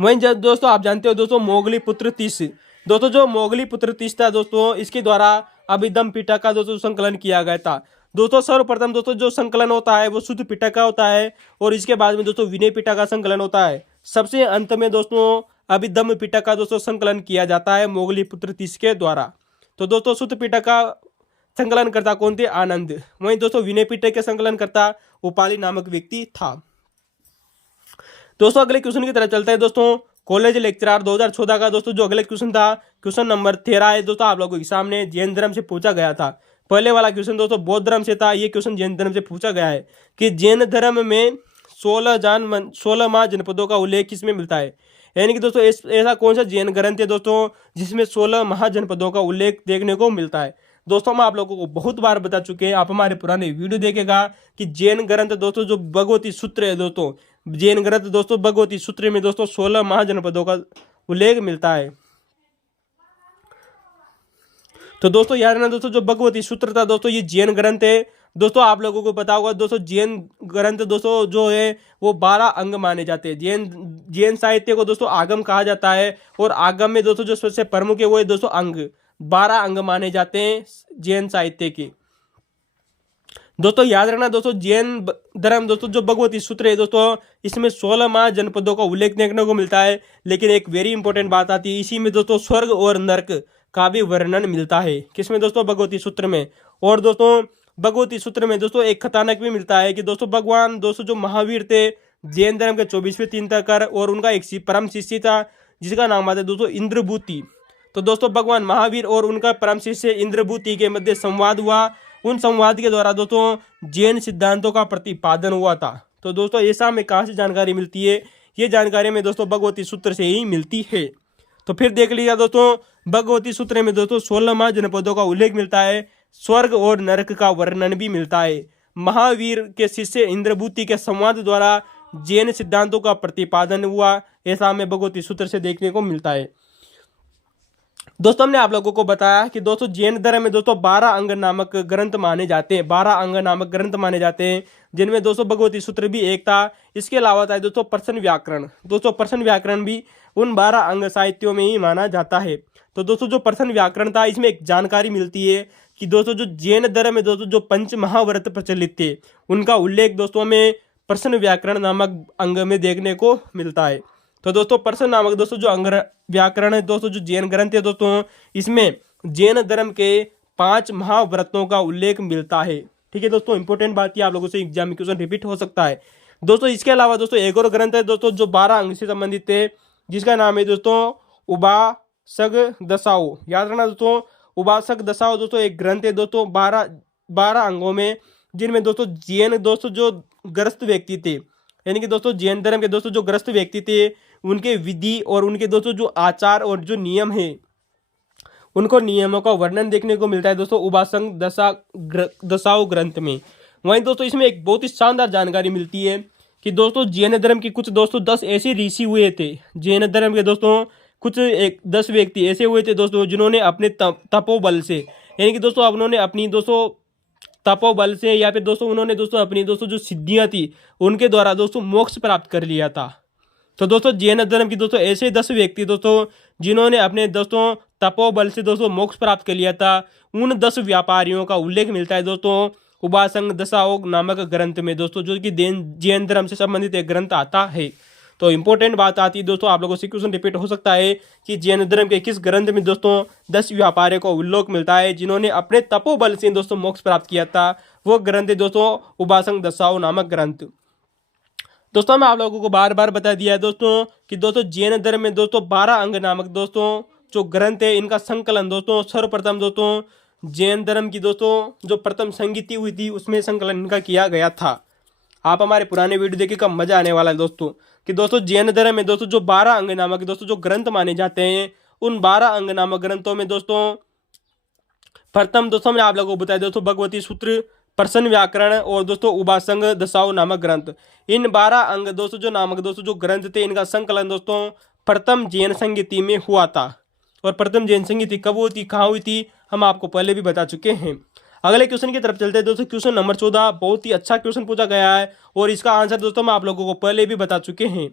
वहीं जब दोस्तों आप जानते हो दोस्तों मोगली पुत्र तीस, दोस्तों जो मोगली पुत्र तीस था दोस्तों, इसके द्वारा अभिधम पिटक का दोस्तों संकलन किया गया था। दोस्तों सर्वप्रथम दोस्तों जो संकलन होता है वो सुत पिटक का होता है, और इसके बाद में दोस्तों विनय पिटक का संकलन होता है। सबसे अंत में दोस्तों अभिधम पिटक का दोस्तों संकलन किया जाता है मोगली पुत्र तीस के द्वारा। तो दोस्तों सुत पिटक का संकलनकर्ता कौन थे? आनंद। वहीं दोस्तों विनय पिटक के संकलनकर्ता उपाली नामक व्यक्ति था। दोस्तों अगले क्वेश्चन की तरफ चलते हैं दोस्तों। कॉलेज लेक्चरर 2014 का दोस्तों जो अगले क्वेश्चन था, क्वेश्चन नंबर 13 है दोस्तों, आप लोगों के सामने जैन धर्म से पूछा गया था। पहले वाला क्वेश्चन दोस्तों बौद्ध धर्म से था, ये क्वेश्चन जैन धर्म से पूछा गया है कि जैन धर्म में 16 महाजनपदों का उल्लेख किसमें मिलता है। यानी कि दोस्तों ऐसा कौन सा जैन ग्रंथ है दोस्तों जिसमें 16 महाजनपदों का उल्लेख देखने को मिलता है। दोस्तों हम आप लोगों को बहुत बार बता चुके हैं, आप हमारे पुराने वीडियो देखेगा कि जैन ग्रंथ दोस्तों जो भगवती सूत्र है दोस्तों, जैन ग्रंथ दोस्तों भगवती सूत्र में दोस्तों 16 महाजनपदों का उल्लेख मिलता है। तो दोस्तों याद रखना दोस्तों, जो भगवती सूत्र था दोस्तों, ये जैन ग्रंथ है दोस्तों। आप लोगों को पता होगा दोस्तों, जैन ग्रंथ दोस्तों जो है वो 12 अंग माने जाते हैं। जैन साहित्य को दोस्तों आगम कहा जाता है, और आगम में दोस्तों जो सबसे प्रमुख है वो है दोस्तों अंग। 12 अंग माने जाते हैं जैन साहित्य के। दोस्तों याद रखना दोस्तों, जैन धर्म दोस्तों जो भगवती सूत्र है दोस्तों, इसमें 16 महाजनपदों का उल्लेख देखने को मिलता है। लेकिन एक वेरी इंपॉर्टेंट बात आती है, इसी में दोस्तों स्वर्ग और नरक का भी वर्णन मिलता है। किसमें दोस्तों? भगवती सूत्र में। और दोस्तों भगवती सूत्र में दोस्तों एक कथानक भी मिलता है कि दोस्तों भगवान दोस्तों जो महावीर थे जैन धर्म के 24वें तीर्थंकर, और उनका एक परम शिष्य था जिसका नाम आता है दोस्तों इंद्रभूति। तो दोस्तों भगवान महावीर और उनका परम शिष्य इंद्रभूति के मध्य संवाद हुआ। उन संवाद के द्वारा दोस्तों जैन सिद्धांतों का प्रतिपादन हुआ था। तो दोस्तों ऐसा हमें कहाँ से जानकारी मिलती है? ये जानकारी में दोस्तों भगवती सूत्र से ही मिलती है। तो फिर देख लीजिए दोस्तों, भगवती सूत्र में दोस्तों 16 महाजनपदों का उल्लेख मिलता है, स्वर्ग और नरक का वर्णन भी मिलता है। महावीर के शिष्य इंद्रभूति के संवाद द्वारा जैन सिद्धांतों का प्रतिपादन हुआ, ऐसा हमें भगवती सूत्र से देखने को मिलता है। दोस्तों हमने आप लोगों को बताया कि दोस्तों जैन धर्म में दोस्तों 12 अंग नामक ग्रंथ माने जाते हैं। 12 अंग नामक ग्रंथ माने जाते हैं, जिनमें दोस्तों भगवती सूत्र भी एक था। इसके अलावा था दोस्तों प्रश्न व्याकरण। दोस्तों प्रश्न व्याकरण भी उन 12 अंग साहित्यों में ही माना जाता है। तो दोस्तों जो प्रश्न व्याकरण था, इसमें एक जानकारी मिलती है कि दोस्तों जो जैन धर्म में दोस्तों जो पंच महाव्रत प्रचलित थे, उनका उल्लेख दोस्तों में प्रश्न व्याकरण नामक अंग में देखने को मिलता है। तो दोस्तों प्रश्न नामक दोस्तों जो अंग व्याकरण है दोस्तों, जो जैन ग्रंथ है दोस्तों, इसमें जैन धर्म के 5 महाव्रतों का उल्लेख मिलता है। ठीक है दोस्तों, इंपॉर्टेंट बात है, आप लोगों से एग्जाम में क्वेश्चन रिपीट हो सकता है। दोस्तों इसके अलावा दोस्तों एक और ग्रंथ है दोस्तों जो 12 अंग से संबंधित है, जिसका नाम है दोस्तों उपासक दशाओं। याद रखना दोस्तों, उपासक दशाओं दोस्तों एक ग्रंथ है दोस्तों 12 अंगों में, जिनमें दोस्तों जैन दोस्तों जो ग्रस्त व्यक्ति थे, यानी कि दोस्तों जैन धर्म के दोस्तों जो ग्रस्त व्यक्ति थे, उनके विधि और उनके दोस्तों जो आचार और जो नियम है, उनको नियमों का वर्णन देखने को मिलता है दोस्तों उपासक दशाओं ग्रंथ में। वहीं दोस्तों इसमें एक बहुत ही शानदार जानकारी मिलती है कि दोस्तों जैन धर्म के कुछ दोस्तों 10 ऐसे ऋषि हुए थे। जैन धर्म के दोस्तों कुछ 10 व्यक्ति ऐसे हुए थे दोस्तों, जिन्होंने अपने तपोबल से, यानी कि दोस्तों उन्होंने अपनी दोस्तों तपोबल से, या फिर दोस्तों उन्होंने दोस्तों अपनी दोस्तों जो सिद्धियां थी उनके द्वारा दोस्तों मोक्ष प्राप्त कर लिया था। तो दोस्तों जैन धर्म की दोस्तों ऐसे 10 व्यक्ति दोस्तों, जिन्होंने अपने दोस्तों तपोबल से दोस्तों मोक्ष प्राप्त कर लिया था, उन 10 व्यापारियों का उल्लेख मिलता है दोस्तों उपासक दशाओं नामक ग्रंथ में दोस्तों, जो कि जैन धर्म से संबंधित एक ग्रंथ आता है। तो इंपॉर्टेंट बात आती है दोस्तों, आप लोगों से क्वेश्चन रिपीट हो सकता है कि जैन धर्म के किस ग्रंथ में दोस्तों 10 व्यापारियों को उल्लेख मिलता है, जिन्होंने अपने तपोबल से दोस्तों मोक्ष प्राप्त किया था। वो ग्रंथ है दोस्तों उपासक दशाओं नामक ग्रंथ। दोस्तों मैं आप लोगों को बार बार बता दिया है दोस्तों कि दोस्तों जैन धर्म में दोस्तों 12 अंग नामक दोस्तों जो ग्रंथ है, इनका संकलन दोस्तों सर्वप्रथम दोस्तों जैन धर्म की दोस्तों जो प्रथम संगीति हुई थी, उसमें संकलन इनका किया गया था। आप हमारे पुराने वीडियो देखिएगा, मजा आने वाला है दोस्तों कि दोस्तों जैन धर्म में दोस्तों जो 12 अंग नामक दोस्तों जो ग्रंथ माने जाते हैं, उन 12 अंग नामक ग्रंथों में दोस्तों प्रथम दोस्तों मैंने आप लोगों को बताया दोस्तों भगवती सूत्र, प्रश्न व्याकरण और दोस्तों उपासक दशाओं नामक ग्रंथ। इन 12 अंग दोस्तों जो नामक दोस्तों जो ग्रंथ थे, इनका संकलन दोस्तों प्रथम जैन संगीति में हुआ था। और प्रथम जैन संगीति कब हुई थी, कहाँ हुई थी, हम आपको पहले भी बता चुके हैं। अगले क्वेश्चन की तरफ चलते हैं दोस्तों। क्वेश्चन नंबर 14 बहुत ही अच्छा क्वेश्चन पूछा गया है, और इसका आंसर दोस्तों मैं आप लोगों को पहले भी बता चुके हैं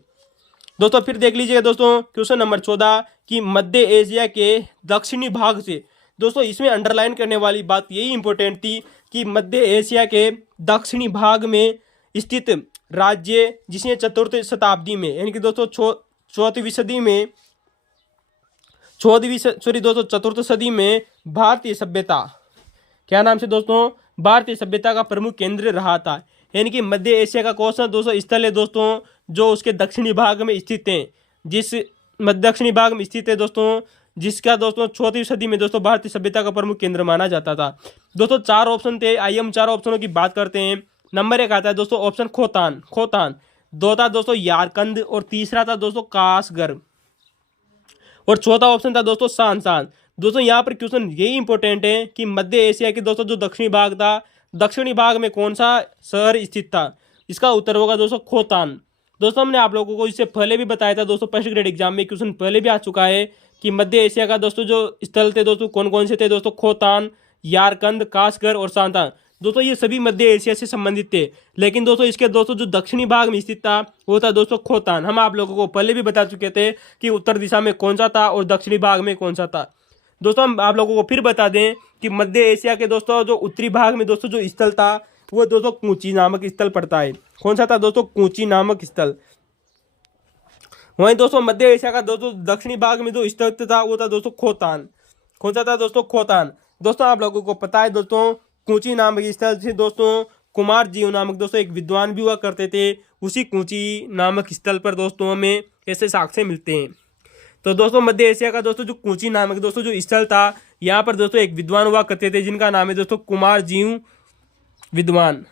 दोस्तों। फिर देख लीजिएगा दोस्तों क्वेश्चन नंबर 14 कि मध्य एशिया के दक्षिणी भाग से, दोस्तों इसमें अंडरलाइन करने वाली बात यही इंपॉर्टेंट थी कि मध्य एशिया के दक्षिणी भाग में स्थित राज्य, जिसने चतुर्थ शताब्दी में, यानी कि दोस्तों चौथी सदी में चतुर्थ सदी में भारतीय सभ्यता, क्या नाम से दोस्तों, भारतीय सभ्यता का प्रमुख केंद्र रहा था। यानी कि मध्य एशिया का कौन सा दोस्तों स्थल है दोस्तों, जो उसके दक्षिणी भाग में स्थित है, जिस दक्षिणी भाग में स्थित है दोस्तों, जिसका दोस्तों चौथी सदी में दोस्तों भारतीय सभ्यता का प्रमुख केंद्र माना जाता था। दोस्तों 4 ऑप्शन थे, आइए हम 4 ऑप्शनों की बात करते हैं। नंबर 1 आता है दोस्तों ऑप्शन खोतान, 2 था दोस्तों यारकंद, और तीसरा था दोस्तों कासगर, और चौथा ऑप्शन था दोस्तों सांसान। दोस्तों यहाँ पर क्वेश्चन यही इंपॉर्टेंट है कि मध्य एशिया के दोस्तों जो दक्षिणी भाग था, दक्षिणी भाग में कौन सा शहर स्थित था, इसका उत्तर होगा दोस्तों खोतान। दोस्तों हमने आप लोगों को इससे पहले भी बताया था दोस्तों, फर्स्ट ग्रेड एग्जाम में क्वेश्चन पहले भी आ चुका है कि मध्य एशिया का दोस्तों जो स्थल थे दोस्तों कौन कौन से थे दोस्तों, खोतान, यारकंद, कासगर और सांता। दोस्तों ये सभी मध्य एशिया से संबंधित थे। लेकिन दोस्तों इसके दोस्तों जो दक्षिणी भाग में स्थित था वो था दोस्तों खोतान। हम आप लोगों को पहले भी बता चुके थे कि उत्तर दिशा में कौन सा था और दक्षिणी भाग में कौन सा था। दोस्तों हम आप लोगों को फिर बता दें कि मध्य एशिया के दोस्तों जो उत्तरी भाग में दोस्तों जो स्थल था वो दोस्तों कूची नामक स्थल पड़ता है। कौन सा था दोस्तों, कूची नामक स्थल। वहीं दोस्तों मध्य एशिया का दोस्तों दक्षिणी भाग में जो स्थल था वो था दोस्तों खोतान। कौन सा था दोस्तों, खोतान। दोस्तों आप लोगों को पता है दोस्तों कूची नामक स्थल से दोस्तों कुमार जीव नामक दोस्तों एक विद्वान भी हुआ करते थे। उसी कूची नामक स्थल पर दोस्तों हमें ऐसे साक्ष्य मिलते हैं। तो दोस्तों मध्य एशिया का दोस्तों जो कूची नामक दोस्तों जो स्थल था, यहाँ पर दोस्तों एक विद्वान हुआ करते थे जिनका नाम है दोस्तों कुमार जीव विद्वान।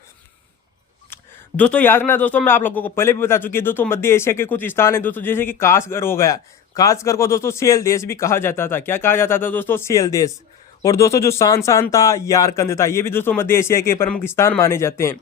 दोस्तों याद रखना दोस्तों, मैं आप लोगों को पहले भी बता चुकी है दोस्तों मध्य एशिया के कुछ स्थान है दोस्तों, जैसे कि कासगर हो गया। कासगर को दोस्तों सेल देश भी कहा जाता था। क्या कहा जाता था दोस्तों, सेल देश। और दोस्तों जो सांसान था, यारकंद था, ये भी दोस्तों मध्य एशिया के प्रमुख स्थान माने जाते हैं।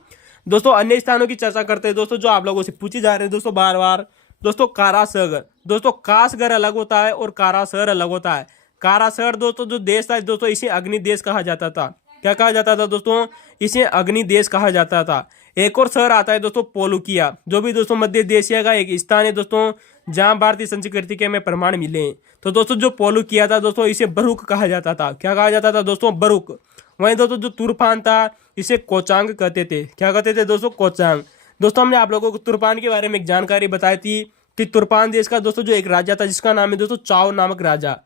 दोस्तों अन्य स्थानों की चर्चा करते हैं दोस्तों जो आप लोगों से पूछे जा रहे हैं दोस्तों बार बार। दोस्तों कारासगर। दोस्तों कासगर अलग होता है और कारासगर अलग होता है। कारासगर दोस्तों जो देश था दोस्तों इसे अग्नि देश कहा जाता था। क्या कहा जाता था दोस्तों, इसे अग्नि देश कहा जाता था। एक और शहर आता है दोस्तों पोलुकिया, जो भी दोस्तों मध्य एशिया का एक स्थान है दोस्तों जहां भारतीय संस्कृति के हमें प्रमाण मिले हैं। तो दोस्तों जो पोलुकिया था दोस्तों इसे बरुक कहा जाता था। क्या कहा जाता था दोस्तों, बरुक। वहीं दोस्तों जो तुर्फान था इसे कोचांग कहते थे। क्या कहते थे दोस्तों, कोचांग। दोस्तों हमने आप लोगों को तुर्फान के बारे में एक जानकारी बताई थी कि तुर्फान देश का दोस्तों जो एक राजा था जिसका नाम है दोस्तों चाओ नामक राजा।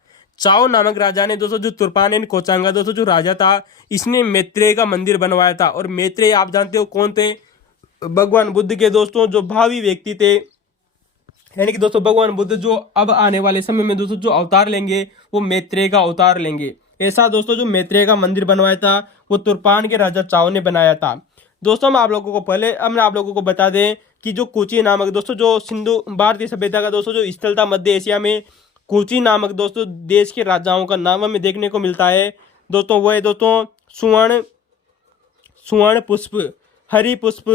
चाओ नामक राजा ने दोस्तों जो तुर्फान एंड कोचांगा दोस्तों जो राजा था इसने मैत्रेय का मंदिर बनवाया था। और मैत्रेय आप जानते हो कौन थे, भगवान बुद्ध के दोस्तों जो भावी व्यक्ति थे। यानी कि दोस्तों भगवान बुद्ध जो अब आने वाले समय में दोस्तों जो अवतार लेंगे वो मैत्रेय का अवतार लेंगे। ऐसा दोस्तों जो मैत्रेय का मंदिर बनवाया था वो तुर्फान के राजा चाओ ने बनाया था। दोस्तों हम आप लोगों को पहले हमने आप लोगों को बता दें कि जो कूची नामक दोस्तों जो सिंधु भारतीय सभ्यता का दोस्तों जो स्थल था मध्य एशिया में, कूची नामक दोस्तों देश के राजाओं का नाम हमें देखने को मिलता है दोस्तों। वो है दोस्तों सुवर्ण पुष्प, हरि पुष्प,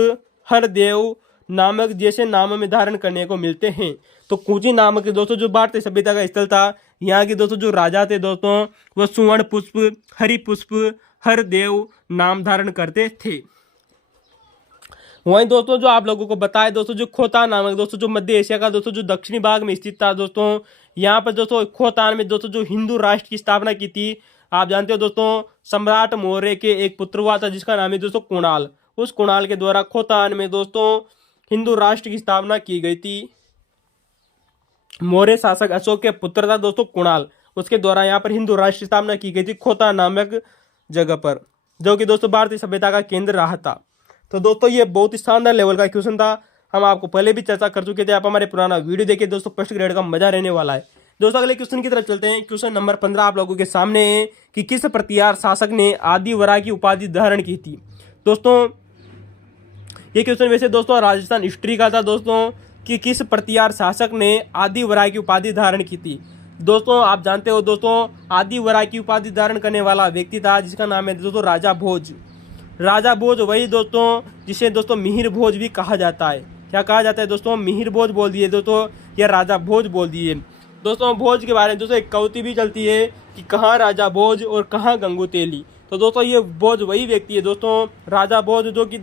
हरदेव नामक जैसे नाम में धारण करने को मिलते हैं। तो कूची नामक दोस्तों जो भारतीय सभ्यता का स्थल था, यहाँ के दोस्तों जो राजा थे दोस्तों वह सुवर्ण पुष्प, हरि पुष्प, हरदेव नाम धारण करते थे। वहीं दोस्तों जो आप लोगों को बताया दोस्तों जो खोतान नामक दोस्तों जो मध्य एशिया का दोस्तों जो दक्षिणी भाग में स्थित था दोस्तों, यहाँ पर दोस्तों खोतान में दोस्तों जो हिंदू राष्ट्र की स्थापना की थी। आप जानते हो दोस्तों सम्राट मौर्य के एक पुत्र हुआ था जिसका नाम है दोस्तों कुणाल। उस कुणाल के द्वारा खोतान में दोस्तों हिंदू राष्ट्र की स्थापना की गई थी। मौर्य शासक अशोक के पुत्र था दोस्तों कुणाल, उसके द्वारा यहाँ पर हिंदू राष्ट्र की स्थापना की गई थी खोतान नामक जगह पर, जो कि दोस्तों भारतीय सभ्यता का केंद्र रहा था। तो दोस्तों ये बहुत ही शानदार लेवल का क्वेश्चन था, हम आपको पहले भी चर्चा कर चुके थे। आप हमारे पुराना वीडियो देखिए दोस्तों, फर्स्ट ग्रेड का मजा रहने वाला है। दोस्तों अगले क्वेश्चन की तरफ चलते हैं। क्वेश्चन नंबर 15 आप लोगों के सामने है कि किस प्रतिहार शासक ने आदि वरा की उपाधि धारण की थी। दोस्तों ये क्वेश्चन वैसे दोस्तों राजस्थान हिस्ट्री का था दोस्तों कि किस प्रतिहार शासक ने आदि वरा की उपाधि धारण की थी। दोस्तों आप जानते हो दोस्तों आदि वरा की उपाधि धारण करने वाला व्यक्ति था जिसका नाम है दोस्तों राजा भोज। राजा भोज वही दोस्तों जिसे दोस्तों मिहिर भोज भी कहा जाता है। क्या कहा जाता है दोस्तों, मिहिर भोज बोल दिए दोस्तों या राजा भोज बोल दिए। दोस्तों भोज के बारे में दोस्तों एक कविता भी चलती है कि कहाँ राजा भोज और कहाँ गंगू तेली। तो दोस्तों ये भोज वही व्यक्ति है दोस्तों राजा भोज जो कि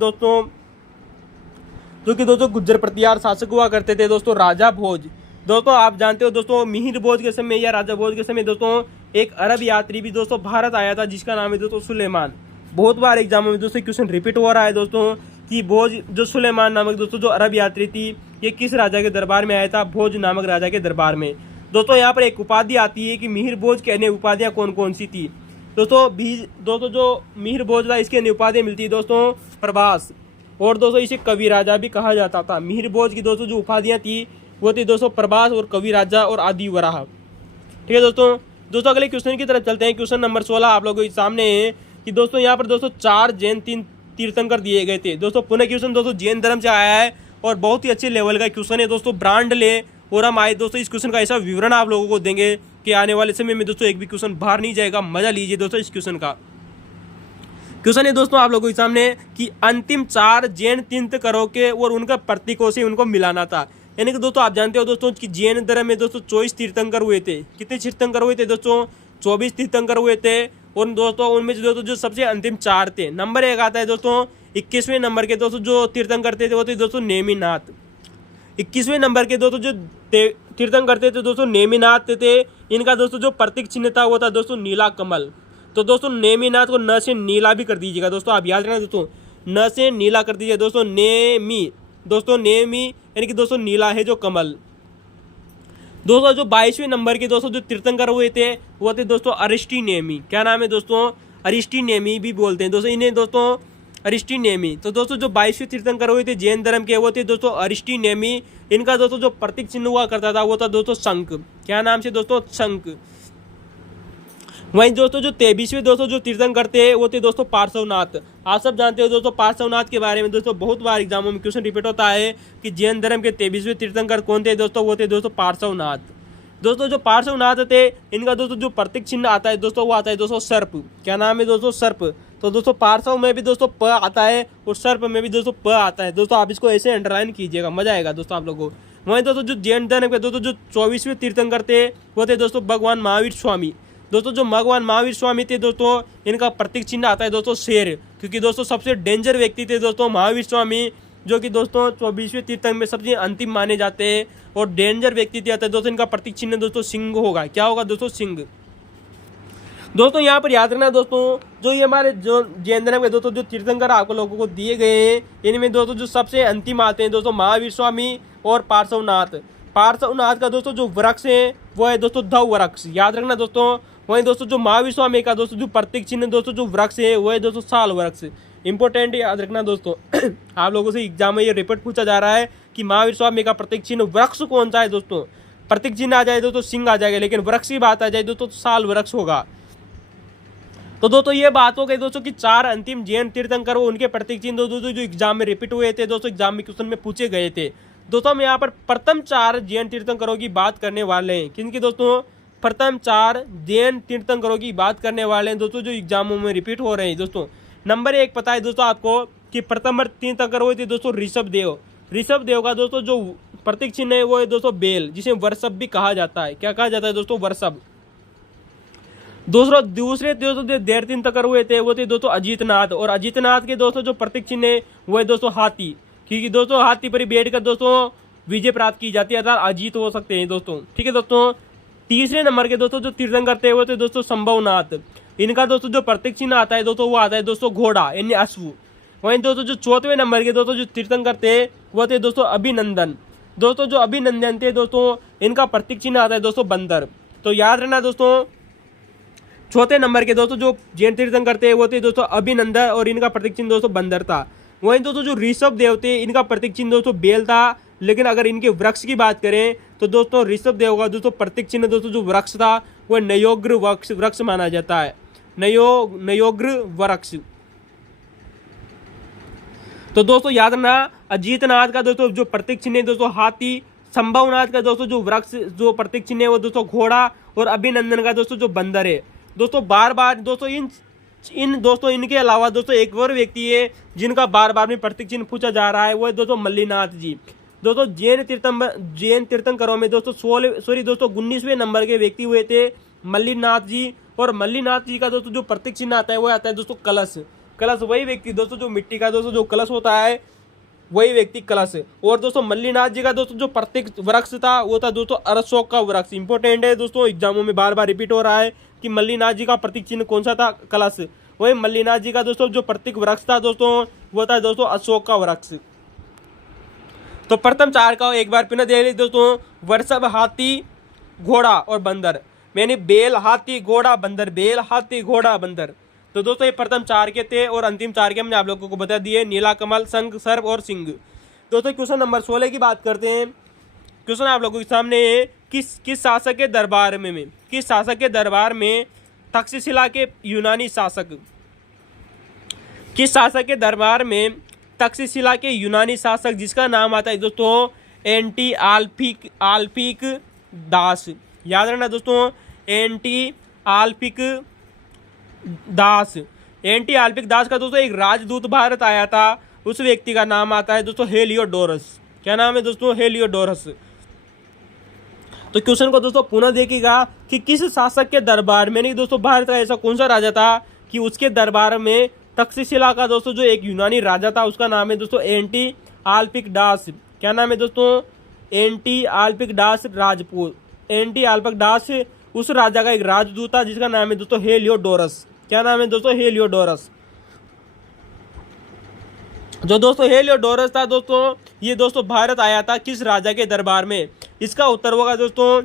दोस्तों गुज्जर प्रतिहार शासक हुआ करते थे दोस्तों राजा भोज। दोस्तों आप जानते हो दोस्तों मिहिर भोज के समय या राजा भोज के समय दोस्तों एक अरब यात्री भी दोस्तों भारत आया था जिसका नाम है दोस्तों सुलेमान। बहुत बार एग्जामों में दोस्तों क्वेश्चन रिपीट हो रहा है दोस्तों कि भोज जो सुलेमान नामक दोस्तों जो अरब यात्री थी ये किस राजा के दरबार में आया था, भोज नामक राजा के दरबार में। दोस्तों यहाँ पर एक उपाधि आती है कि मिहिर भोज की अन्य उपाधियाँ कौन कौन सी थी। दोस्तों जो मिहिर भोज था इसकी अन्य उपाधियाँ मिलती है दोस्तों प्रभास, और दोस्तों इसे कवि राजा भी कहा जाता था। मिहिर भोज की दोस्तों जो उपाधियाँ थी वो थी दोस्तों प्रभास और कवि राजा और आदि वराह। ठीक है दोस्तों अगले क्वेश्चन की तरफ चलते हैं। क्वेश्चन नंबर 16 आप लोगों के सामने है कि दोस्तों यहाँ पर दोस्तों 4 जैन 3 तीर्थंकर दिए गए थे। दोस्तों पुनः क्वेश्चन दोस्तों जैन धर्म से आया है और बहुत ही अच्छे लेवल का क्वेश्चन है दोस्तों, ब्रांड ले। और हम आए दोस्तों इस क्वेश्चन का ऐसा विवरण आप लोगों को देंगे कि आने वाले समय में दोस्तों एक भी क्वेश्चन बाहर नहीं जाएगा। मजा लीजिए दोस्तों इस क्वेश्चन का। क्वेश्चन है दोस्तों आप लोगों के सामने कि अंतिम 4 जैन तीर्थंकरों के और उनका प्रतीकों से उनको मिलाना था। यानी कि दोस्तों आप जानते हो दोस्तों कि जैन धर्म में दोस्तों 24 तीर्थंकर हुए थे। कितने तीर्थंकर हुए थे दोस्तों? 24 तीर्थंकर हुए थे। और दोस्तों उनमें से दोस्तों जो सबसे अंतिम 4 थे। नंबर 1 आता है दोस्तों 21वें नंबर के दोस्तों जो तीर्थंकर थे वो थे दोस्तों नेमिनाथ। 21वें नंबर के दोस्तों जो तीर्थंकर थे दोस्तों नेमिनाथ थे। इनका दोस्तों जो प्रतीक चिन्ह था वो था दोस्तों नीला कमल। तो दोस्तों नेमिनाथ को न से नीला भी कर दीजिएगा दोस्तों, आप याद रखना दोस्तों, न से नीला कर दीजिए दोस्तों। नेमी दोस्तों, नेमी यानी कि दोस्तों नीला है जो कमल। दोस्तों जो 22वें नंबर के दोस्तों जो तीर्थंकर हुए थे वो थे दोस्तों अरिस्टीनेमी। क्या नाम है दोस्तों? अरिस्टीनेमी भी बोलते हैं दोस्तों इन्हें दोस्तों, अरिस्टीनेमी। तो दोस्तों जो 22वें तीर्थंकर हुए थे जैन धर्म के वो थे दोस्तों अरिस्टीनेमी। इनका दोस्तों जो प्रतीक चिन्ह हुआ करता था वो था दोस्तों शंख। क्या नाम से दोस्तों? शंख। वहीं दोस्तों जो 23वें दोस्तों जो तीर्थंकर थे वो थे दोस्तों पार्श्वनाथ। आप सब जानते हो दोस्तों पार्श्वनाथ के बारे में दोस्तों, बहुत बार एग्जामों में क्वेश्चन रिपीट होता है कि जैन धर्म के 23वें तीर्थंकर कौन थे दोस्तों? वो थे दोस्तों पार्श्वनाथ। दोस्तों जो पार्श्वनाथ थे इनका दोस्तों जो प्रतीक चिन्ह आता है दोस्तों वो आता है दोस्तों सर्प। क्या नाम है दोस्तों? सर्प। तो दोस्तों पार्श्व में भी दोस्तों प आता है और सर्प में भी दोस्तों प आता है दोस्तों, आप इसको ऐसे अंडरलाइन कीजिएगा, मजा आएगा दोस्तों आप लोगों को। वहीं दोस्तों जो जैन धर्म के दोस्तों जो 24वें तीर्थंकर थे वो थे दोस्तों भगवान महावीर स्वामी। दोस्तों जो भगवान महावीर स्वामी थे दोस्तों इनका प्रतीक चिन्ह आता है दोस्तों शेर, क्योंकि दोस्तों सबसे डेंजर व्यक्ति थे दोस्तों महावीर स्वामी, जो कि दोस्तों 24वें तीर्थंकर में सबसे अंतिम माने जाते हैं और डेंजर व्यक्ति थे दोस्तों। इनका प्रतीक चिन्ह दोस्तों सिंह होगा। क्या होगा दोस्तों? सिंह। दोस्तों यहाँ पर याद रखना दोस्तों, जो ये हमारे जो जैन धर्म के दोस्तों जो तीर्थंकर आपको लोगों को दिए गए हैं इनमें दोस्तों जो सबसे अंतिम आते हैं दोस्तों महावीर स्वामी और पार्श्वनाथ। पार्श्वनाथ का दोस्तों जो वृक्ष है वो है दोस्तों धव वृक्ष, याद रखना दोस्तों। वहीं दोस्तों जो महावीर स्वामी का दोस्तों जो प्रतीक चिन्ह दोस्तों जो वृक्ष है वो है दोस्तों साल वृक्ष। इंपॉर्टेंट याद रखना दोस्तों आप लोगों से एग्जाम में ये रिपीट पूछा जा रहा है कि महावीर स्वामी का प्रतीक चिन्ह वृक्ष कौन सा है दोस्तों। प्रतीक चिन्ह आ जाए दोस्तों सिंह आ जाएगा, लेकिन वृक्ष की बात आ जाए दोस्तों साल वृक्ष होगा। तो दोस्तों ये बात हो गई दोस्तों कि 4 अंतिम जैन तीर्थंकर उनके प्रतीक चिन्ह दोस्तों जो एग्जाम में रिपीट हुए थे दोस्तों, एग्जाम में क्वेश्चन में पूछे गए थे दोस्तों। हम यहाँ पर प्रथम 4 जैन तीर्थंकरों की बात करने वाले हैं। किनकी दोस्तों? प्रथम 4 जैन तीर्थंकरों की बात करने वाले हैं दोस्तों जो एग्जामों में रिपीट हो रहे हैं दोस्तों। नंबर 1 पता है दोस्तों आपको कि प्रथम तीर्थंकर हुए थे दोस्तों ऋषभ देव। ऋषभ देव का दोस्तों जो प्रतीक चिन्ह है वो है दोस्तों बेल, जिसे वर्षभ भी कहा जाता है। क्या कहा जाता है दोस्तों? वर्षभ। दूसरे दोस्तों जो देर तीर्थंकर हुए थे वो थे दोस्तों अजीतनाथ, और अजीतनाथ के दोस्तों जो प्रतीक चिन्ह है वो है दोस्तों हाथी, क्योंकि दोस्तों हाथी पर बैठ कर दोस्तों विजय प्राप्त की जाती है, अर्थात अजीत हो सकते हैं दोस्तों। ठीक है दोस्तों। तीसरे नंबर के दोस्तों जो तीर्थंकर थे वो थे दोस्तों संभवनाथ। इनका दोस्तों जो प्रतीक चिन्ह आता है दोस्तों वो आता है दोस्तों घोड़ा यानी अश्व। वहीं दोस्तों जो 4वें नंबर के दोस्तों जो तीर्थंकर थे वो थे दोस्तों अभिनंदन। दोस्तों जो अभिनंदन थे दोस्तों इनका प्रतीक चिन्ह आता है दोस्तों बंदर। तो याद रखना दोस्तों 4थे नंबर के दोस्तों जो जैन तीर्थंकर थे वो थे दोस्तों अभिनंदन और इनका प्रतीक चिन्ह दोस्तों बंदर था। वहीं दोस्तों जो ऋषभ देव थे इनका प्रतीक चिन्ह दोस्तों बेल था, लेकिन अगर इनके वृक्ष की बात करें तो दोस्तों ऋषभ देव का दोस्तों प्रतीक चिन्ह दोस्तों जो वृक्ष था वो नयोग्र वृक्ष माना जाता है। नयोग्र वृक्ष। तो दोस्तों याद रखना अजीतनाथ का दोस्तों जो प्रतीक चिन्ह है दोस्तों हाथी, संभवनाथ का दोस्तों जो वृक्ष जो प्रतीक चिन्ह है वो दोस्तों घोड़ा, और अभिनंदन का दोस्तों जो बंदर है। दोस्तों बार बार दोस्तों इन दोस्तों इनके अलावा दोस्तों एक और व्यक्ति है जिनका बार बार में प्रतीक चिन्ह पूछा जा रहा है, वो है दोस्तों मल्लीनाथ जी। दोस्तों जैन तीर्थंकरों में दोस्तों 19वें नंबर के व्यक्ति हुए थे मल्लीनाथ जी, और मल्लीनाथ जी का दोस्तों जो प्रतीक चिन्ह आता है वो आता है दोस्तों कलश। कलश वही व्यक्ति दोस्तों जो मिट्टी का दोस्तों जो कलश होता है वही व्यक्ति कलश। और दोस्तों मल्लीनाथ जी का दोस्तों जो प्रतीक वृक्ष था वो था दोस्तों अशोक का वृक्ष। इंपॉर्टेंट है दोस्तों, एग्जामों में बार बार रिपीट हो रहा है कि मल्लीनाथ जी का प्रतीक चिन्ह कौन सा था? कलश। वही मल्लीनाथ जी का दोस्तों जो प्रतीक वृक्ष था दोस्तों वो था दोस्तों अशोक का वृक्ष। तो प्रथम 4 का एक बार फिर दे दोस्तों वृषभ, हाथी, घोड़ा और बंदर। मैंने बेल, हाथी, घोड़ा, बंदर, बेल, हाथी, घोड़ा, बंदर। तो दोस्तों ये प्रथम 4 के थे और अंतिम 4 के हमने आप लोगों को बता दिए नीला कमल, शंख, सर्प और सिंह। दोस्तों क्वेश्चन नंबर 16 की बात करते हैं। क्वेश्चन आप लोगों के सामने है किस शासक के दरबार में तक्षशिला के यूनानी शासक, किस शासक के दरबार में तक्षशिला के यूनानी शासक जिसका नाम आता है दोस्तों एंटीआल्फिक दास। याद रखना दोस्तों एंटीआल्फिक दास का दोस्तों एक राजदूत भारत आया था, उस व्यक्ति का नाम आता है दोस्तों हेलियोडोरस। क्या नाम है दोस्तों? हेलियोडोरस। तो क्वेश्चन को दोस्तों पुनः देखिएगा कि किस शासक के दरबार में, नहीं दोस्तों भारत का ऐसा कौन सा राजा था कि उसके दरबार में तक्षशिला का दोस्तों जो एक यूनानी राजा था उसका नाम है दोस्तों एंटी आल्पिकडास। क्या नाम है दोस्तों? एंटी आल्पिकडास राजपूत। एंटी आल्पिकडास उस राजा का एक राजदूत था जिसका नाम है दोस्तों हेलियोडोरस। क्या नाम है दोस्तों? हेलियोडोरस। जो दोस्तों हेलियोडोरस था दोस्तों, ये दोस्तों भारत आया था किस राजा के दरबार में? इसका उत्तर होगा दोस्तों,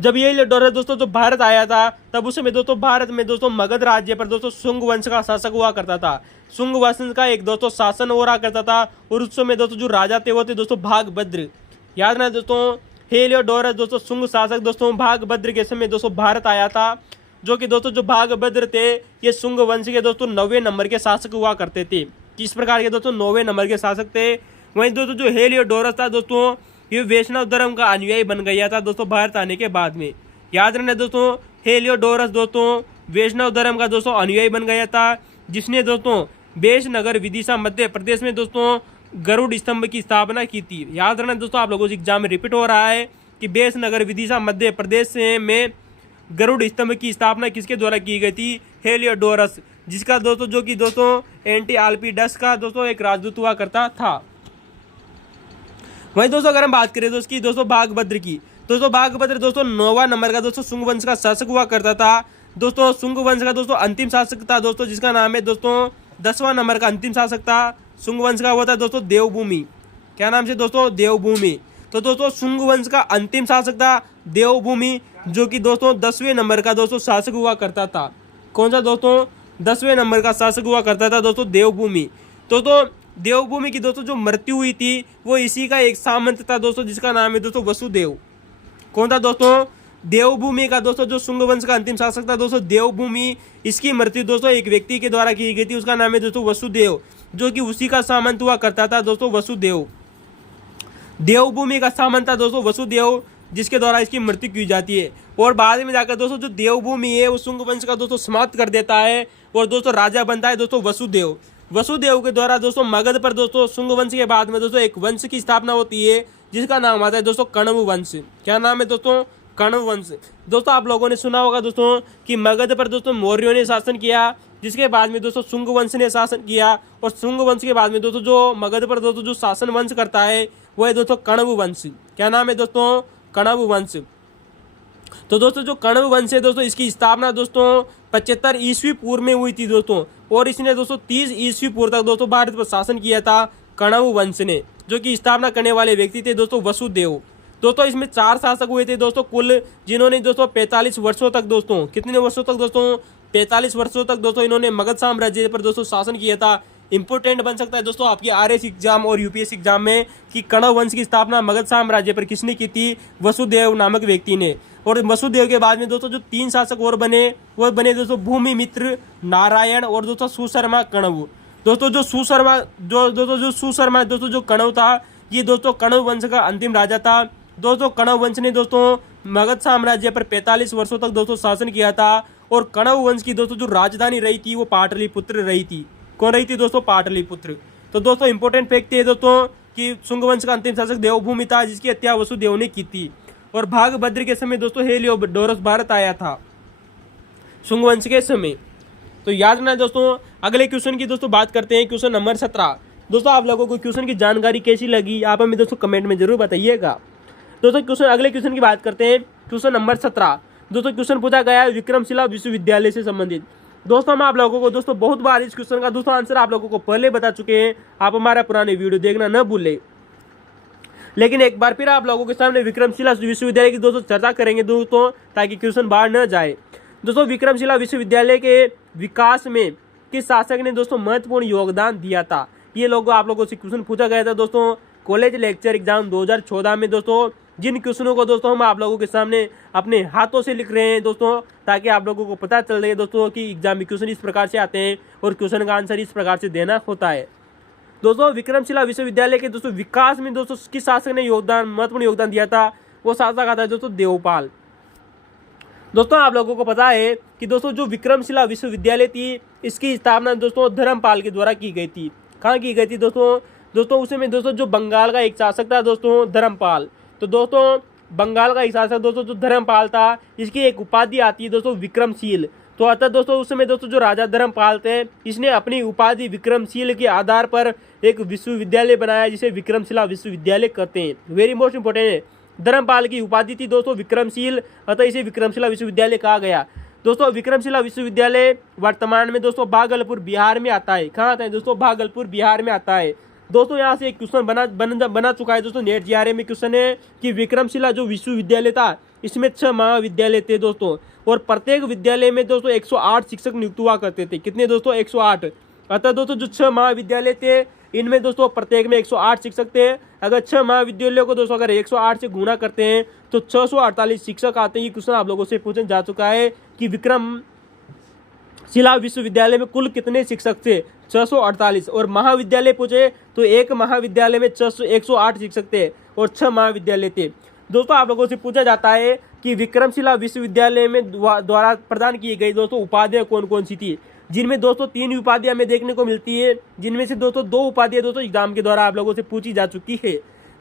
जब ये हेलियोडोरस दोस्तों जो भारत आया था तब उस समय दोस्तों भारत में दोस्तों मगध राज्य पर दोस्तों शुंग वंश का शासक हुआ करता था। शुंग वंश का एक दोस्तों शासन हो रहा करता था और उस समय दोस्तों जो राजा थे वो थे दोस्तों भागभद्र। याद ना दोस्तों, हेलियोडोरस दोस्तों शुंग शासक दोस्तों भागभद्र के समय दोस्तों भारत आया था, जो कि दोस्तों जो भागभद्र थे ये शुंग वंश के दोस्तों 9वें नंबर के शासक हुआ करते थे। किस प्रकार के दोस्तों? 9वें नंबर के शासक थे। वहीं दोस्तों जो हेलियोडोरस था दोस्तों ये वैष्णव धर्म का अनुयायी बन गया था दोस्तों भारत आने के बाद में। याद रखना दोस्तों, हेलियोडोरस दोस्तों वैष्णव धर्म का दोस्तों अनुयायी बन गया था, जिसने दोस्तों बेशनगर विदिशा मध्य प्रदेश में दोस्तों गरुड़ स्तंभ की स्थापना की थी। याद रखना दोस्तों, आप लोगों से एग्जाम में रिपीट हो रहा है कि बेशनगर विदिशा मध्य प्रदेश में गरुड़ स्तंभ की स्थापना किसके द्वारा की गई थी? हेलियोडोरस, जिसका दोस्तों जो कि दोस्तों एंटी आल्पिडस का दोस्तों एक राजदूत हुआ करता था। वहीं दोस्तों अगर हम बात करें दोस्तों की दोस्तों भागभद्र की, दोस्तों भागभद्र दोस्तों 9वां नंबर का दोस्तों शुंग वंश का शासक हुआ करता था। दोस्तों शुंग वंश का दोस्तों अंतिम शासक था दोस्तों जिसका नाम है दोस्तों 10वां नंबर का अंतिम शासक था शुंग वंश का, हुआ था दोस्तों देवभूमि। क्या नाम से दोस्तों? देवभूमि। तो दोस्तों शुंग वंश का अंतिम शासक था देवभूमि, जो कि दोस्तों 10वें नंबर का दोस्तों शासक हुआ करता था। कौन सा दोस्तों? 10वें नंबर का शासक हुआ करता था दोस्तों देवभूमि। तो देवभूमि की दोस्तों जो मृत्यु हुई थी वो इसी का एक सामंत था दोस्तों जिसका नाम है दोस्तों वसुदेव। कौन था दोस्तों? देवभूमि का दोस्तों जो शुंग वंश का अंतिम शासक था दोस्तों देवभूमि, इसकी मृत्यु दोस्तों एक व्यक्ति के द्वारा की गई थी, उसका नाम है दोस्तों वसुदेव, जो कि उसी का सामंत हुआ करता था दोस्तों वसुदेव। देवभूमि का सामंत था दोस्तों वसुदेव, जिसके द्वारा इसकी मृत्यु की जाती है। और बाद में जाकर दोस्तों जो देवभूमि है वो शुंग वंश का दोस्तों समाप्त कर देता है और दोस्तों राजा बनता है दोस्तों वसुदेव। वसुदेव के द्वारा दोस्तों मगध पर दोस्तों शुंग वंश के बाद में दोस्तों एक वंश की स्थापना होती है जिसका नाम आता है दोस्तों कण्व वंश। क्या नाम है दोस्तों? कण्व वंश। दोस्तों आप लोगों ने सुना होगा दोस्तों कि मगध पर दोस्तों मौर्यों ने शासन किया, जिसके बाद में दोस्तों शुंग वंश ने शासन किया, और शुंग वंश के बाद में दोस्तों जो मगध पर दोस्तों जो शासन वंश करता है वो है दोस्तों कण्व वंश। क्या नाम है दोस्तों? कण्व वंश। तो दोस्तों जो कण्व वंश है दोस्तों इसकी स्थापना दोस्तों 75 ईस्वी पूर्व में हुई थी दोस्तों, और इसने दोस्तों 30 ईस्वी पूर्व तक दोस्तों भारत पर शासन किया था कण्व वंश ने, जो कि स्थापना करने वाले व्यक्ति थे दोस्तों वसुदेव। दोस्तों इसमें 4 शासक हुए थे दोस्तों कुल, जिन्होंने दोस्तों 45 वर्षों तक दोस्तों, कितने वर्षों तक दोस्तों? 45 वर्षों तक दोस्तों इन्होंने मगध साम्राज्य पर दोस्तों शासन किया था। इंपोर्टेंट बन सकता है दोस्तों आपके आरएस एग्जाम और यूपीएससी एग्जाम में कि कण्व वंश की स्थापना मगध साम्राज्य पर किसने की थी? वसुदेव नामक व्यक्ति ने। और वसुदेव के बाद में दोस्तों जो 3 शासक और बने वो बने दोस्तों भूमिमित्र, नारायण और दोस्तों सुशर्मा कण्व। दोस्तों जो सुशर्मा दोस्तों जो कण्व था ये दोस्तों कण्व वंश का अंतिम राजा था। दोस्तों कण्व वंश ने दोस्तों मगध साम्राज्य पर 45 वर्षों तक दोस्तों शासन किया था, और कण्व वंश की दोस्तों जो राजधानी रही थी वो पाटलिपुत्र रही थी। कौन रही थी दोस्तों? पाटलिपुत्र। तो दोस्तों इंपॉर्टेंट फैक्ट है दोस्तों कि शुंग वंश का अंतिम शासक देवभूमि था, जिसकी हत्या वसुदेव ने की थी। और भागभद्र के समय दोस्तों हेलियोडोरस भारत आया था शुंग वंश के समय। तो याद रखना दोस्तों। अगले क्वेश्चन की दोस्तों बात करते हैं, क्वेश्चन नंबर 17। दोस्तों आप लोगों को क्वेश्चन की जानकारी कैसी लगी आप हमें दोस्तों कमेंट में जरूर बताइएगा। दोस्तों अगले क्वेश्चन की बात करते हैं, क्वेश्चन नंबर 17। दोस्तों क्वेश्चन पूछा गया है विक्रमशिला विश्वविद्यालय से संबंधित। दोस्तों हम आप लोगों को दोस्तों बहुत बार इस क्वेश्चन का दोस्तों आंसर आप लोगों को पहले बता चुके हैं, आप हमारा पुराने वीडियो देखना न भूलें। लेकिन एक बार फिर आप लोगों के सामने विक्रमशिला विश्वविद्यालय की दोस्तों चर्चा करेंगे दोस्तों, ताकि क्वेश्चन बाहर न जाए। दोस्तों विक्रमशिला विश्वविद्यालय के विकास में किस शासक ने दोस्तों महत्वपूर्ण योगदान दिया था? ये लोगों आप लोगों से क्वेश्चन पूछा गया था दोस्तों कॉलेज लेक्चर एग्जाम 2014 में। दोस्तों जिन क्वेश्चनों को दोस्तों हम आप लोगों के सामने अपने हाथों से लिख रहे हैं दोस्तों, ताकि आप लोगों को पता चल रही है दोस्तों कि एग्जाम में क्वेश्चन इस प्रकार से आते हैं और क्वेश्चन का आंसर इस प्रकार से देना होता है। दोस्तों विक्रमशिला विश्वविद्यालय के दोस्तों विकास में दोस्तों किस शासक ने महत्वपूर्ण योगदान दिया था? वो शासक आता है दोस्तों देवपाल। दोस्तों आप लोगों को पता है कि दोस्तों जो विक्रमशिला विश्वविद्यालय थी इसकी स्थापना दोस्तों धर्मपाल के द्वारा की गई थी। कहाँ की गई थी दोस्तों? दोस्तों उस समय दोस्तों जो बंगाल का एक शासक था दोस्तों धर्मपाल। तो दोस्तों बंगाल का एक शासक दोस्तों जो धर्मपाल था, इसकी एक उपाधि आती है दोस्तों विक्रमशील। तो अतः दोस्तों उस समय दोस्तों जो राजा धर्मपाल थे, इसने अपनी उपाधि विक्रमशील के आधार पर एक विश्वविद्यालय बनाया जिसे विक्रमशिला विश्वविद्यालय कहते हैं। वेरी मोस्ट इंपोर्टेंट है, धर्मपाल की उपाधि थी दोस्तों विक्रमशील, अतः इसे विक्रमशिला विश्वविद्यालय कहा गया। दोस्तों विक्रमशिला विश्वविद्यालय वर्तमान में दोस्तों भागलपुर बिहार में आता है। कहाँ आता है दोस्तों? भागलपुर बिहार में आता है। दोस्तों यहाँ से एक क्वेश्चन बना चुका है दोस्तों, नेट जीआरए में क्वेश्चन है कि विक्रमशिला जो विश्वविद्यालय था इसमें 6 महाविद्यालय थे दोस्तों, और प्रत्येक विद्यालय में दोस्तों 108 शिक्षक नियुक्त हुआ करते थे। कितने दोस्तों? 108। अतः दोस्तों जो 6 महाविद्यालय थे इनमें दोस्तों प्रत्येक में 108 शिक्षक थे। अगर 6 महाविद्यालयों को दोस्तों अगर 108 से गुणा करते हैं तो 648 शिक्षक आते हैं। ये क्वेश्चन आप लोगों से पूछा जा चुका है कि विक्रमशिला विश्वविद्यालय में कुल कितने शिक्षक थे? 648। और महाविद्यालय पूछे तो एक महाविद्यालय में 108 शिक्षक थे और 6 महाविद्यालय थे। दोस्तों आप लोगों से पूछा जाता है कि विक्रमशिला विश्वविद्यालय में द्वारा प्रदान की गई दोस्तों उपाधियां कौन कौन सी थी, जिनमें दोस्तों 3 उपाधियां हमें देखने को मिलती है, जिनमें से दोस्तों 2 उपाधियां दोस्तों एग्जाम के द्वारा आप लोगों से पूछी जा चुकी है।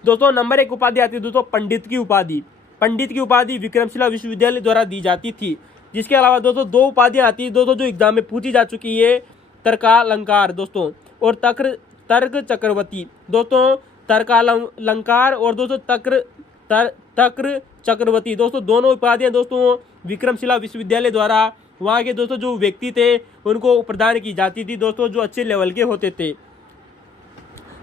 दोस्तों नंबर 1 उपाधि आती है दोस्तों पंडित की उपाधि। पंडित की उपाधि विक्रमशिला विश्वविद्यालय द्वारा दी जाती थी। जिसके अलावा दोस्तों 2 उपाधियां आती है दोस्तों जो एग्जाम में पूछी जा चुकी है, तर्कालंकार दोस्तों और तर्क चक्रवर्ती। दोस्तों तर्कालंकार और दोस्तों तक्र चक्रवर्ती दोस्तों दोनों उपाधियां दोस्तों विक्रमशिला विश्वविद्यालय द्वारा वहाँ के दोस्तों जो व्यक्ति थे उनको प्रदान की जाती थी दोस्तों, जो अच्छे लेवल के होते थे।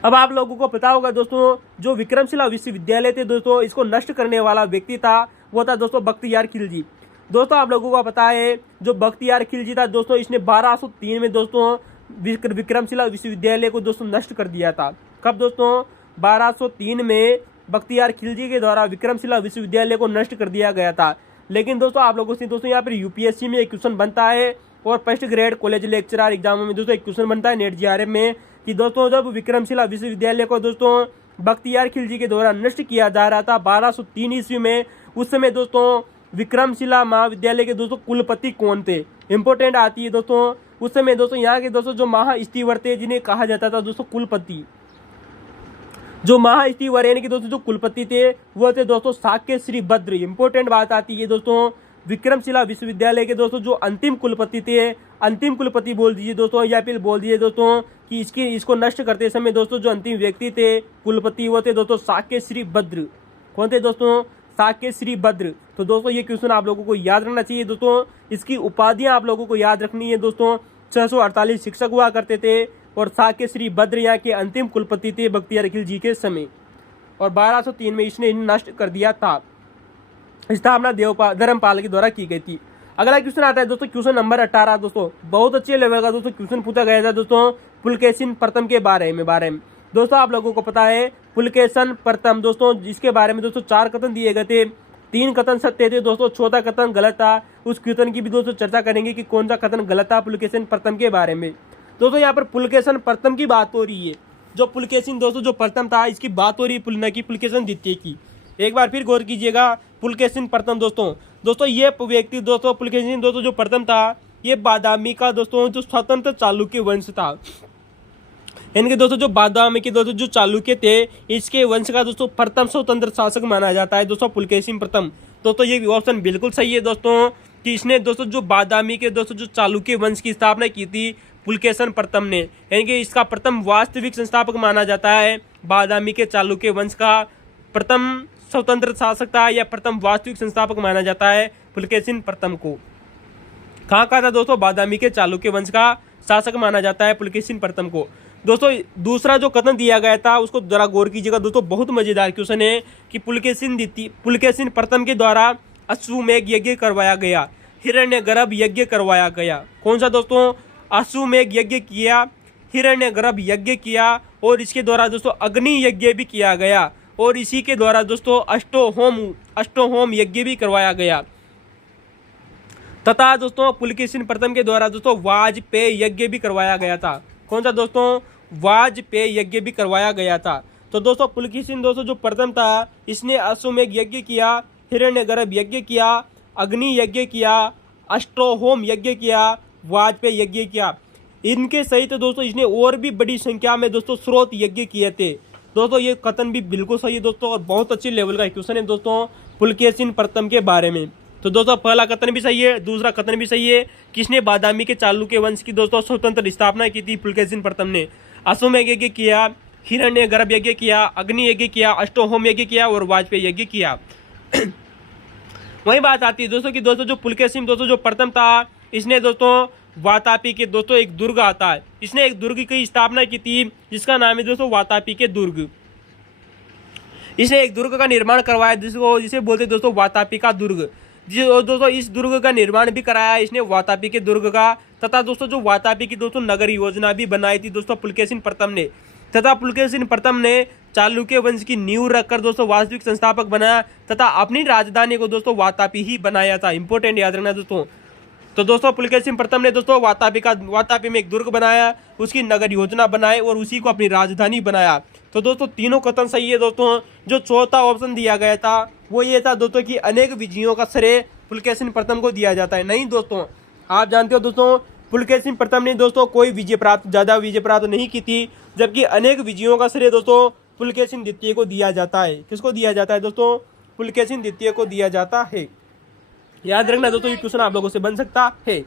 अब आप लोगों को पता होगा दोस्तों जो विक्रमशिला विश्वविद्यालय थे दोस्तों, इसको नष्ट करने वाला व्यक्ति था वो था दोस्तों बख्तियार खिलजी। दोस्तों आप लोगों को पता है जो बख्तियार खिलजी था दोस्तों, इसने 1203 में दोस्तों विक्रमशिला विश्वविद्यालय को दोस्तों नष्ट कर दिया था। कब दोस्तों? 1203 में बख्तियार खिलजी के द्वारा विक्रमशिला विश्वविद्यालय को नष्ट कर दिया गया था। लेकिन दोस्तों आप लोगों से दोस्तों यहाँ पर यूपीएससी में एक क्वेश्चन बनता है और फर्स्ट ग्रेड कॉलेज लेक्चरर एग्जामों में दोस्तों एक क्वेश्चन बनता है नेट जीआरए में कि दोस्तों जब विक्रमशिला विश्वविद्यालय को दोस्तों बख्तियार खिलजी के द्वारा नष्ट किया जा रहा था 1203 ईस्वी में, उस समय दोस्तों विक्रमशिला महाविद्यालय के दोस्तों कुलपति कौन थे? इंपोर्टेंट आती है दोस्तों। उस समय दोस्तों यहाँ के दोस्तों जो महास्तीवर थे जिन्हें कहा जाता था दोस्तों कुलपति, जो महास्तीवर यानी कि दोस्तों जो कुलपति थे वो थे दोस्तों साक्य श्री भद्र। इंपोर्टेंट बात आती है दोस्तों, विक्रमशिला विश्वविद्यालय के दोस्तों जो अंतिम कुलपति थे, अंतिम कुलपति बोल दीजिए दोस्तों, या फिर बोल दीजिए दोस्तों कि इसको नष्ट करते समय दोस्तों जो अंतिम व्यक्ति थे कुलपति वो थे दोस्तों साक्य श्री भद्र। कौन थे दोस्तों? साक्य श्री भद्र। तो दोस्तों ये क्वेश्चन आप लोगों को याद रखना चाहिए दोस्तों। इसकी उपाधियां आप लोगों को याद रखनी है दोस्तों। 648 शिक्षक हुआ करते थे और साक्य श्री भद्र यहाँ के अंतिम कुलपति थे बख्तियार खिलजी के समय, और 1203 में इसने नष्ट कर दिया था। स्थापना धर्मपाल के द्वारा की गई थी। अगला क्वेश्चन आता है दोस्तों क्वेश्चन नंबर 18। दोस्तों बहुत अच्छे लेवल का दोस्तों क्वेश्चन पूछा गया था दोस्तों पुलकेशिन प्रथम के बारे में। दोस्तों आप लोगों को पता है पुलकेशिन प्रथम दोस्तों, जिसके बारे में दोस्तों 4 कथन दिए गए थे, 3 कथन सत्य थे दोस्तों, 14 कथन गलत था। उस कथन की भी दोस्तों चर्चा करेंगे कि कौन सा कथन गलत था पुलकेशिन प्रथम के बारे में। दोस्तों यहाँ पर पुलकेशिन प्रथम की बात हो रही है। जो पुलकेशिन दोस्तों जो प्रथम था इसकी बात हो रही है, न कि पुलकेशिन द्वितीय की। एक बार फिर गौर कीजिएगा, पुलकेशिन प्रथम दोस्तों ये व्यक्ति दोस्तों पुलकेशिन दोस्तों जो प्रथम था ये बादामी का दोस्तों जो स्वतंत्र चालुक्य वंश था। इनके दोस्तों जो बादामी के दोस्तों जो चालुक्य थे इसके वंश का दोस्तों प्रथम स्वतंत्र शासक माना जाता है दोस्तों पुलकेशिन प्रथम। दोस्तों ये ऑप्शन बिल्कुल सही है दोस्तों कि इसने दोस्तों जो बादामी के दोस्तों जो चालुक्य वंश की स्थापना की थी पुलकेशिन प्रथम ने, यानी कि इसका प्रथम वास्तविक संस्थापक माना जाता है। बादामी के चालुक्य वंश का प्रथम स्वतंत्र शासक था या प्रथम वास्तविक संस्थापक माना जाता है पुलकेशिन प्रथम को। कहाँ था दोस्तों? बादामी के चालुक्य वंश का शासक माना जाता है पुलकेशिन प्रथम को। दोस्तों दूसरा जो कथन दिया गया था उसको जरा गौर कीजिएगा दोस्तों, बहुत मजेदार क्वेश्चन है कि पुलकेशिन प्रथम के द्वारा अश्वमेघ यज्ञ करवाया गया, हिरण्यगर्भ यज्ञ करवाया गया। कौन सा दोस्तों? अश्वमेघ यज्ञ किया, हिरण्यगर्भ यज्ञ किया और इसके द्वारा दोस्तों अग्नि यज्ञ भी किया गया, और इसी के द्वारा दोस्तों अष्टहोम यज्ञ भी करवाया गया। तथा दोस्तों पुलकेशिन प्रथम के द्वारा दोस्तों वाजपेय यज्ञ भी करवाया गया था। कौन सा दोस्तों? वाजपेय यज्ञ भी करवाया गया था। तो दोस्तों पुलकेशिन दोस्तों जो प्रथम था इसने अश्वमेघ यज्ञ किया, हिरण्यगर्भ यज्ञ किया, अग्नि यज्ञ किया, अष्टहोम यज्ञ किया, वाजपेय यज्ञ किया। इनके सहित दोस्तों इसने और भी बड़ी संख्या में दोस्तों स्रोत यज्ञ किए थे। दोस्तों ये कथन भी बिल्कुल सही है दोस्तों, और बहुत अच्छे लेवल का क्वेश्चन है दोस्तों पुलकेशिन प्रथम के बारे में। तो दोस्तों पहला कथन भी सही है, दूसरा कथन भी सही है। किसने बादामी के चालुक्य वंश की दोस्तों स्वतंत्र स्थापना की थी? पुलकेशिन प्रथम ने। अश्वमेध यज्ञ किया, हिरण्य गर्भ यज्ञ किया, अग्नि यज्ञ किया, अष्टहोम यज्ञ किया और वाजपेयी यज्ञ किया। वही बात आती है दोस्तों कि दोस्तों जो पुलकेशिन दोस्तों जो प्रथम था, इसने दोस्तों वातापी के दोस्तों एक दुर्ग आता है, इसने एक दुर्ग की स्थापना की थी जिसका नाम है दोस्तों वातापी के दुर्ग। इसने एक दुर्ग का निर्माण करवाया जिसे बोलते दोस्तों वातापी का दुर्ग। दोस्तों इस दुर्ग का निर्माण भी कराया इसने वातापी के दुर्ग का, तथा दोस्तों जो वातापी की दोस्तों नगर योजना भी बनाई थी दोस्तों पुलकेशिन प्रथम ने। तथा पुलकेशिन प्रथम ने चालुक्य वंश की नींव रखकर दोस्तों वास्तविक संस्थापक बनाया तथा अपनी राजधानी को दोस्तों वातापी ही बनाया था। इंपॉर्टेंट याद रखना दोस्तों। तो दोस्तों पुलकेशिन प्रथम ने दोस्तों वातापी में एक दुर्ग बनाया, उसकी नगर योजना बनाई और उसी को अपनी राजधानी बनाया। तो दोस्तों तीनों कथन सही है दोस्तों। जो चौथा ऑप्शन दिया गया था वो ये था दोस्तों कि अनेक विजयों का श्रेय पुलकेशिन प्रथम को दिया जाता है। नहीं दोस्तों, आप जानते हो दोस्तों पुलकेशिन प्रथम ने दोस्तों कोई ज़्यादा विजय प्राप्त नहीं की थी, जबकि अनेक विजयों का श्रेय दोस्तों पुलकेशिन द्वितीय को दिया जाता है। किसको दिया जाता है दोस्तों? पुलकेशिन द्वितीय को दिया जाता है। याद रखना दोस्तों, ये क्वेश्चन आप लोगों से बन सकता है।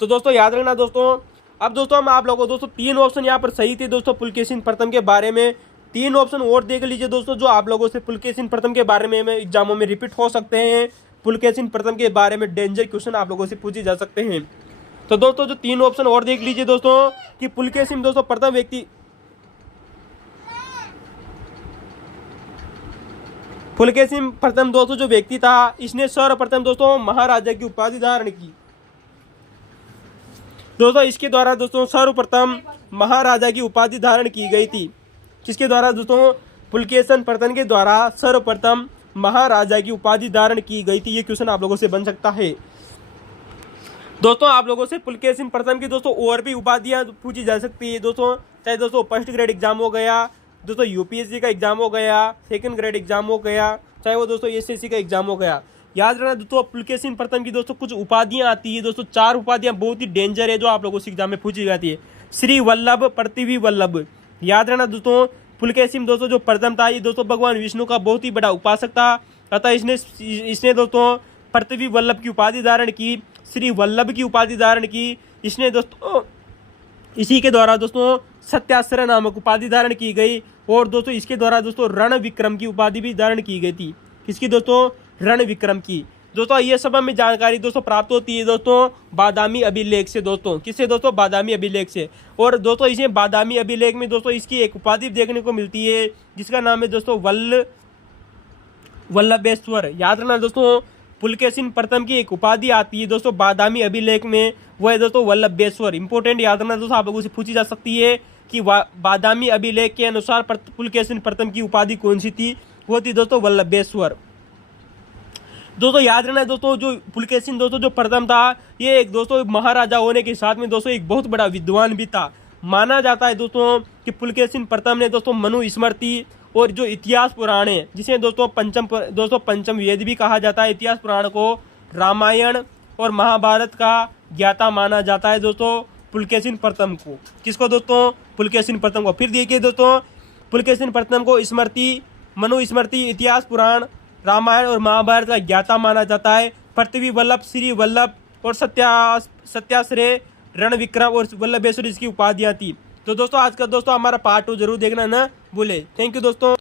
तो दोस्तों याद रखना दोस्तों। अब दोस्तों हम आप लोगों को दोस्तों 3 ऑप्शन यहाँ पर सही थे दोस्तों पुलकेशिन प्रथम के बारे में। 3 ऑप्शन और देख लीजिए दोस्तों जो आप लोगों से पुलकेशिन प्रथम के बारे में एग्जामों में रिपीट हो सकते हैं। पुलकेशिन प्रथम के बारे में डेंजर क्वेश्चन आप लोगों से पूछे जा सकते हैं। तो दोस्तों जो 3 ऑप्शन और देख लीजिए दोस्तों कि पुलकेशिन दोस्तों प्रथम व्यक्ति पुलकेशिन प्रथम दोस्तों जो व्यक्ति था, इसने सर्वप्रथम दोस्तों महाराजा की उपाधि धारण की। दोस्तों इसके द्वारा दोस्तों सर्वप्रथम महाराजा की उपाधि धारण की गई थी। किसके द्वारा दोस्तों? पुलकेशिन प्रथम के द्वारा सर्वप्रथम महाराजा की उपाधि धारण की गई थी। ये क्वेश्चन आप लोगों से बन सकता है। दोस्तों आप लोगों से पुलकेशिन प्रथम की दोस्तों और भी उपाधियां पूछी जा सकती है दोस्तों, चाहे दोस्तों फर्स्ट ग्रेड एग्जाम हो गया, दोस्तों यूपीएससी का एग्जाम हो गया, सेकंड ग्रेड एग्जाम हो गया, चाहे वो दोस्तों एसएससी का एग्जाम हो गया। याद रखना दोस्तों पुलकेशिन प्रथम की दोस्तों कुछ उपाधियां आती है दोस्तों, 4 उपाधियां बहुत ही डेंजर है जो आप लोगों से एग्जाम में पूछी जाती है। श्री वल्लभ, पृथ्वी वल्लभ। याद रखना दोस्तों पुलकेशिन दोस्तों जो प्रथम था ये दोस्तों भगवान विष्णु का बहुत ही बड़ा उपासक था, अतः इसने दोस्तों पृथ्वी वल्लभ की उपाधि धारण की, श्री वल्लभ की उपाधि धारण की। इसने दोस्तों इसी के द्वारा दोस्तों सत्याश्रय नामक उपाधि धारण की गई, और दोस्तों इसके द्वारा दोस्तों रण विक्रम की उपाधि भी धारण की गई थी। किसकी दोस्तों? रण विक्रम की। दोस्तों ये सब हमें जानकारी दोस्तों प्राप्त होती है दोस्तों बादामी अभिलेख से दोस्तों। किससे दोस्तों? बादामी अभिलेख से। और दोस्तों इसे बादामी अभिलेख में दोस्तों इसकी एक उपाधि देखने को मिलती है जिसका नाम है दोस्तों वल्लभेश्वर। याद रखना दोस्तों पुलकेशिन प्रथम की एक उपाधि आती है दोस्तों बादामी अभिलेख में, वो है दोस्तों वल्लभेश्वर। इंपॉर्टेंट याद रखना दोस्तों, आप लोगों से पूछी जा सकती है कि बादामी अभिलेख के अनुसार पुलकेशिन प्रथम की उपाधि कौन सी थी? वो थी दोस्तों वल्लभेश्वर। दोस्तों याद रखना दोस्तों जो पुलकेशिन दोस्तों जो प्रथम था ये एक दोस्तों महाराजा होने के साथ में दोस्तों एक बहुत बड़ा विद्वान भी था। माना जाता है दोस्तों कि पुलकेशिन प्रथम ने दोस्तों मनुस्मृति और जो इतिहास पुराण है, जिसे दोस्तों पंचम वेद भी कहा जाता है, इतिहास पुराण को रामायण और महाभारत का ज्ञाता माना जाता है दोस्तों पुलकेशिन प्रथम को। किसको दोस्तों? पुलकेशिन प्रथम को। फिर देखिए दोस्तों पुलकेशिन प्रथम को मनुस्मृति, इतिहास पुराण, रामायण और महाभारत का ज्ञाता माना जाता है। पृथ्वी वल्लभ, श्री वल्लभ और सत्याश्रय, रण विक्रम और वल्लभेश्वर इसकी उपाधियां थी। तो दोस्तों आज का दोस्तों हमारा पार्ट 2 जरूर देखना ना भूले। थैंक यू दोस्तों।